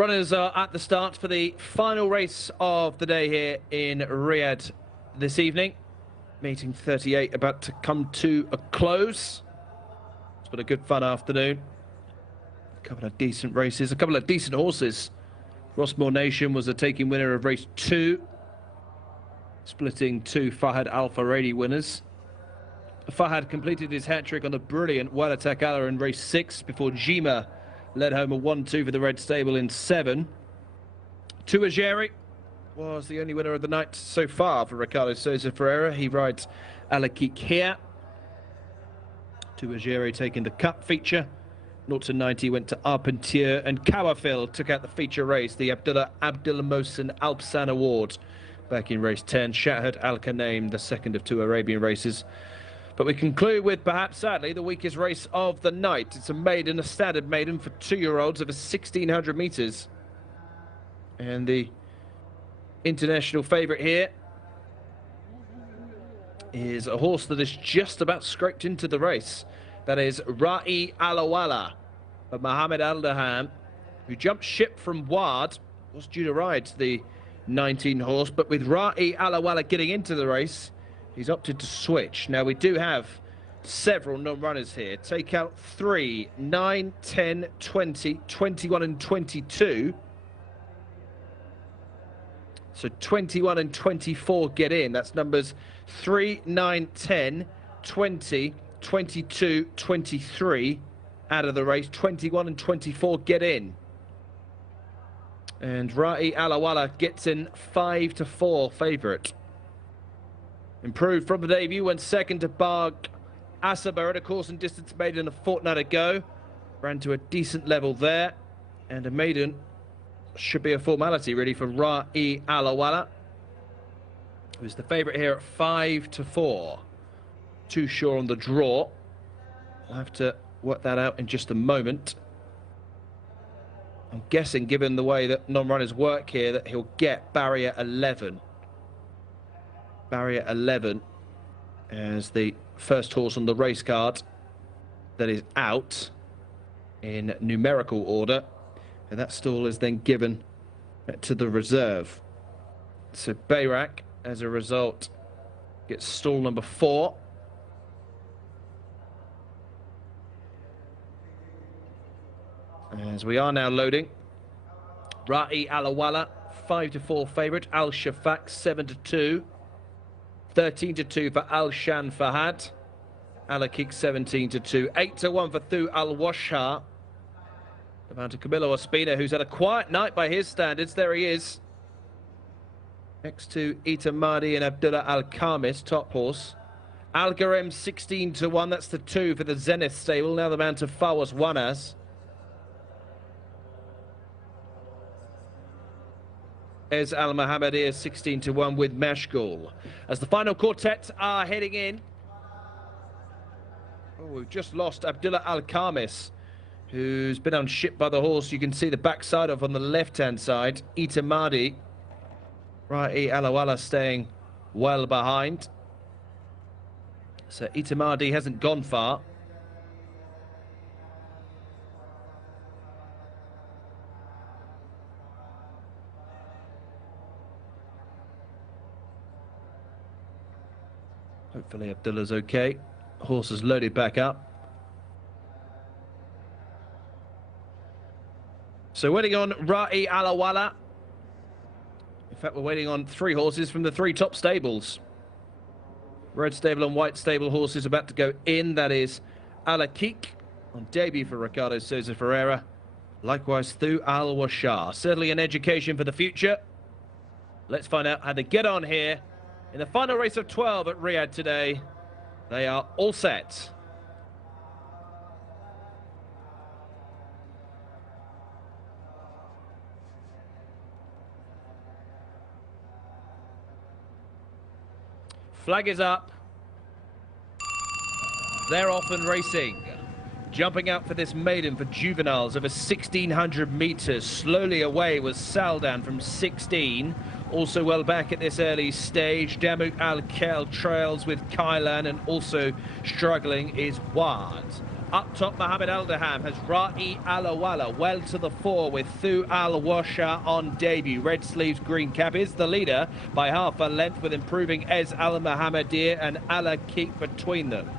Runners are at the start for the final race of the day here in Riyadh this evening. Meeting 38 about to come to a close. It's been a good fun afternoon. A couple of decent races, a couple of decent horses. Rossmore Nation was the taking winner of race 2, splitting 2 Fahad Al Faradi winners. Fahad completed his hat-trick on the brilliant Walatak Allah in race 6 before Jcsa led home a 1-2 for the Red Stable in 7. Tuajeri was the only winner of the night so far for Ricardo Souza Ferreira. He rides Alakik here. Tuajeri taking the Cup feature. 0-90 went to Arpentier, and Kawafil took out the feature race, the Abdullah Mohsen Alpsan Award back in race 10. Shahid Al-Kanaim, the second of 2 Arabian races. But we conclude with, perhaps sadly, the weakest race of the night. It's a maiden, a standard maiden for 2-year-olds over 1,600 metres. And the international favourite here is a horse that is just about scraped into the race. That is Ra'i Alawala of Mohammed Al-Dahan, who jumped ship from Wad, was due to ride the 19 horse, but with Ra'i Alawala getting into the race, he's opted to switch. Now, we do have several non-runners here. Take out 3, 9, 10, 20, 21 and 22. So 21 and 24 get in. That's numbers 3, 9, 10, 20, 22, 23 out of the race. 21 and 24 get in. And Ra'i Alawala gets in 5-4 favourite. Improved from the debut, went second to Barg Asaba at a course and distance maiden a fortnight ago. Ran to a decent level there. And a maiden should be a formality really for Ra'i Alawala, who's the favourite here at 5-4. Too sure on the draw. I'll have to work that out in just a moment. I'm guessing, given the way that non-runners work here, that he'll get barrier 11. Barrier 11 as the first horse on the race card that is out in numerical order, and that stall is then given to the reserve. So Bayrak, as a result, gets stall number 4. As we are now loading, Ra'i Alawala 5-4 favourite, Al Shafaq 7-2. 13-2 for Al Shan Fahad. Alakik 17-2. 8-1 for Thu Al Washar. Down to Camilo Ospina, who's had a quiet night by his standards. There he is. Next to Ita Mahdi and Abdullah Al Khamis, top horse. Al Garem 16-1. That's the 2 for the Zenith stable. Now the man to Fawas Wanas. Es Al Mohammedia 16-1 with Mashghul. As the final quartet are heading in. Oh, we've just lost Abdullah Al Khamis, who's been unshipped by the horse. You can see the backside of on the left-hand side. Ita Mahdi. Ra'i Alawala staying well behind. So Ita Mahdi hasn't gone far. Hopefully Abdullah's okay. Horse is loaded back up. So waiting on Ra'i Alawala. In fact, we're waiting on 3 horses from the 3 top stables. Red stable and white stable horses about to go in. That is Alakik on debut for Ricardo Souza Ferreira. Likewise, Thu Al Washar. Certainly an education for the future. Let's find out how they get on here in the final race of 12 at Riyadh today. They are all set. Flag is up. They're off and racing. Jumping out for this maiden for juveniles over 1,600 metres. Slowly away was Saldan from 16. Also well back at this early stage. Damuk Al-Kel trails with Kailan, and also struggling is Wad. Up top, Mohammed Aldaham has Ra'i Alawala well to the fore with Thu Al Washa on debut. Red sleeves, green cap is the leader by half a length, with improving Ez Al Mohammedir and Ala Keek between them.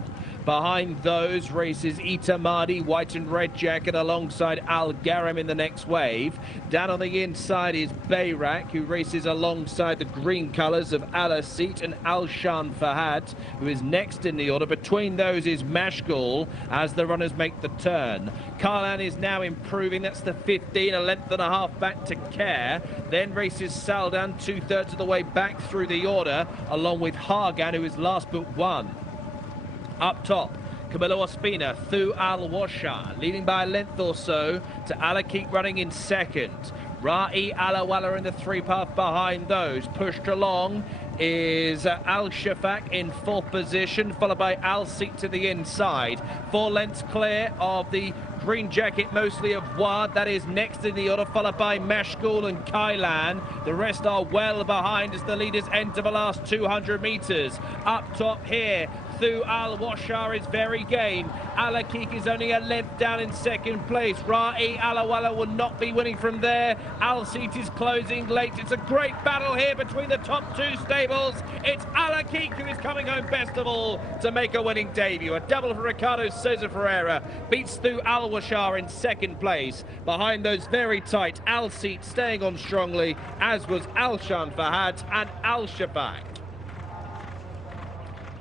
Behind those races Itamadi, white and red jacket, alongside Al Garam in the next wave. Down on the inside is Bayrak, who races alongside the green colours of Al Seat and Al Shan Fahad, who is next in the order. Between those is Mashghul as the runners make the turn. Karlan is now improving, that's the 15, a length and a half back to Care. Then races Saldan, 2/3 of the way back through the order, along with Hargan, who is last but one. Up top, Camilo Ospina, Thu Al Washa, leading by a length or so to Alakeek running in second. Ra'i Alawala in the three path behind those. Pushed along is Al Shafak in fourth position, followed by Al Seat to the inside. 4 lengths clear of the green jacket, mostly of Wad, that is next in the order, followed by Mashghul and Kailan. The rest are well behind as the leaders enter the last 200 metres. Up top here, Thu Al Washar is very game. Alakeek is only a length down in second place. Ra'i Alawala will not be winning from there. Al Seat is closing late. It's a great battle here between the top 2 stables. It's Alakeek who is coming home best of all to make a winning debut. A double for Ricardo Souza Ferreira. Beats Thu Al Washar in second place. Behind those very tight, Al Seat staying on strongly, as was Al Shan Fahad and Al Shafak.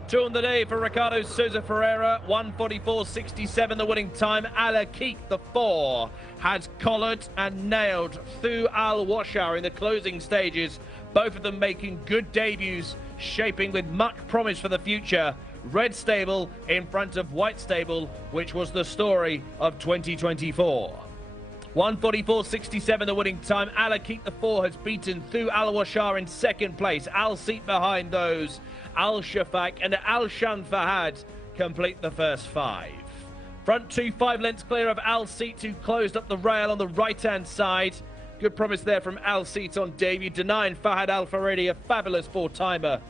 2 on the day for Ricardo Souza Ferreira, 1:44.67 the winning time. Alakeek, the 4, has collared and nailed Thu Al Washar in the closing stages. Both of them making good debuts, shaping with much promise for the future. Red stable in front of white stable, which was the story of 2024. 1:44.67 the winning time. Alakeek, the 4, has beaten Thu Al Washar in second place. Al Seat behind those. Al Shafak and Al Shan Fahad complete the first 5. Front 2, 5 lengths clear of Al Seat, who closed up the rail on the right-hand side. Good promise there from Al Seat on debut, denying Fahad Al Faridi, a fabulous 4-timer.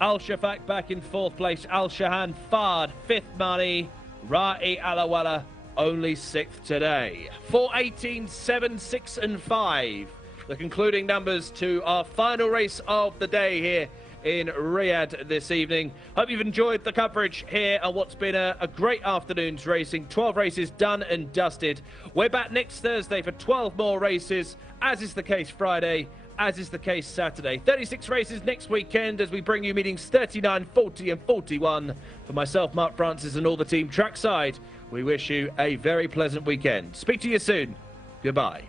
Al Shafak back in 4th place. Al Shahan Fard, 5th money. Ra'i Alawala only 6th today. 4:18, 7, 6 and 5. The concluding numbers to our final race of the day here in Riyadh this evening. Hope you've enjoyed the coverage here on what's been a great afternoon's racing. 12 races done and dusted. We're back next Thursday for 12 more races, as is the case Friday, as is the case Saturday. 36 races next weekend as we bring you meetings 39, 40 and 41. For myself, Mark Francis, and all the team trackside, we wish you a very pleasant weekend. Speak to you soon. Goodbye.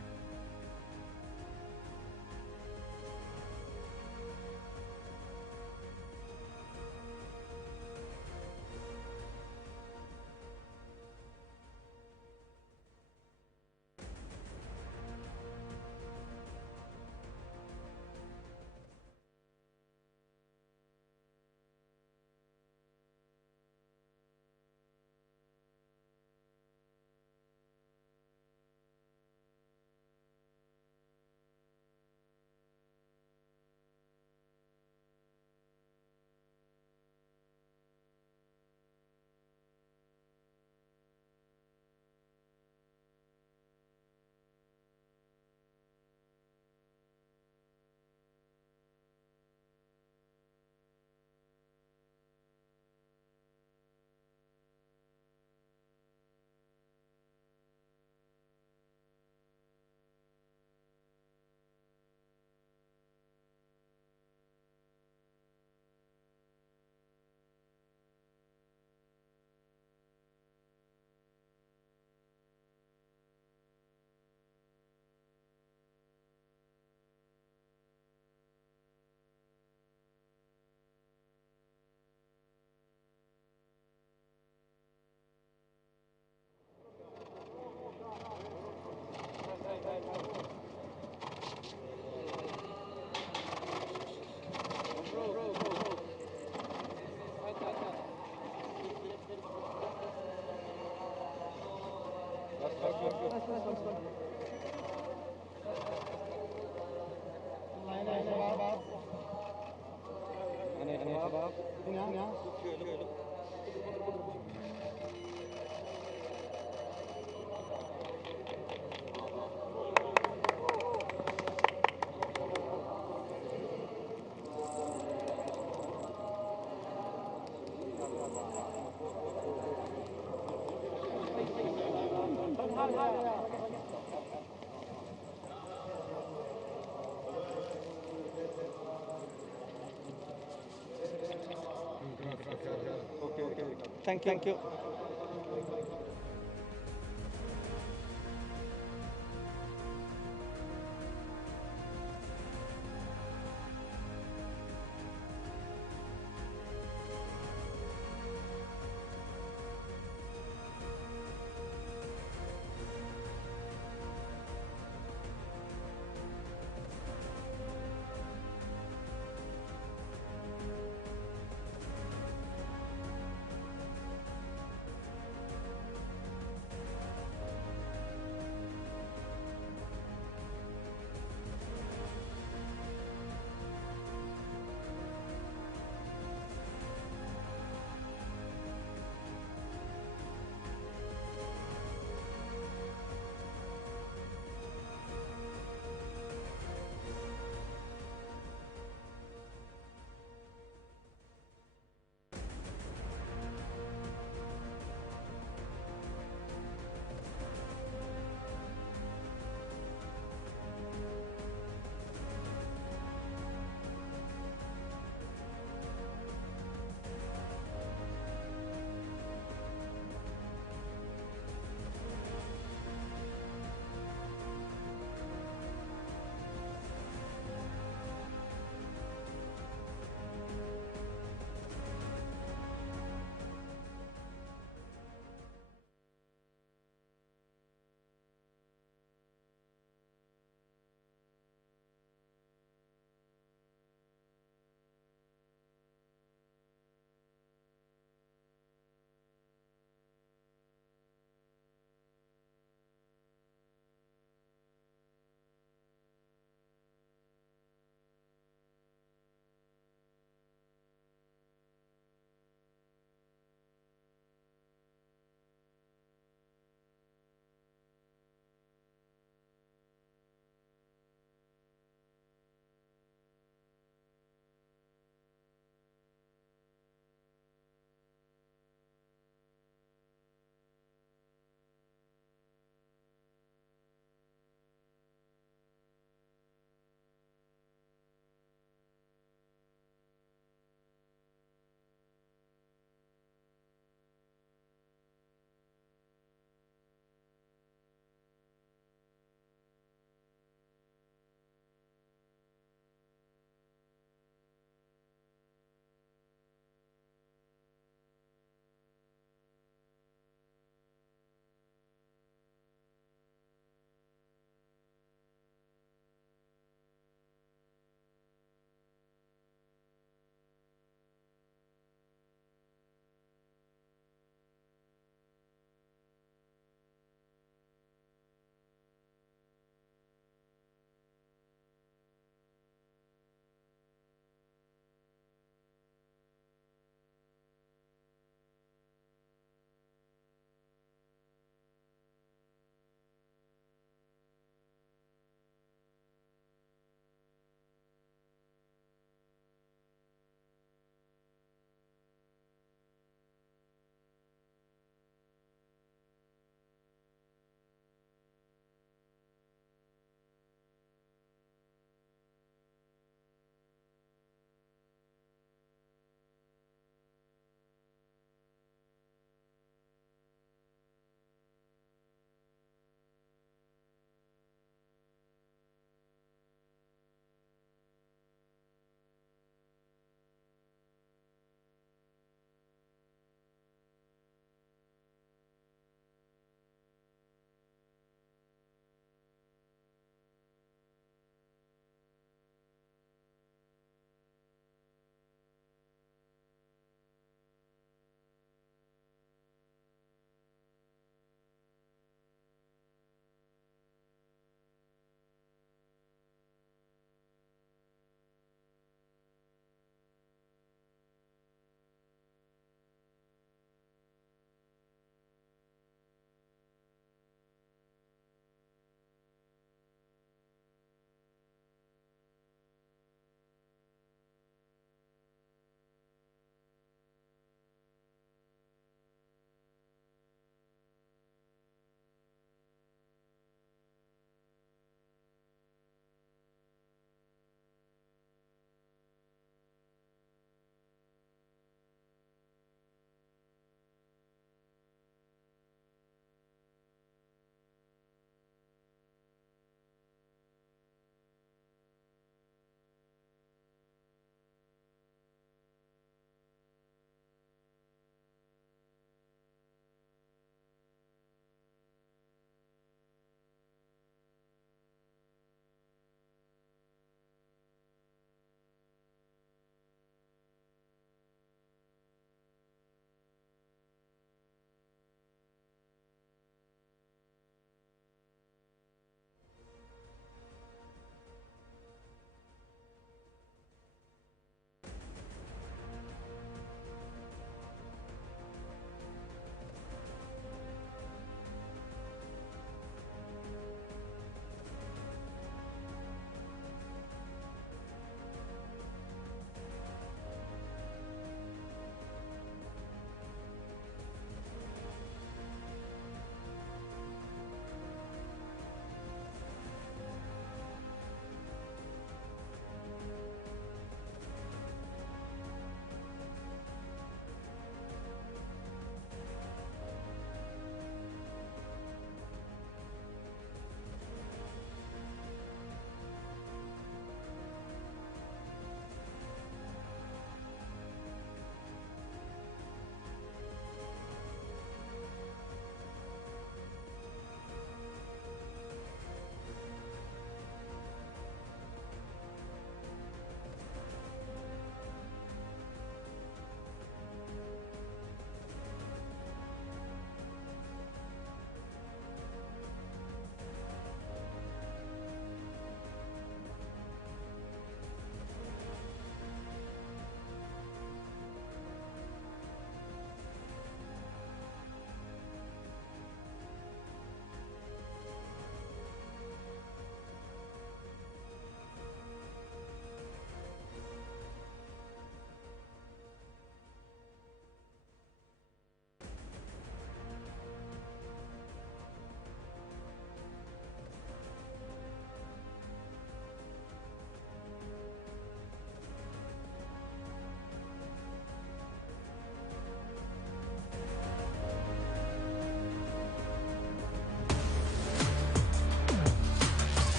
Thank you.